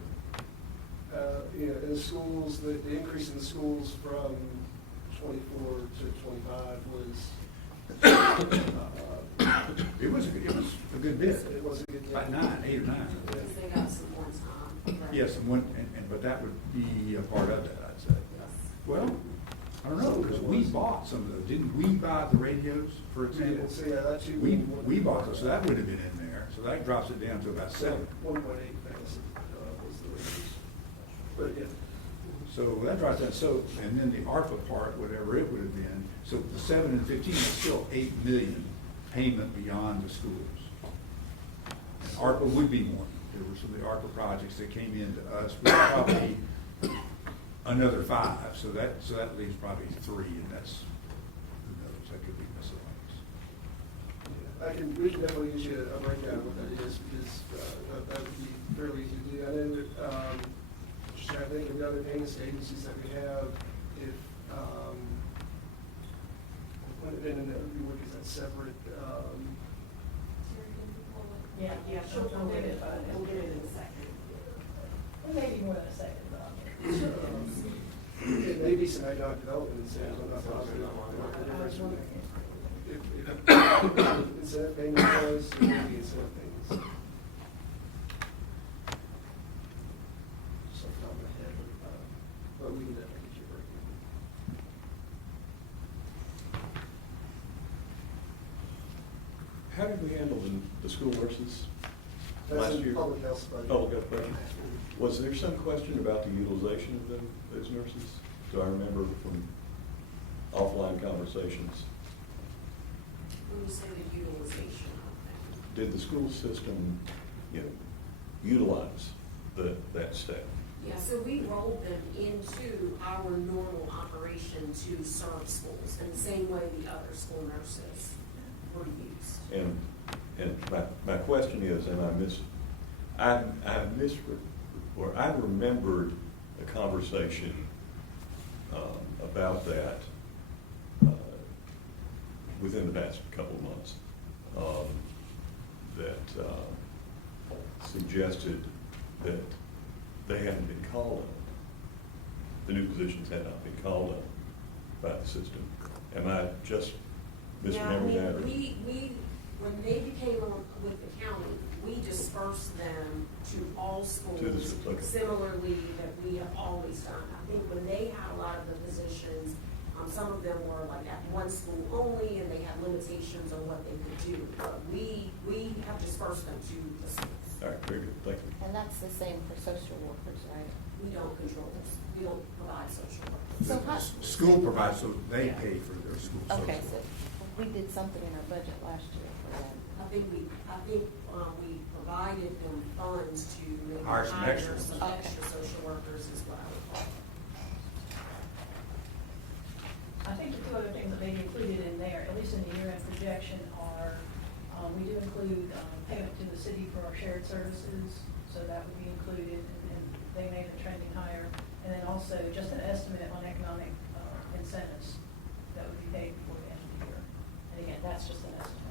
You know, in the schools, the increase in the schools from 24 to 25 was, It was a good bit. It was a good bit. About 9, 8 or 9. Because they got some more time. Yes, but that would be a part of that, I'd say. Well, I don't know, because we bought some of those. Didn't we buy the radios, for example? So, yeah, that too. We bought those, so that would have been in there. So that drops it down to about 7. 1.8 thousand was the raise. But yeah. So that drops down, so, and then the ARPA part, whatever it would have been, so the 7 and 15 is still 8 million payment beyond the schools. And ARPA would be one. There were some of the ARPA projects that came into us, but probably another 5, so that leaves probably 3, and that's, who knows, that could be miscellaneous. We can definitely get you a breakdown of what that is, because that would be fairly easy to do. I know that, just trying to think of the other payments to agencies that we have, if, put it in the work, is that separate, Yeah, She'll we'll get it, We'll get it in a second. maybe more than a second, but. it may be some economic development incentives, I'm not positive what the I was difference would wondering. be. If incentive payment was, it may be incentive payments. Something on my head, but we can definitely get you a breakdown. How did we handle the school nurses That's last in year? public health budget. Public health budget. Was there some question about the utilization of those nurses? Do I remember from offline conversations? When you say the utilization of them. Did the school system, utilize that staff? Yeah, so we rolled them into our normal operation to serve schools in the same way the other school nurses were used. And my question is, and I remembered a conversation about that within the past couple of months that suggested that they hadn't been called on. The new positions had not been called on by the system. Am I just misremembering that? or- We, when they became on with the county, we dispersed them to all schools. To the schools, okay. Similarly that we have always done. I think when they had a lot of the positions, some of them were like at one school only and they had limitations on what they could do. But we have dispersed them to the schools. All right, very good, thank you. And that's the same for social workers, right? We don't control this. We don't provide social work. So how? School provides, so they pay for their school social. Okay, so we did something in our budget last year for that. I think we provided them funds to maybe Hire some extras. some Okay. extra social workers as well. I think the two other things that may be included in there, at least in the year-end projection, are, we do include payment to the city for our shared services, so that would be included, and they made it trending higher. And then also just an estimate on economic incentives that would be paid before the end of the year. And again, that's just an estimate.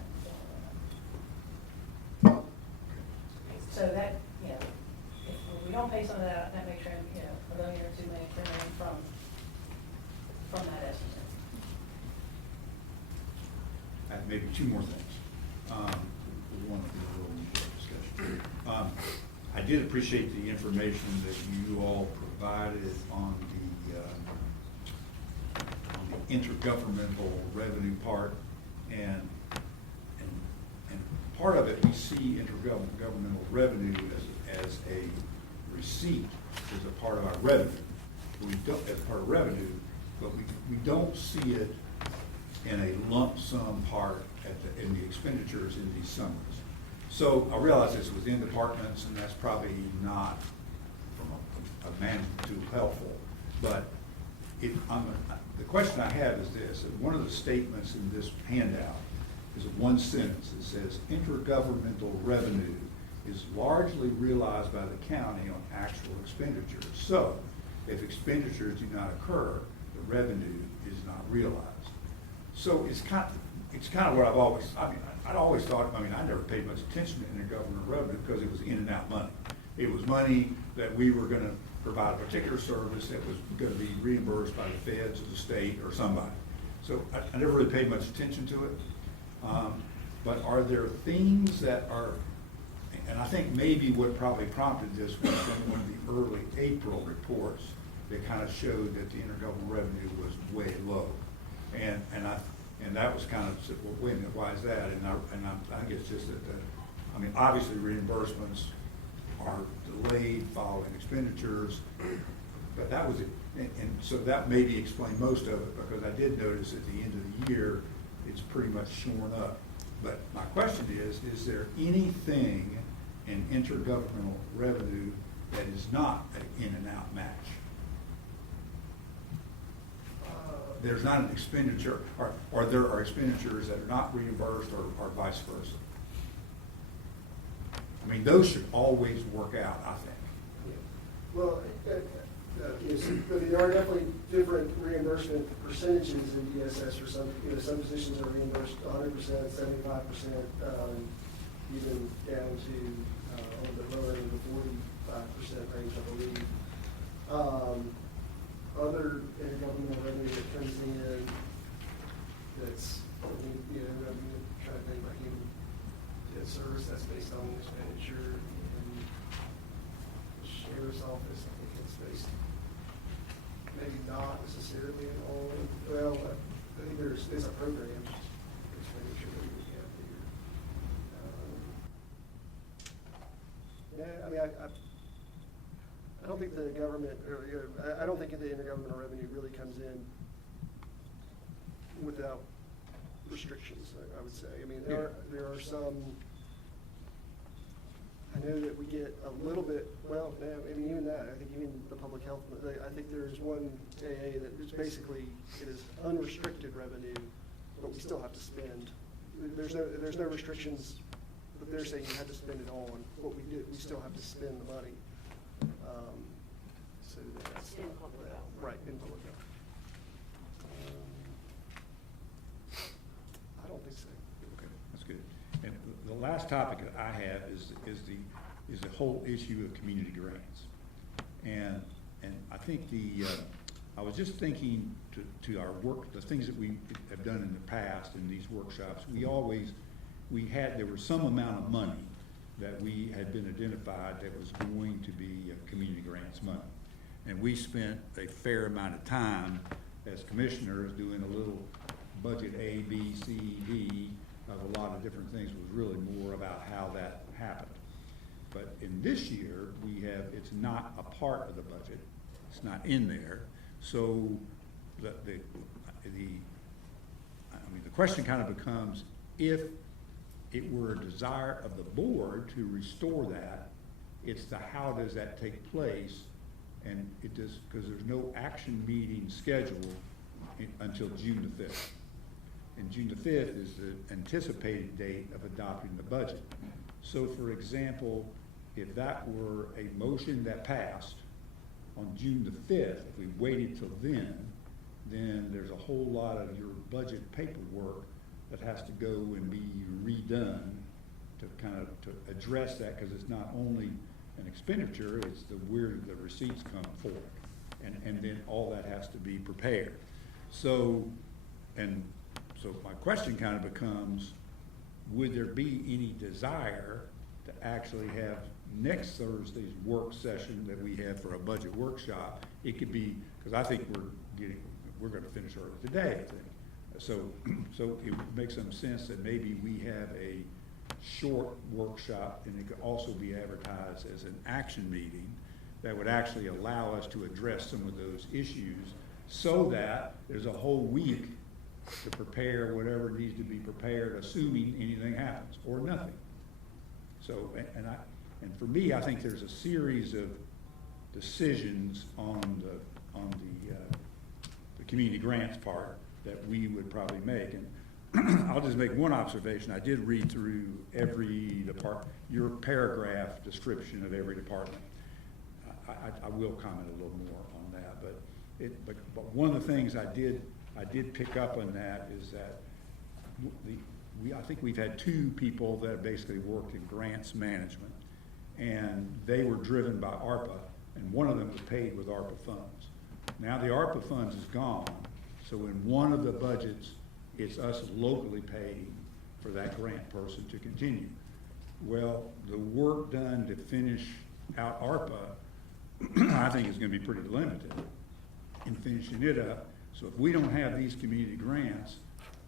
So that, if we don't pay some of that, that may trend, $1 million or $2 million, $3 million from that estimate. Maybe 2 more things. We want to do a little more discussion. I did appreciate the information that you all provided on the intergovernmental revenue part, and part of it, we see intergovernmental revenue as a receipt, as a part of our revenue. We don't, as part of revenue, but we don't see it in a lump sum part in the expenditures in these summaries. So I realize it's within departments, and that's probably not from a management tool helpful, but the question I have is this, and one of the statements in this handout is one sentence that says intergovernmental revenue is largely realized by the county on actual expenditures. So if expenditures do not occur, the revenue is not realized. So it's kind of what I'd always thought, I never paid much attention to intergovernmental revenue because it was in and out money. It was money that we were gonna provide a particular service that was gonna be reimbursed by the feds or the state or somebody. So I never really paid much attention to it. But are there things that are, and I think maybe what probably prompted this was from one of the early April reports that kind of showed that the intergovernmental revenue was way low. And that was kind of, well, wait a minute, why is that? And I think it's just that, obviously reimbursements are delayed following expenditures, but that was it. And so that maybe explained most of it, because I did notice at the end of the year, it's pretty much shorn up. But my question is there anything in intergovernmental revenue that is not an in and out match? There's not an expenditure, or there are expenditures that are not reimbursed, or vice versa. Those should always work out, I think. Well, there are definitely different reimbursement percentages in DSS for some, some positions are reimbursed 100%, 75%, even down to on the lower end of the 45% range, I believe. Other intergovernmental revenue that comes in, that's, trying to think like human debt service, that's based on expenditure, and the sheriff's office, I think it's based, maybe not necessarily at all. Well, I think there's a program expenditure that we have here. I don't think the government, I don't think the intergovernmental revenue really comes in without restrictions, I would say. There are some, I know that we get a little bit, well, even that, I think even the public health, I think there's one AA that is basically, it is unrestricted revenue, but we still have to spend. There's no restrictions, but they're saying you have to spend it on. What we do, we still have to spend the money. So that's In public health. Right, in public health. I don't think so. Okay, that's good. And the last topic that I have is the whole issue of community grants. And I think I was just thinking to our work, the things that we have done in the past in these workshops, there was some amount of money that we had been identified that was going to be community grants money. And we spent a fair amount of time as commissioners doing a little budget A, B, C, D of a lot of different things. It was really more about how that happened. But in this year, it's not a part of the budget. It's not in there. So the question kind of becomes, if it were a desire of the board to restore that, it's the how does that take place, and it does, because there's no action meeting scheduled until June the 5th. And June the 5th is the anticipated date of adopting the budget. So for example, if that were a motion that passed on June the 5th, if we waited till then there's a whole lot of your budget paperwork that has to go and be redone to address that, because it's not only an expenditure, it's where the receipts come forward. And then all that has to be prepared. So my question kind of becomes, would there be any desire to actually have next Thursday's work session that we have for a budget workshop? It could be, because I think we're getting, we're gonna finish early today, I think. So it would make some sense that maybe we have a short workshop, and it could also be advertised as an action meeting that would actually allow us to address some of those issues, so that there's a whole week to prepare whatever needs to be prepared, assuming anything happens, or nothing. So, and for me, I think there's a series of decisions on the community grants part that we would probably make. And I'll just make one observation. I did read through every department, your paragraph description of every department. I will comment a little more on that, but one of the things I did pick up on that is that I think we've had two people that have basically worked in grants management, and they were driven by ARPA, and one of them was paid with ARPA funds. Now the ARPA funds is gone, so in one of the budgets, it's us locally paying for that grant person to continue. Well, the work done to finish out ARPA, I think is gonna be pretty limited in finishing it up. So if we don't have these community grants,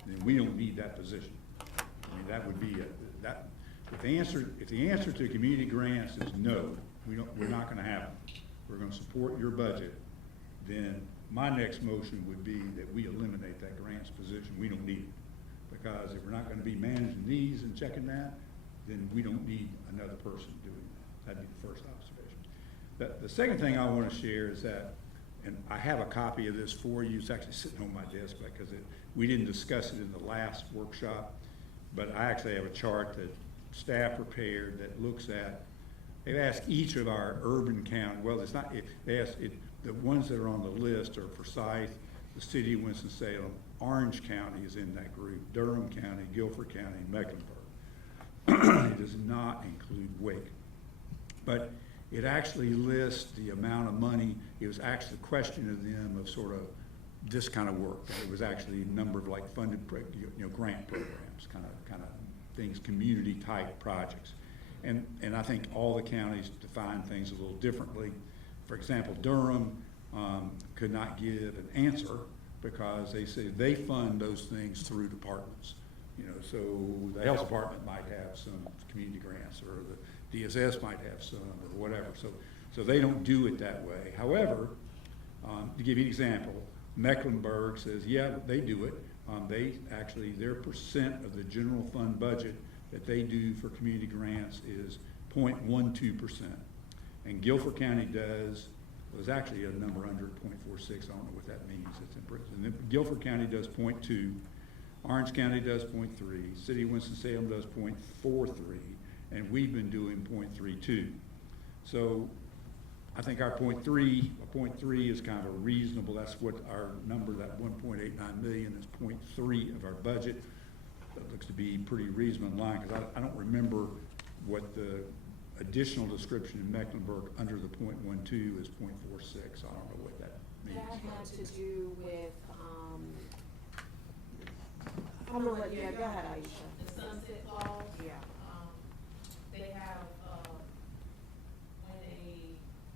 then we don't need that position. I mean, that would be if the answer to community grants is no, we're not gonna have them. We're gonna support your budget, then my next motion would be that we eliminate that grants position. We don't need it. Because if we're not gonna be managing these and checking that, then we don't need another person doing that. That'd be the first observation. The second thing I wanna share is that, and I have a copy of this for you, it's actually sitting on my desk because we didn't discuss it in the last workshop, but I actually have a chart that staff prepared that looks at, they've asked each of our urban county, well, it's not, they asked, the ones that are on the list are Forsyth, the city of Winston-Salem, Orange County is in that group, Durham County, Guilford County, and Mecklenburg. It does not include Wake. But it actually lists the amount of money. It was actually a question of them of sort of this kind of work. It was actually a number of like funded, grant programs, kind of things, community type projects. And I think all the counties define things a little differently. For example, Durham could not give an answer because they say they fund those things through departments. So the health department might have some community grants, or the DSS might have some, or whatever. So they don't do it that way. However, to give you an example, Mecklenburg says, yeah, they do it. Their percent of the general fund budget that they do for community grants is 0.12%. And Guilford County does, there's actually a number under 0.46, I don't know what that means, it's in Britain. And then Guilford County does 0.2, Orange County does 0.3, City of Winston-Salem does 0.43, and we've been doing 0.32. So I think our 0.3 is kind of reasonable. That's what our number, that 1.89 million is 0.3 of our budget. That looks to be pretty reasonable in line, because I don't remember what the additional description in Mecklenburg under the 0.12 is 0.46. I don't know what that means. That had to do with, I'm gonna let you, go ahead, Aisha. The sunset clause. Yeah. They have, when a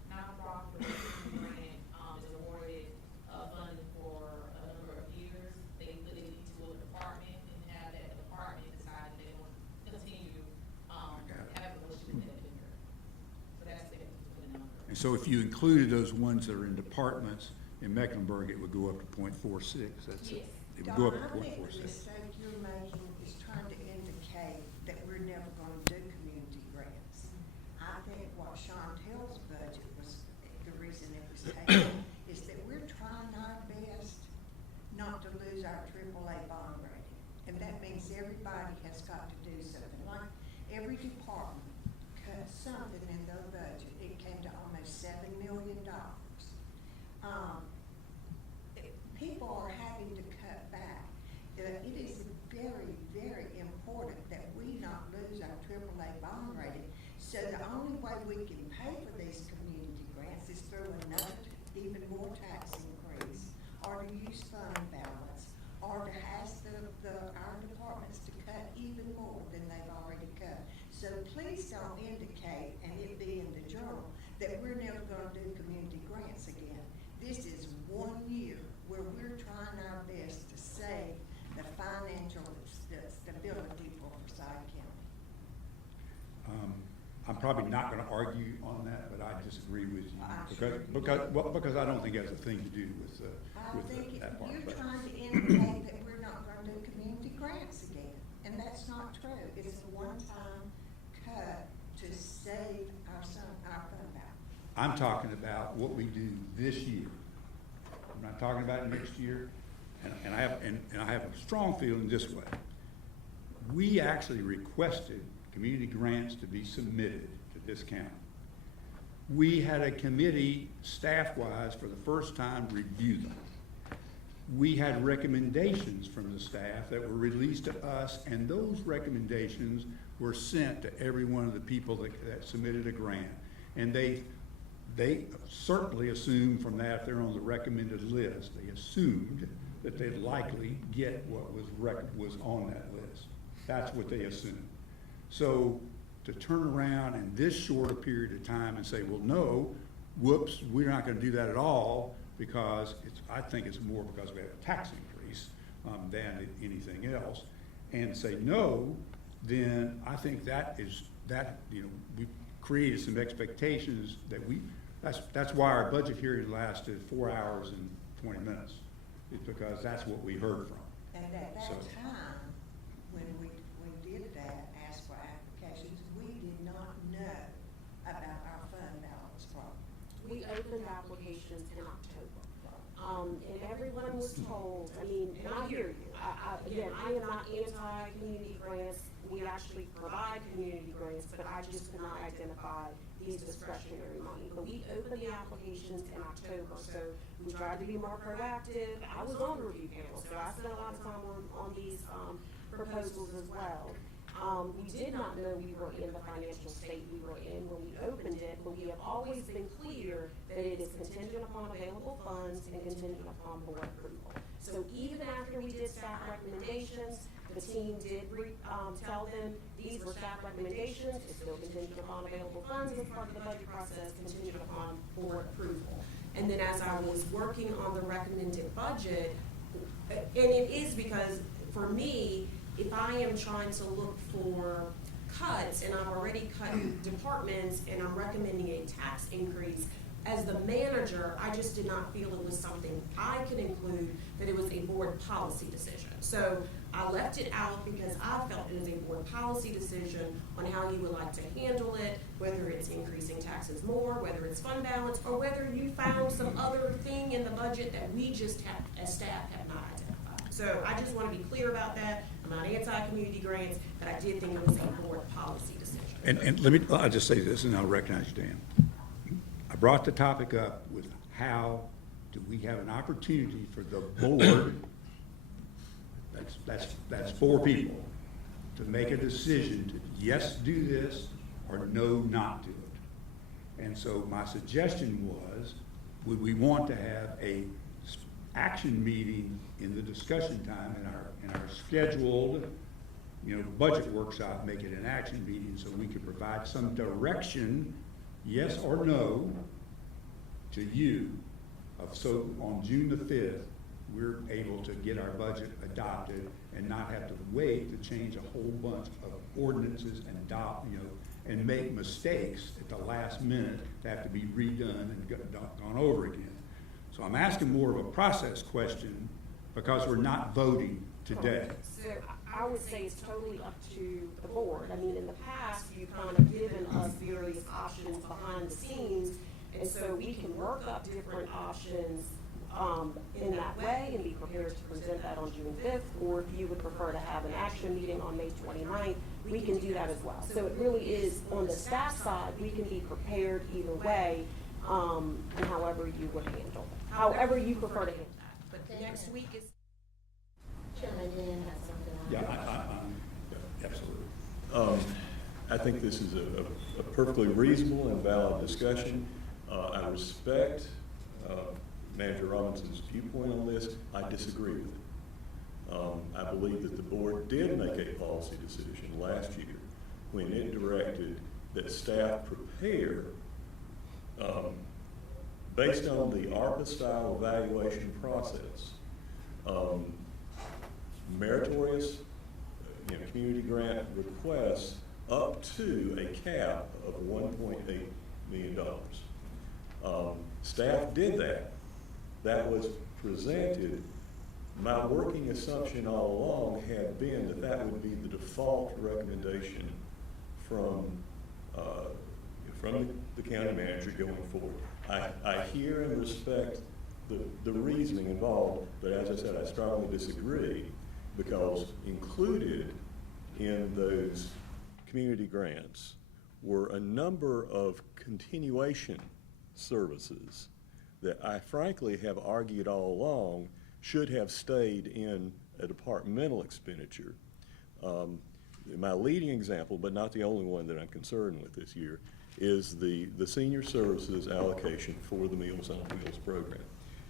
nonprofit grant, is awarded, funding for a number of years, they put it into a department and have that department decide they want to continue, having a relationship with that vendor. So that's the number. And so if you included those ones that are in departments in Mecklenburg, it would go up to 0.46. That's it. It would go up to Don, I think the 0.46. mistake you're making is trying to indicate that we're never gonna do community grants. I think what Chantel's budget was, the reason it was taken, is that we're trying our best not to lose our AAA bond rating. And that means everybody has got to do something. Like every department cut something in their budget. It came to almost $7 million. People are having to cut back. It is very, very important that we not lose our AAA bond rating. So the only way we can pay for these community grants is through another, even more tax increase, or to use fund balance, or to ask our departments to cut even more than they've already cut. So please don't indicate, and it be in the journal, that we're never gonna do community grants again. This is 1 year where we're trying trying our best to save the financial stability for Forsyth County. I'm probably not gonna argue on that, but I disagree with you, because I don't think it has a thing to do I think with that part. you're but- trying to indicate that we're not gonna do community grants again, and that's not true. It's a one-time cut to save our fund balance. I'm talking about what we do this year. I'm not talking about next year, and I have a strong feeling this way. We actually requested community grants to be submitted to this county. We had a committee, staff-wise, for the first time, review them. We had recommendations from the staff that were released to us, and those recommendations were sent to every one of the people that submitted a grant. And they certainly assumed from that, if they're on the recommended list, they assumed that they'd likely get what was on that list. That's what they assumed. So to turn around in this short a period of time and say, well, no, whoops, we're not gonna do that at all, because I think it's more because we had a tax increase than anything else, and say no, then I think we created some expectations that's why our budget hearing lasted 4 hours and 20 minutes. It's because that's what we heard from. And at that So- time, when we did that, asked for applications, we did not know about our fund balance problem. We opened applications in October. And everyone was told, I mean, and I hear you, again, I am not anti-community grants. We actually provide community grants, but I just could not identify these discretionary money. But we opened the applications in October, so we tried to be more proactive. I was on the review panel, so I spent a lot of time on these, proposals as well. We did not know we were in the financial state we were in when we opened it, but we have always been clear that it is contingent upon available funds and contingent upon board approval. So even after we did staff recommendations, the team did tell them these were staff recommendations, it's still contingent upon available funds as part of the budget process, contingent upon board approval. And then as I was working on the recommended budget, and it is because, for me, if I am trying to look for cuts and I've already cut departments and I'm recommending a tax increase, as the manager, I just did not feel it was something I could include, that it was a board policy decision. So I left it out because I felt it was a board policy decision on how you would like to handle it, whether it's increasing taxes more, whether it's fund balance, or whether you found some other thing in the budget that we just have, as staff, have not identified. So I just want to be clear about that. I'm not anti-community grants, but I did think it was a board policy decision. And I'll just say this, and I'll recognize you, Dan. I brought the topic up with how do we have an opportunity for the board, that's 4 people, to make a decision to yes, do this, or no, not do it. And so my suggestion was, would we want to have a action meeting in the discussion time in our scheduled, budget workshop, make it an action meeting so we could provide some direction, yes or no, to you. So on June the 5th, we're able to get our budget adopted and not have to wait to change a whole bunch of ordinances and and make mistakes at the last minute that have to be redone and gone over again. So I'm asking more of a process question because we're not voting today. So I would say it's totally up to the board. I mean, in the past, you've kind of given us various options behind the scenes, and so we can work up different options in that way and be prepared to present that on June 5th, or if you would prefer to have an action meeting on May 29th, we can do that as well. So it really is, on the staff side, we can be prepared either way, and however you would handle it, however you prefer to handle that. But next week is. Chairman Dan has something on. Yeah, absolutely. I think this is a perfectly reasonable and valid discussion. I respect Manager Robinson's viewpoint on this. I disagree with it. I believe that the board did make a policy decision last year when it directed that staff prepare, based on the ARPA-style evaluation process, meritorious, community grant requests up to a cap of $1.8 million. Staff did that. That was presented. My working assumption all along had been that that would be the default recommendation from the county manager going forward. I hear and respect the reasoning involved, but as I said, I strongly disagree, because included in those community grants were a number of continuation services that I frankly have argued all along should have stayed in a departmental expenditure. My leading example, but not the only one that I'm concerned with this year, is the senior services allocation for the Meals on Wheels program.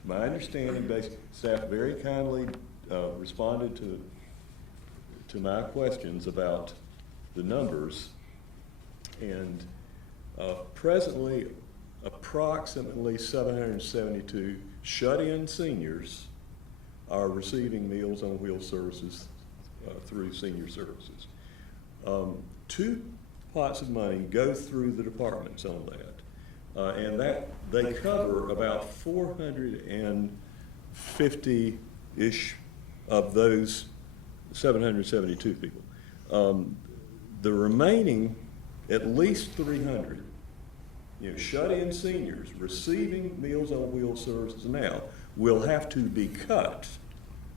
My understanding, staff very kindly responded to my questions about the numbers, and presently approximately 772 shut-in seniors are receiving Meals on Wheels services through senior services. 2 pots of money go through the departments on that, and that they cover about 450-ish of those 772 people. The remaining, at least 300, shut-in seniors receiving Meals on Wheels services now will have to be cut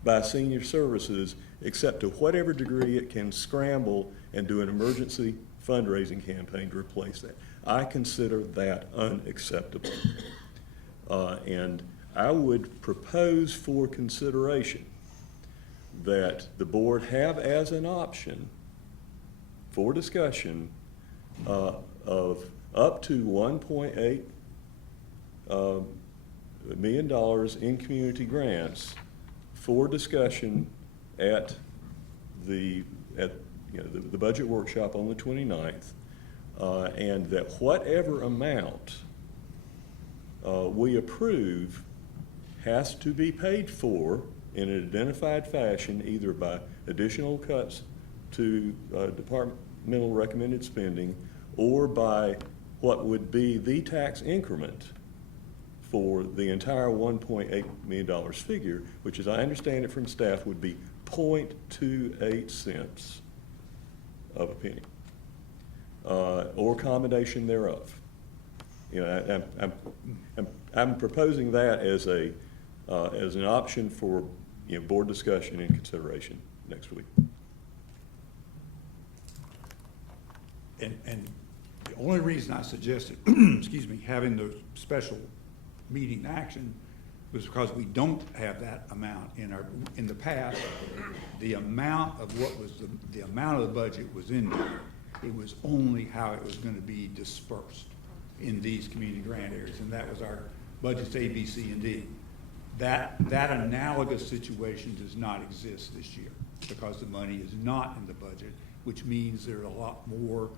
by senior services, except to whatever degree it can scramble and do an emergency fundraising campaign to replace that. I consider that unacceptable. And I would propose for consideration that the board have as an option for discussion of up to $1.8 million in community grants for discussion at the budget workshop on the 29th, and that whatever amount we approve has to be paid for in an identified fashion, either by additional cuts to departmental recommended spending, or by what would be the tax increment for the entire $1.8 million figure, which, as I understand it from staff, would be 0.28 cents of a penny, or combination thereof. I'm proposing that as an option for board discussion and consideration next week. And the only reason I suggested, excuse me, having the special meeting action was because we don't have that amount in the past. The amount of what was the amount of the budget was in there. It was only how it was going to be dispersed in these community grant areas, and that was our budgets A, B, C, and D. That analogous situation does not exist this year because the money is not in the budget, which means there are a lot more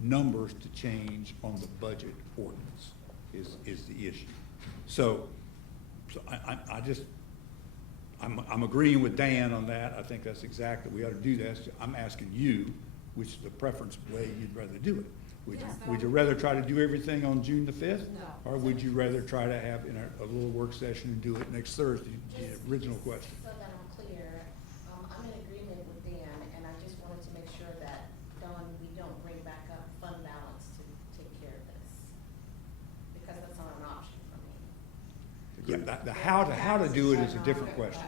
numbers to change on the budget ordinance is the issue. So I'm agreeing with Dan on that. I think that's exactly, we ought to do that. I'm asking you, which is the preference way you'd rather do it. Would you rather try to do everything on June the 5th? No. Or would you rather try to have in a little work session and do it next Thursday? The original question. So that I'm clear, I'm in agreement with Dan, and I just wanted to make sure that, Dawn, we don't bring back up fund balance to take care of this. Because that's not an option for me. Yeah, the how to do it is a different question.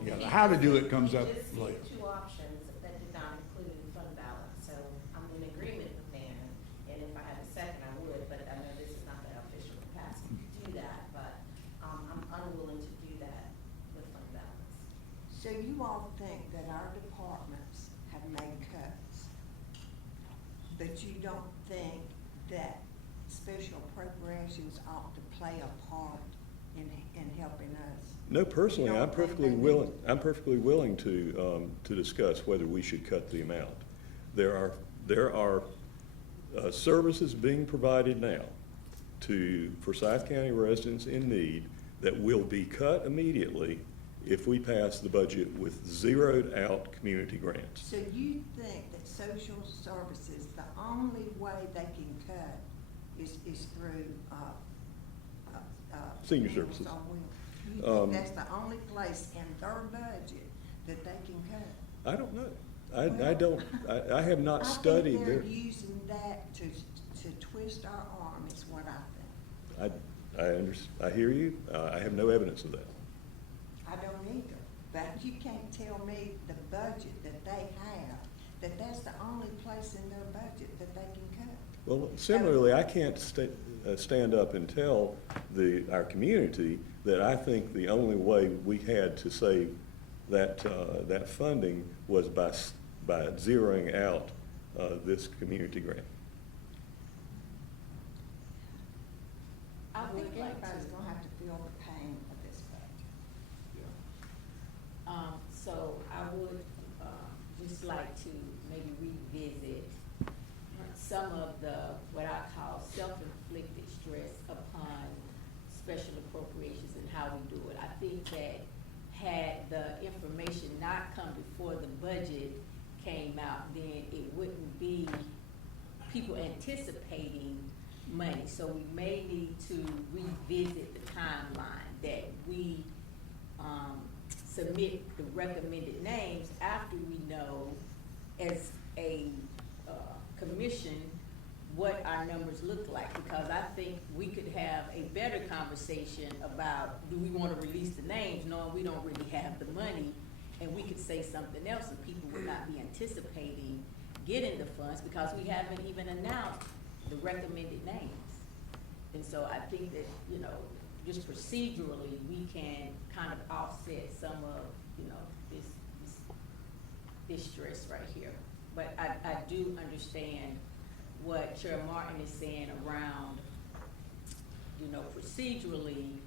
Yeah, the how to do it comes up later. Just two options that did not include fund balance, so I'm in agreement with Dan, and if I had a second, I would, but I know this is not the official capacity to do that, but I'm unwilling to do that with fund balance. So you all think that our departments have made cuts, but you don't think that special appropriations ought to play a part in helping us? No, personally, You don't I'm think perfectly they willing. need- I'm perfectly willing to discuss whether we should cut the amount. There are services being provided now for Forsyth County residents in need that will be cut immediately if we pass the budget with zeroed out community grants. So you think that social services, the only way they can cut is through, Senior Meals services. on Wheels? You Um, think that's the only place in their budget that they can cut? I don't know. I don't, I have not studied I their. think they're using that to twist our arm, is what I think. I hear you. I have no evidence of that. I don't either, but you can't tell me the budget that they have, that that's the only place in their budget that they can cut. Well, similarly, I can't stand up and tell our community that I think the only way we had to save that funding was by zeroing out this community grant. I think everybody's gonna have to feel the pain of this budget. So I would, just like to maybe revisit some of the, what I call self-inflicted stress upon special appropriations and how we do it. I think that had the information not come before the budget came out, then it wouldn't be people anticipating money. So we may need to revisit the timeline that we, submit the recommended names after we know as a commission what our numbers look like, because I think we could have a better conversation about, do we want to release the names knowing we don't really have the money, and we could say something else and people would not be anticipating getting the funds because we haven't even announced the recommended names. And so I think that, you know, just procedurally, we can kind of offset some of, you know, this stress right here. But I do understand what Chair Martin is saying around, you know, procedurally,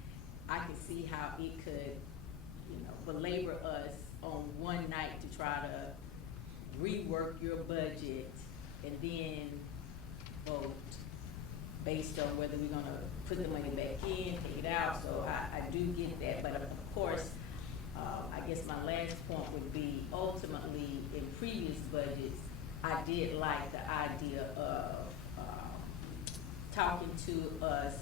I can see how it could, you know, belabor us on one night to try to rework your budget and then vote based on whether we're gonna put the money back in, take it out. So I do get that, but of course, I guess my last point would be ultimately in previous budgets, I did like the idea of talking to us,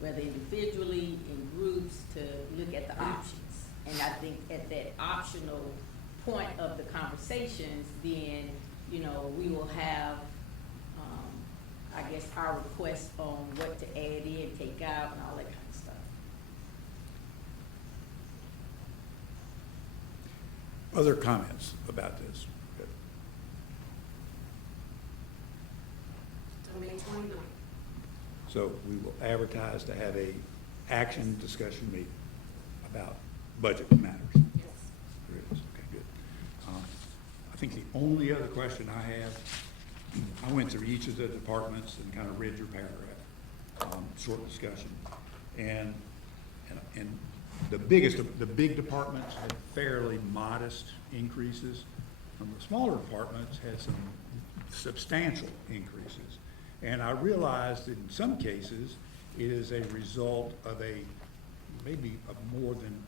whether individually, in groups, to look at the options. And I think at that optional point of the conversations, then, you know, we will have, I guess, our request on what to add in, take out, and all that kind of stuff. Other comments about this? Till May 29th. So we will advertise to have a action discussion meeting about budget matters. Yes. There is, okay, good. I think the only other question I have, I went through each of the departments and kind of read your paragraph, short discussion. And the big departments had fairly modest increases. The smaller departments had some substantial increases. And I realized that in some cases, it is a result of maybe more than,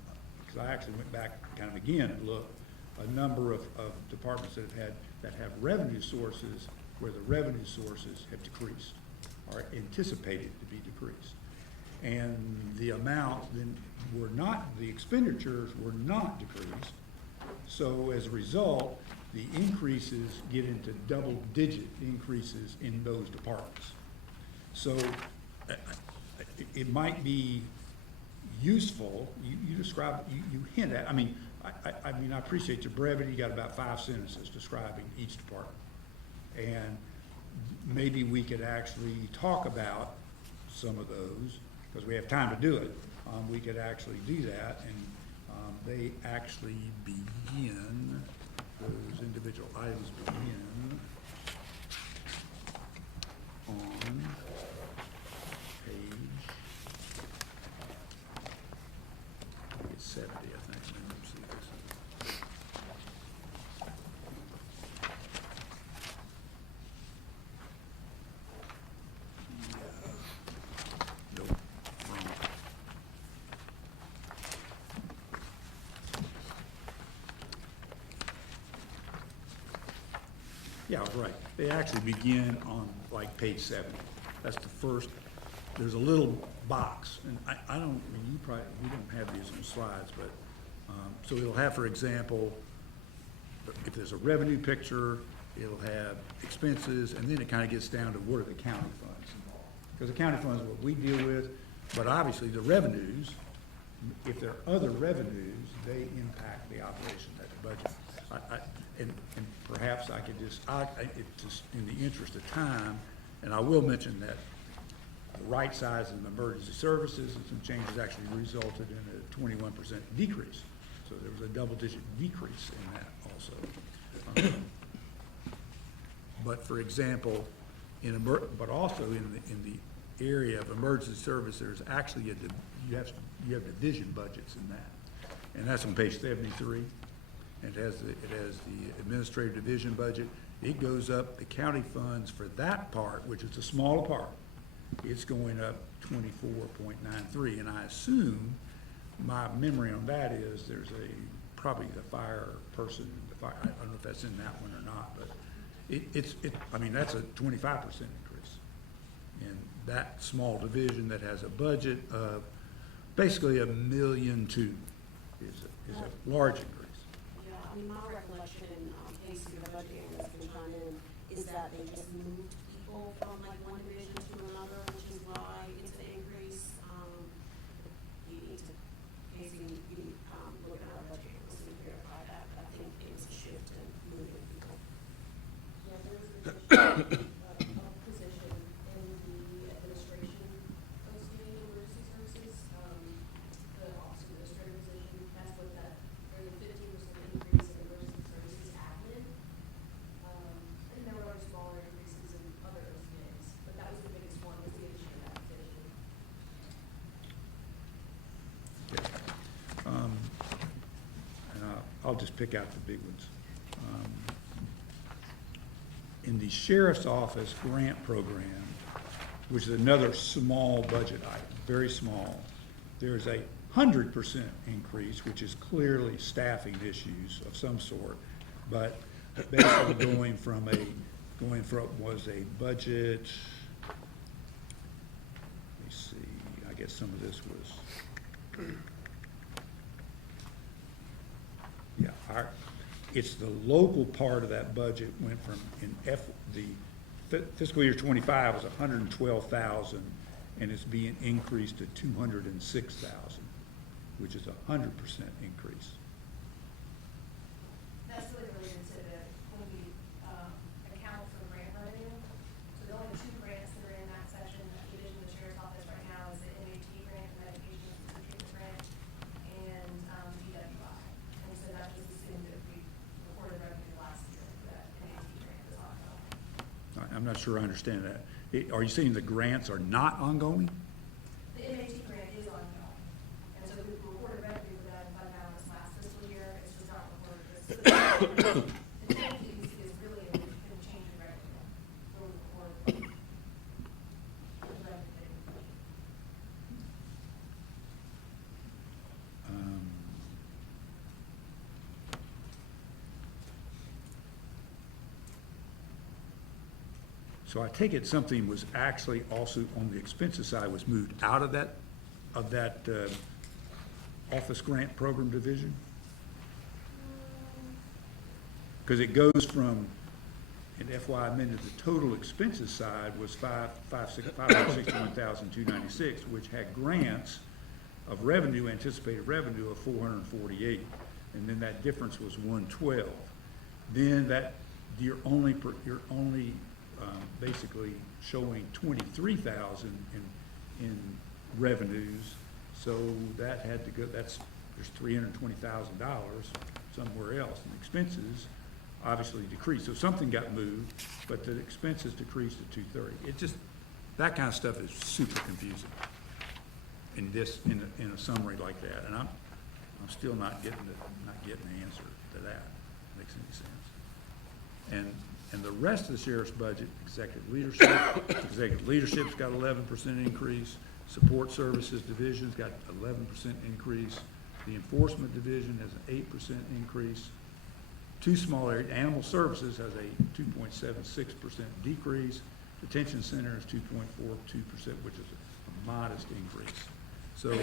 because I actually went back kind of again and looked, a number of departments that have revenue sources where the revenue sources have decreased, or anticipated to be decreased. And the amount then the expenditures were not decreased. So as a result, the increases get into double-digit increases in those departments. So it might be useful, you describe, you hint at, I mean, I appreciate your brevity. You got about 5 sentences describing each department. And maybe we could actually talk about some of those, because we have time to do it. We could actually do that, and they actually begin, those individual items begin on page 70, I think. Let me see this. Nope, wrong. Yeah, right. They actually begin on like page 70. That's the first, there's a little box, and I don't, I mean, you probably, we don't have these on slides, but, so it'll have, for example, if there's a revenue picture, it'll have expenses, and then it kind of gets down to what are the county funds. Because the county funds are what we deal with, but obviously the revenues, if there are other revenues, they impact the operation of the budget. And perhaps I could just, it's just in the interest of time, and I will mention that the right size of emergency services and some changes actually resulted in a 21% decrease. So there was a double-digit decrease in that also. But for example, but also in the area of emergency service, there's actually you have division budgets in that, and that's on page 73. And it has the administrative division budget. It goes up, the county funds for that part, which is a smaller part, it's going up 24.93. And I assume, my memory on that is there's probably the fire person, I don't know if that's in that one or not, but I mean, that's a 25% increase. And that small division that has a budget of basically $1.2 million is a large increase. Yeah, I mean, my recollection, in case the budget analyst can chime in, is that they just moved people from like one division to another, which is why it's an increase. You need to, Casey, you need, look at our budget analyst and verify that. I think it was a shift in moving people. Yeah, there was a position in the administration posting in emergency services, the office administrator position, that's what that, nearly 15% increase in emergency services admin. And there were other smaller increases in other OCAs, but that was the biggest one, was the addition of that position. And I'll just pick out the big ones. In the sheriff's office grant program, which is another small budget item, very small, there's a 100% increase, which is clearly staffing issues of some sort, but basically going from was a budget, let me see, I guess some of this was, yeah, it's the local part of that budget went from, the fiscal year 25 was 112,000, and it's being increased to 206,000, which is a 100% increase. That's really related to when we account for grant revenue. So the only two grants that are in that section, the division of the sheriff's office right now is the MAT grant, the medication assisted treatment grant, and DWI. And so that just assumed that if we recorded revenue last year, that MAT grant was ongoing. I'm not sure I understand that. Are you saying the grants are not ongoing? The MAT grant is ongoing. And so we recorded revenue for that fund balance last fiscal year, it's just not recorded this fiscal year. The change is really in change in revenue. Where we record the revenue that we budget. So I take it something was actually also on the expenses side was moved out of that office grant program division? Because it goes from, in FY amended, the total expenses side was 561,296, which had grants of revenue, anticipated revenue of 448, and then that difference was 112. Then you're only basically showing 23,000 in revenues, so that had to go. There's $320,000 somewhere else, and expenses obviously decreased. So something got moved, but the expenses decreased to 230. That kind of stuff is super confusing in a summary like that, and I'm still not getting the answer to that. Makes any sense? And the rest of the sheriff's budget, executive leadership's got 11% increase, support services division's got 11% increase, the enforcement division has an 8% increase, two small areas. Animal Services has a 2.76% decrease. Detention Center is 2.42%, which is a modest increase. So, I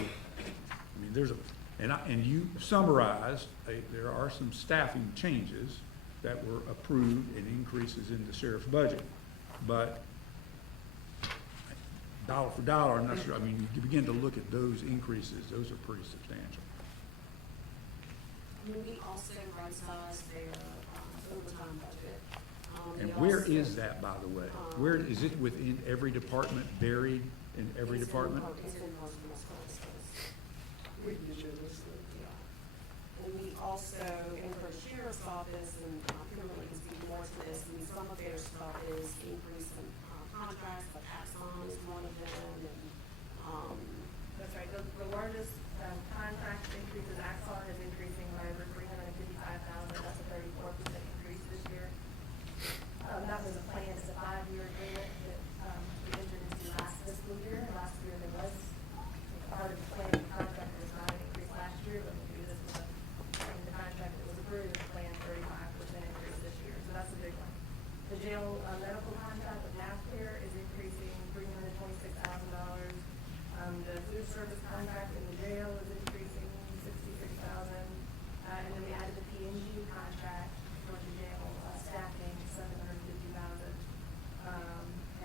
mean, there's a, and you summarized, there are some staffing changes that were approved and increases in the sheriff's budget. But dollar for dollar, I'm not sure, I mean, you begin to look at those increases, those are pretty substantial. We also right-sized their overtime budget. And we where also- is that, by the way? Where, is it within every department, buried in every It's in department? It's in personnel services. We can get you a list of And we also, and for the sheriff's office, and Kimberly can speak more to this, I mean, some of their stuff is increase in contracts, but Axon is one of them, and, That's right, the largest contract increase is Axon is increasing by over $355,000, that's a 34% increase this year. That was a plan, it's a 5-year agreement that we entered into last fiscal year. Last year there was, part of the plan, the contract was not an increase last year, but we do this was in the contract that was approved, the plan 35% increase this year, so that's a big one. The jail medical contract with NASCAR is increasing $326,000. The food service contract in the jail is increasing $66,000. And then we added the P&G contract for the jail staffing, $750,000.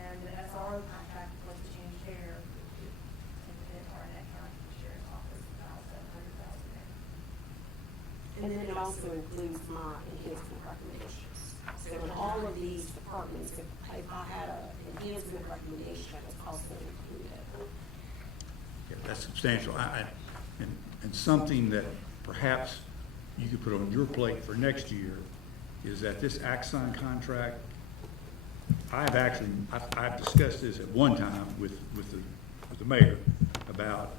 And the SRO contract was to change care, in Arnett County Sheriff's Office, about $700,000 there. And then it also includes my enhancement recommendations. So in all of these departments, if I had an enhancement recommendation, that was also included. Yeah, that's substantial. And something that perhaps you could put on your plate for next year is that this Axon contract, I've discussed this at one time with the mayor about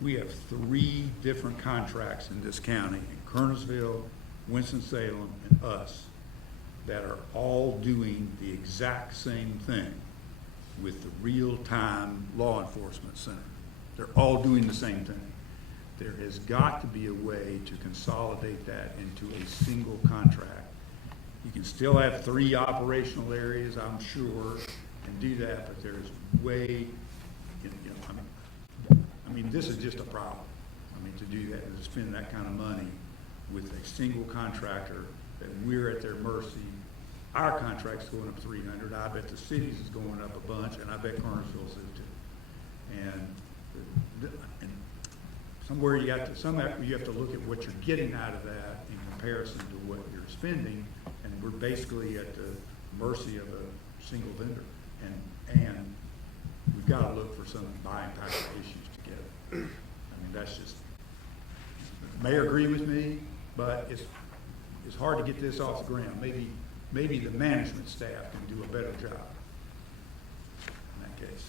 we have 3 different contracts in this county, in Kernersville, Winston-Salem, and us, that are all doing the exact same thing with the real-time law enforcement center. They're all doing the same thing. There has got to be a way to consolidate that into a single contract. You can still have 3 operational areas, I'm sure, and do that, but there's way, I mean, this is just a problem. I mean, to do that, and to spend that kind of money with a single contractor, that we're at their mercy. Our contract's going up $300. I bet the city's is going up a bunch, and I bet Kernersville's is too. And somewhere you have to look at what you're getting out of that in comparison to what you're spending, and we're basically at the mercy of a single vendor. And we've got to look for some buying power issues together. I mean, that's just, the mayor agree with me, but it's hard to get this off the ground. Maybe the management staff can do a better job in that case.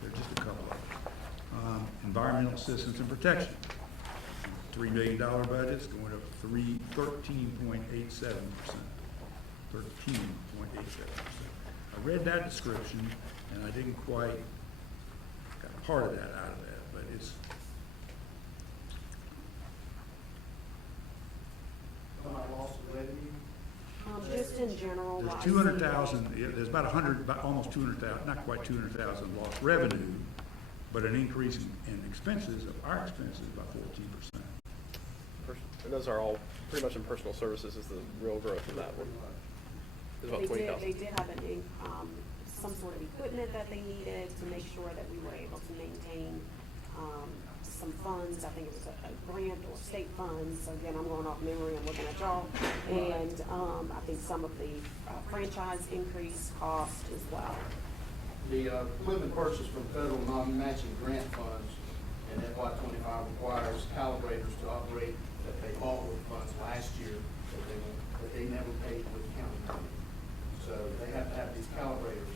There are just a couple of them. Environmental assistance and protection. $3 million budget's going up 13.87%. 13.87%. I read that description and I didn't quite got part of that out of that, but it's loss of revenue. Just in general. there's like- 200,000, there's about almost 200,000, not quite 200,000 lost revenue, but an increase in expenses, of our expenses, about 14%. And those are all pretty much in personal services is the real growth in that one. It's about They 20,000. did have some sort of equipment that they needed to make sure that we were able to maintain, some funds. I think it was a grant or state funds. So again, I'm going off memory, I'm looking at y'all. And, I think some of the franchise increase cost as well. The equipment purchase from federal non-matching grant funds in FY '25 requires calibrators to operate that they bought with funds last year that they never paid with county money. So they have to have these calibrators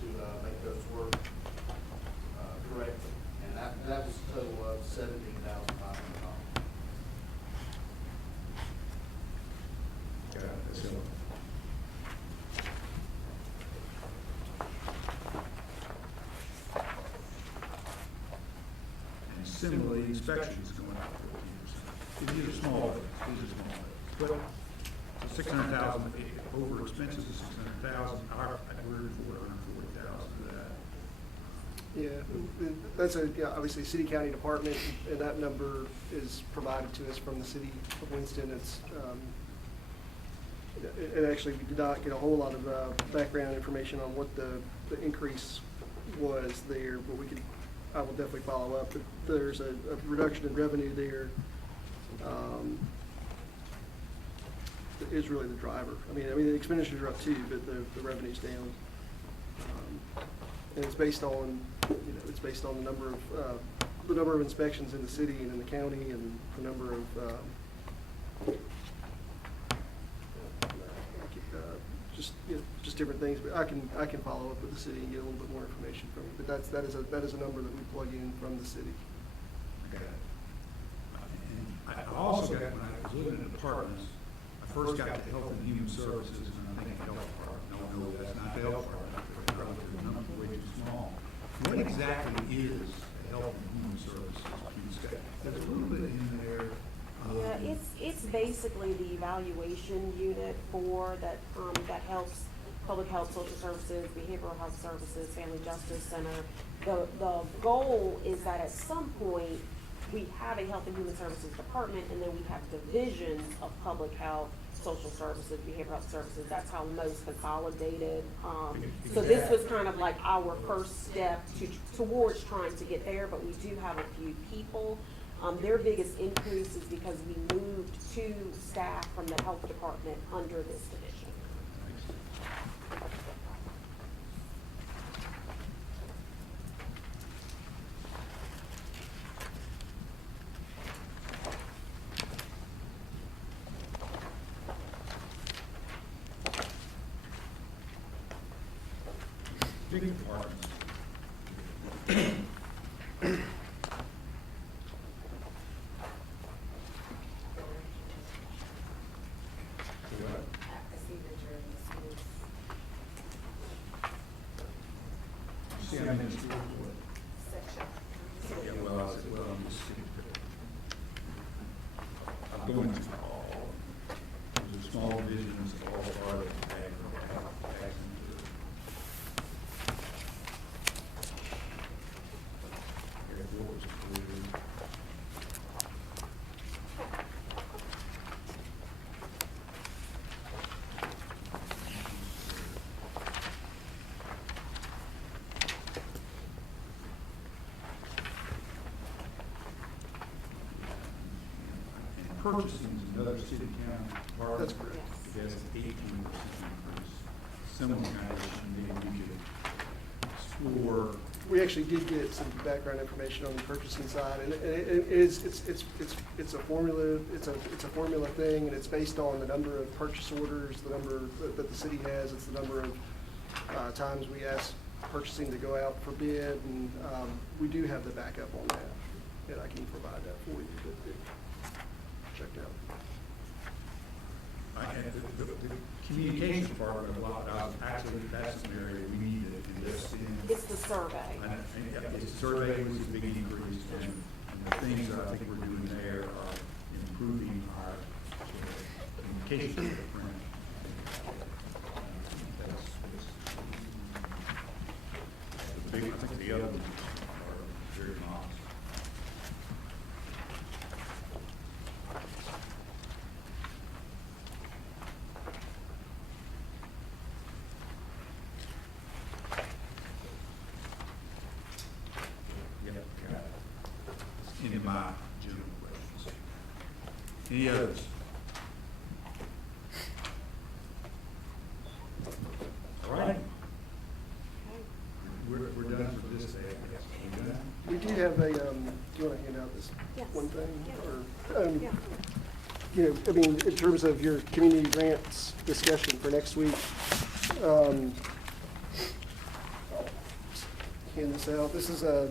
to make those work correctly. And that was a total of $17,500. So, And similarly, inspections going up 14%. These are small, these are small. But 600,000, over expenses of 600,000, we're in 440,000 of that. Yeah, that's obviously a city-county department, and that number is provided to us from the city of Winston. It's, it actually, we did not get a whole lot of background information on what the increase was there, but I will definitely follow up. But there's a reduction in revenue there. That is really the driver. I mean, the expenditures are up too, but the revenue's down. And it's based on, it's based on the number of inspections in the city and in the county, and the number of just different things. But I can follow up with the city and get a little bit more information from you. But that is a number that we plug in from the city. Okay. And I also got, when I was living in apartments, I first got to Health and Human Services, and I think Health Department, no, that's not the Health Department, the number's way too small. What exactly is Health and Human Services? There's a little bit in there. Yeah, it's basically the evaluation unit for that, that helps public health, social services, behavioral health services, family justice center. The goal is that at some point, we have a health and human services department, and then we have divisions of public health, social services, behavioral health services. That's how most consolidated. So this was kind of like our first step towards trying to get there, but we do have a few people. Their biggest increase is because we moved 2 staff from the health department under this division. Big departments. I see that you're in the schools. See, I'm in school, what? Section. Yeah, well, I'm just, I'm going to all, there's a small divisions, all part of the tax. Airports, purchasing is another city county department. That's correct. That's an 18% increase. Similar kind of issue, maybe we could explore. We actually did get some background information on the purchasing side, and it's a formula, it's a formula thing, and it's based on the number of purchase orders, the number that the city has, it's the number of times we ask purchasing to go out for bid, and we do have the backup on that, and I can provide that for you, checked out. The communications department, actually, that's an area we need to invest in. It's the survey. The survey was a big increase, and the things that I think we're doing there are improving our communications footprint. I think the other ones are very modest. Any of my general questions? Any others? All right. We're done for this day, I guess. We done? We do have a, do you want to hand out this Yes. one thing? Yeah. Or, Yeah. you know, I mean, in terms of your community grants discussion for next week, hand this out. This is a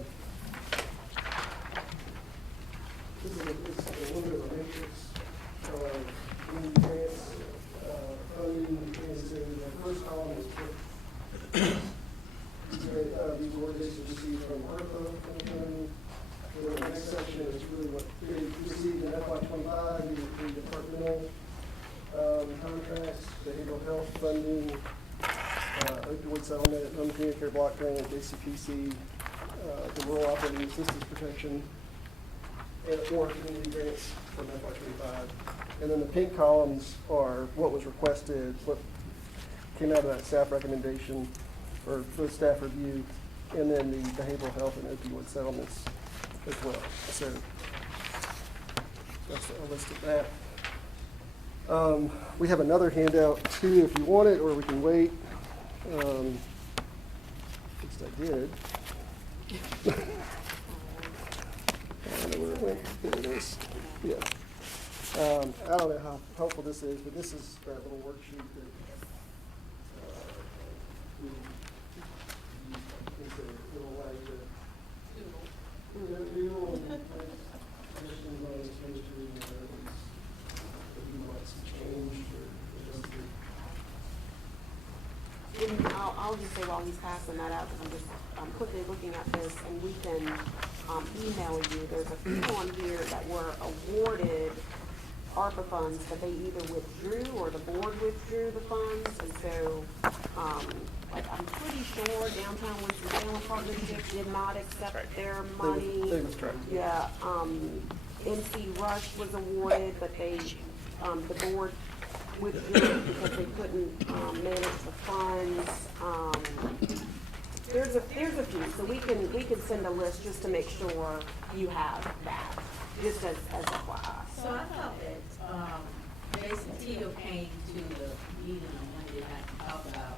little bit of a matrix of community grants, funding, and so the first column is these organizations received from ARPA, from the county. The next section is really what we received in FY '25, the departmental contracts, behavioral health funding, opioid settlement, home community care block grant, JCPC, the rural operating assistance protection, or community grants from FY '25. And then the pink columns are what was requested, what came out of that staff recommendation or the staff review, and then the behavioral health and opioid settlements as well. So that's a list of that. We have another handout too if you want it, or we can wait. At least I did. I don't know where it went. There it is. Yeah. I don't know how helpful this is, but this is that little worksheet that we think it'll allow you to doodle and questions on this ministry and that you might see changed or adjusted. I'll just say while he's passing that out, because I'm quickly looking at this, and we can email you. There's a few on here that were awarded ARPA funds, but they either withdrew or the board withdrew the funds, and so, like, I'm pretty sure Downtown Winston-Salem Partnership did not accept their money. They withdrew. Yeah, NC Rush was awarded, but they, the board withdrew because they couldn't, manage the funds. There's a few, so we can send a list just to make sure you have that, just as a FYI. So I thought that, Jason Teal came to the meeting on Monday night to talk about.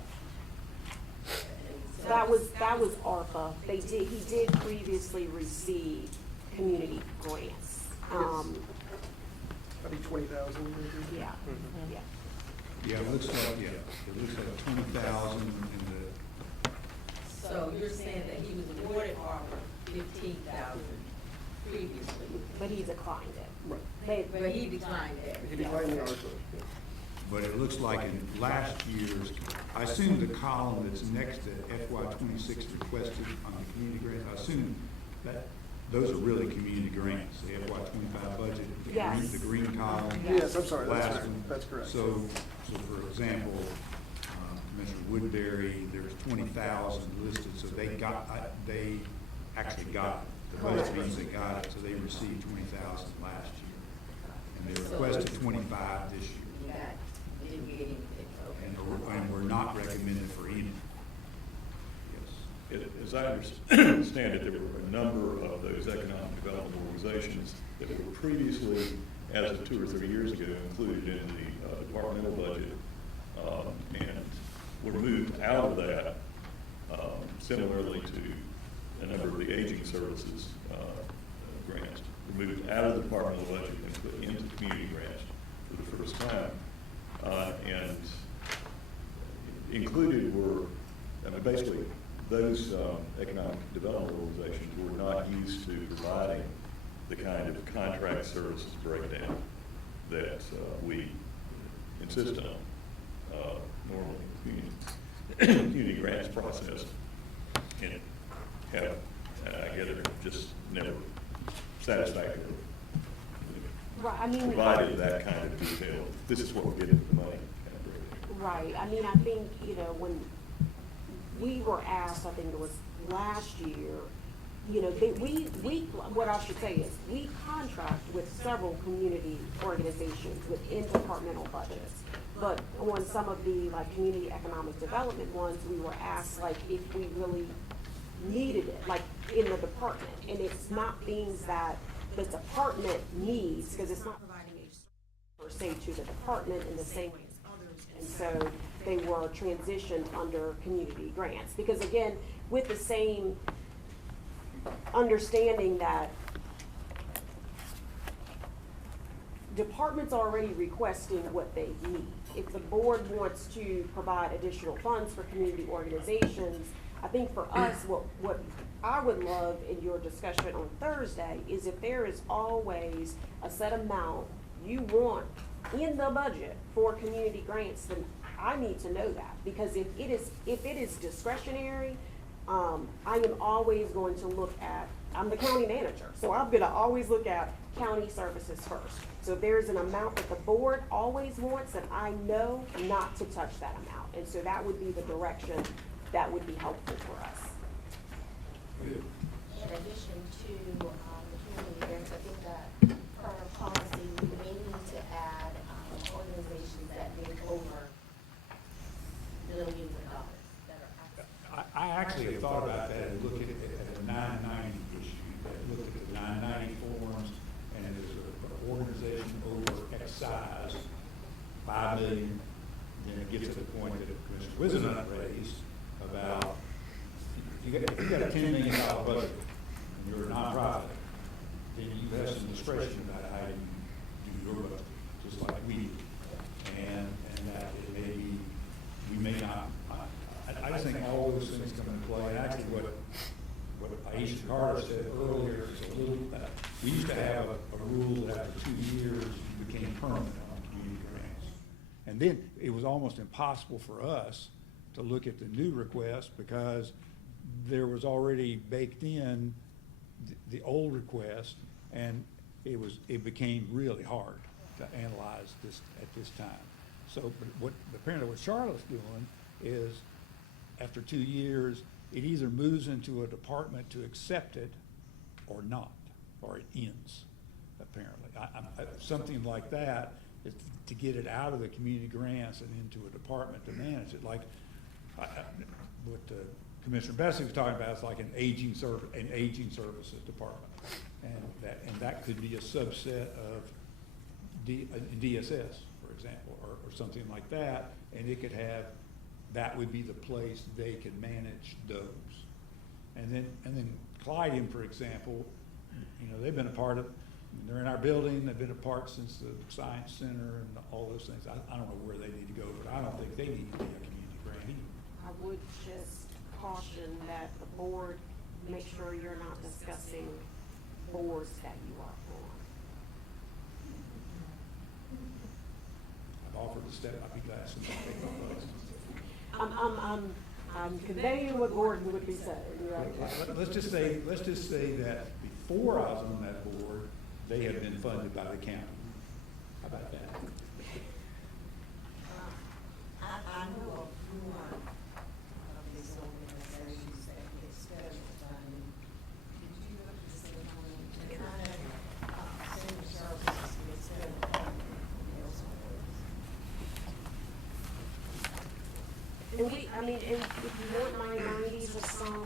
That was ARPA. He did previously receive community grants. I think 20,000 maybe. Yeah, yeah. Yeah, it looks like 20,000 in So you're saying that he was awarded ARPA 15,000 previously? But he declined it. Right. But he declined that. He declined the ARPA. but it looks like in last year's, I assume the column that's next to FY '26 requested on the community grants, I assume that those are really community grants, the FY '25 budget. Yes. The green column. Yes, I'm sorry, that's last correct. one. That's correct. So for example, Commissioner Woodbury, there's 20,000 listed, so they actually got it. The budget means they got it, so they received 20,000 last year. And they requested 25 this year. Didn't get anything, okay. And we're not recommended for any. Yes. As I understand it, there were a number of those economic development organizations that were previously, as of 2 or 3 years ago, included in the departmental budget, and were moved out of that, similarly to a number of the aging services grants, were moved out of the departmental budget and put into community grants for the first time. And included were, basically, those economic development organizations were not used to providing the kind of contract services breakdown that we insist on normally in the community grants process, and have, I gather, just never satisfactorily Right, I mean. provided that kind of detail. This is what we're getting for the money. Right, I mean, I think, when we were asked, I think it was last year, what I should say is, we contract with several community organizations with interdepartmental budgets. But on some of the, community economic development ones, we were asked, if we really needed it, in the department. And it's not things that the department needs, because it's not providing a per se to the department in the same way as others. And so they were transitioned under community grants. Because again, with the same understanding that departments are already requesting what they need. If the board wants to provide additional funds for community organizations, I think for us, what I would love in your discussion on Thursday is if there is always a set amount you want in the budget for community grants, then I need to know that. Because if it is discretionary, I am always going to look at I'm the county manager, so I'm gonna always look at county services first. So if there's an amount that the board always wants, then I know not to touch that amount. And so that would be the direction that would be helpful for us. In addition to the community events, I think that per policy, we may need to add organizations that make over billions of dollars that are active. I actually have thought about that and looked at the 990 issue, looked at the 990 forms, and there's an organization over X size, 5 million, then it gets to the point that Commissioner Wisenhunt raised about, if you got a $10 million budget, and you're a nonprofit, then you have some discretion about how you do your budget, just like we do. And that it may be, we may not, I just think all those things come into play. And actually what Aisha Carter said earlier is a little, we used to have a rule that after 2 years, you became permanent on community grants. And then it was almost impossible for us to look at the new request because there was already baked in the old request, and it became really hard to analyze this at this time. So apparently what Charlotte's doing is, after 2 years, it either moves into a department to accept it or not, or it ends, apparently. Something like that is to get it out of the community grants and into a department to manage it. Like what Commissioner Bessie was talking about is like an aging services department. And that could be a subset of DSS, for example, or something like that, and it could have, that would be the place they could manage those. And then Clydeum, for example, they've been a part of, they're in our building, they've been a part since the Science Center and all those things. I don't know where they need to go, but I don't think they need to be a community grant either. I would just caution that the board, make sure you're not discussing boards that you are on. I've offered to step, I'd be glad to take my place. I'm conveying what Gordon would be saying, right? Let's just say that before I was on that board, they had been funded by the county. How about that? I know of one of these organizations that gets federal funding. Did you look to see how many, I know, senior services gets federal funding elsewhere. And and if you want my 90s or some,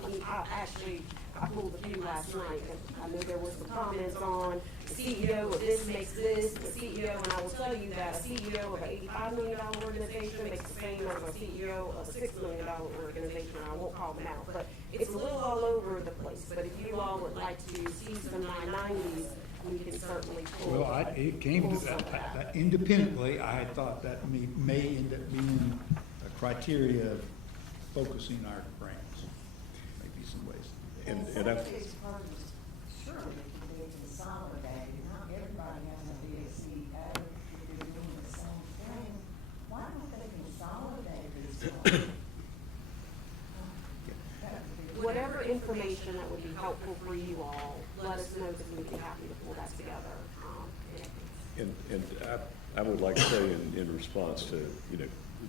I pulled a few last night, and I know there were some comments on the CEO of this makes this, the CEO, and I will tell you that a CEO of an $85 million organization makes the same as a CEO of a $6 million organization. I won't call them out, but it's a little all over the place. But if you all would like to see some 90s, we can certainly pull. Well, it came to that independently. I had thought that may end up being a criteria of focusing our grants, maybe some ways. And these funds surely can be consolidated. Not everybody has a BSCA. If you're doing the same thing, why don't they consolidate these funds? Whatever information that would be helpful for you all, let us know, because we'd be happy to pull that together. And I would like to say in response to,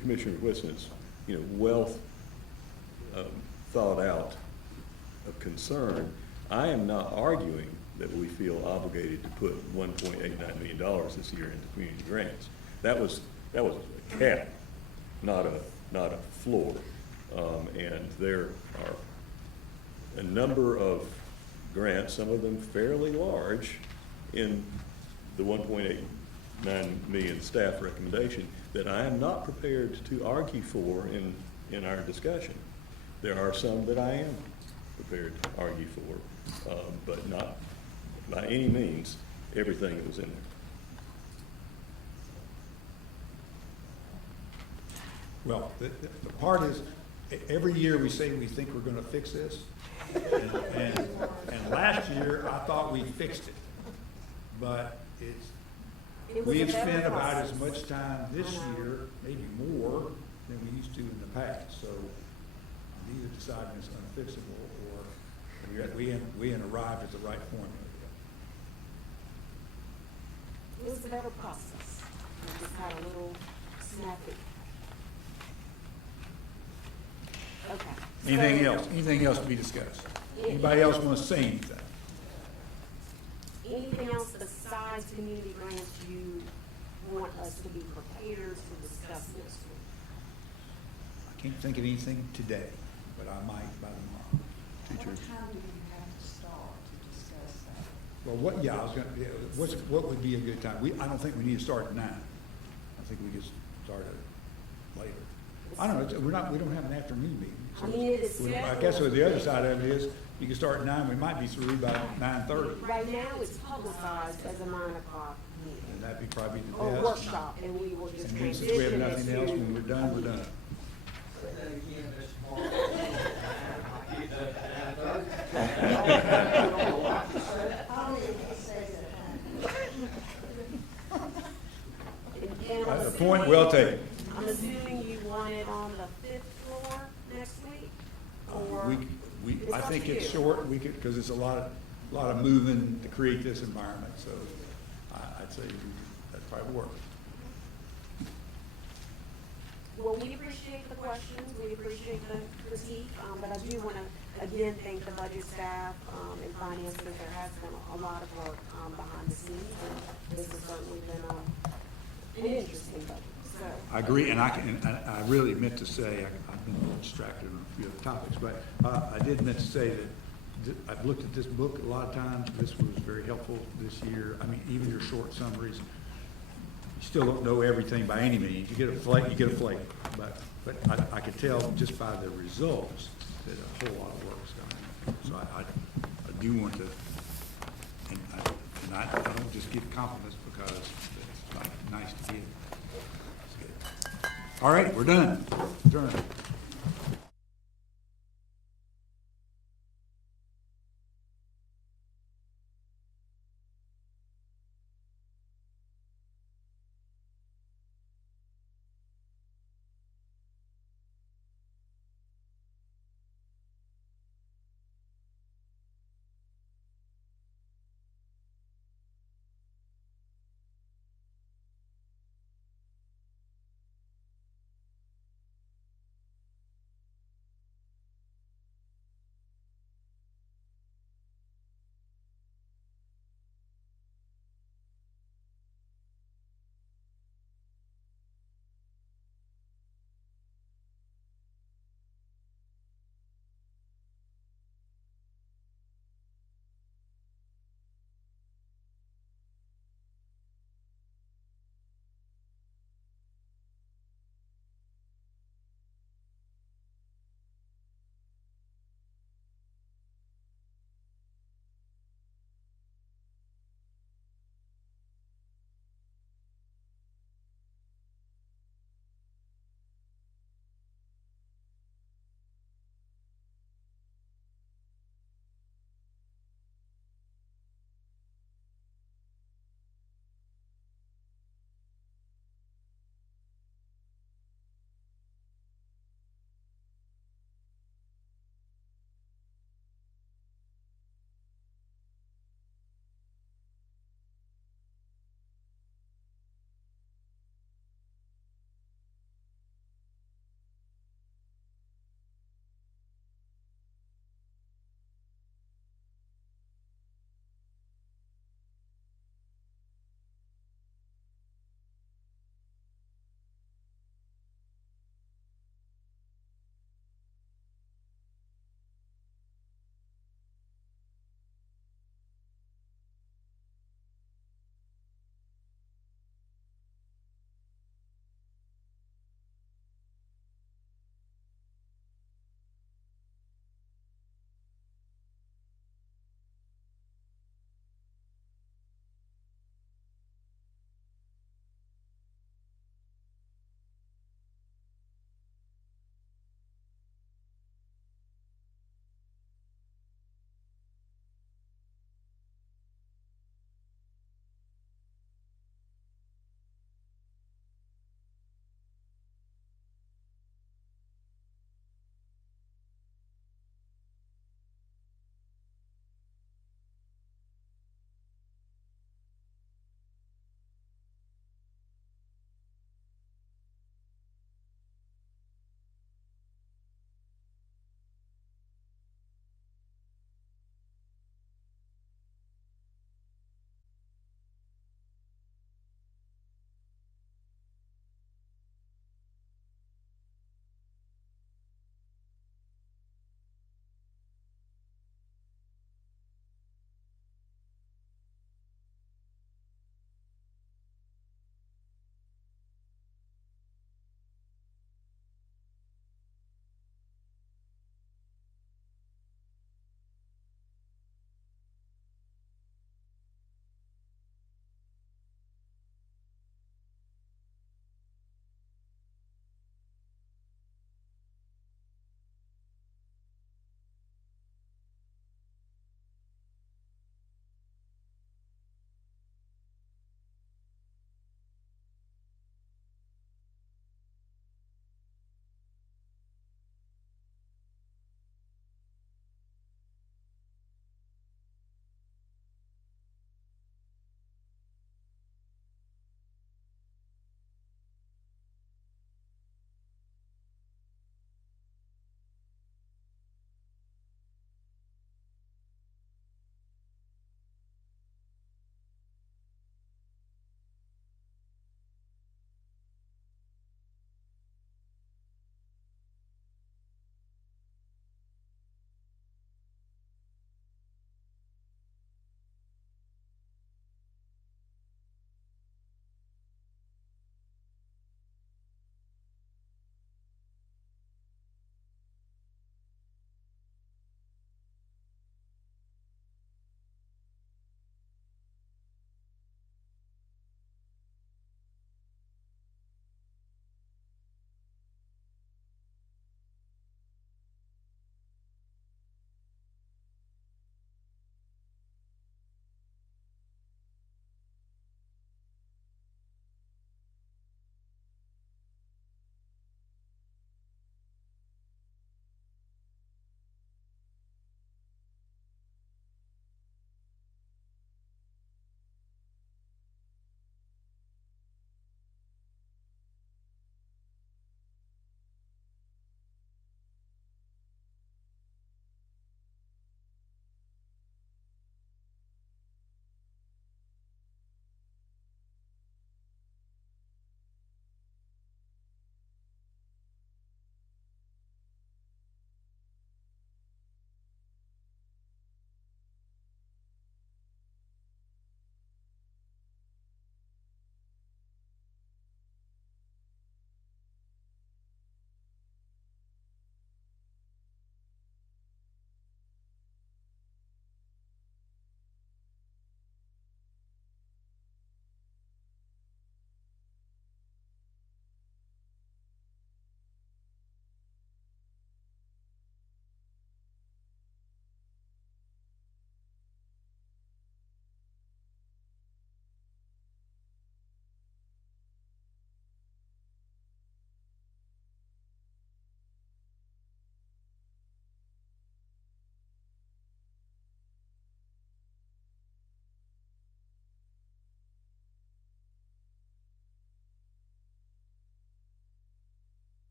Commissioner Whitsen's, wealth thought out of concern, I am not arguing that we feel obligated to put $1.89 million this year into community grants. That was a cap, not a floor. And there are a number of grants, some of them fairly large, in the 1.89 million staff recommendation that I am not prepared to argue for in our discussion. There are some that I am prepared to argue for, but not by any means everything that was in there. Well, the part is, every year we say we think we're going to fix this, and last year I thought we fixed it, but we have spent about as much time this year, maybe more, than we used to in the past. So I'm either deciding it's unfixable or We ain't arrived at the right formula It was a better process. We just had a little snappy. Okay. yet. Anything So- else? Anything else to be discussed? Anybody else want to say anything? Anything else besides community grants you want us to be prepared to discuss next week? I can't think of anything today, but I might by tomorrow. What time do you have to start to discuss that? Well, I was gonna, what would be a good time? I don't think we need to start at 9. I think we just start it later. I don't know, we don't have an afternoon meeting. so I mean, it is I guess the other side of it is, you can start at 9, we might be through by 9:30. Right now, it's publicized as a 9 o'clock meeting. And that'd be probably the Or best. workshop, and we will just And then transition since we have it nothing else, when we're done, we're done. And I'm The point well taken. I'm assuming you want it on the 5th floor next week, or? It's I up think to it's you. short, because it's a lot of moving to create this environment, so I'd say that'd probably work. Well, we appreciate the questions, we appreciate the critique, but I do want to, again, thank the budget staff, and finance, because there has been a lot of work, behind the scenes, and this has certainly been, an interesting budget, so. I agree, and I really meant to say, I've been a little distracted on a few other topics, but I did meant to say that I've looked at this book a lot of times. This was very helpful this year. I mean, even your short summaries, you still don't know everything by any means. You get a flavor, but I could tell just by the results that a whole lot of work is going on. So I do want to, and I don't just give compliments because it's nice to give. All right, we're done. Adjourned.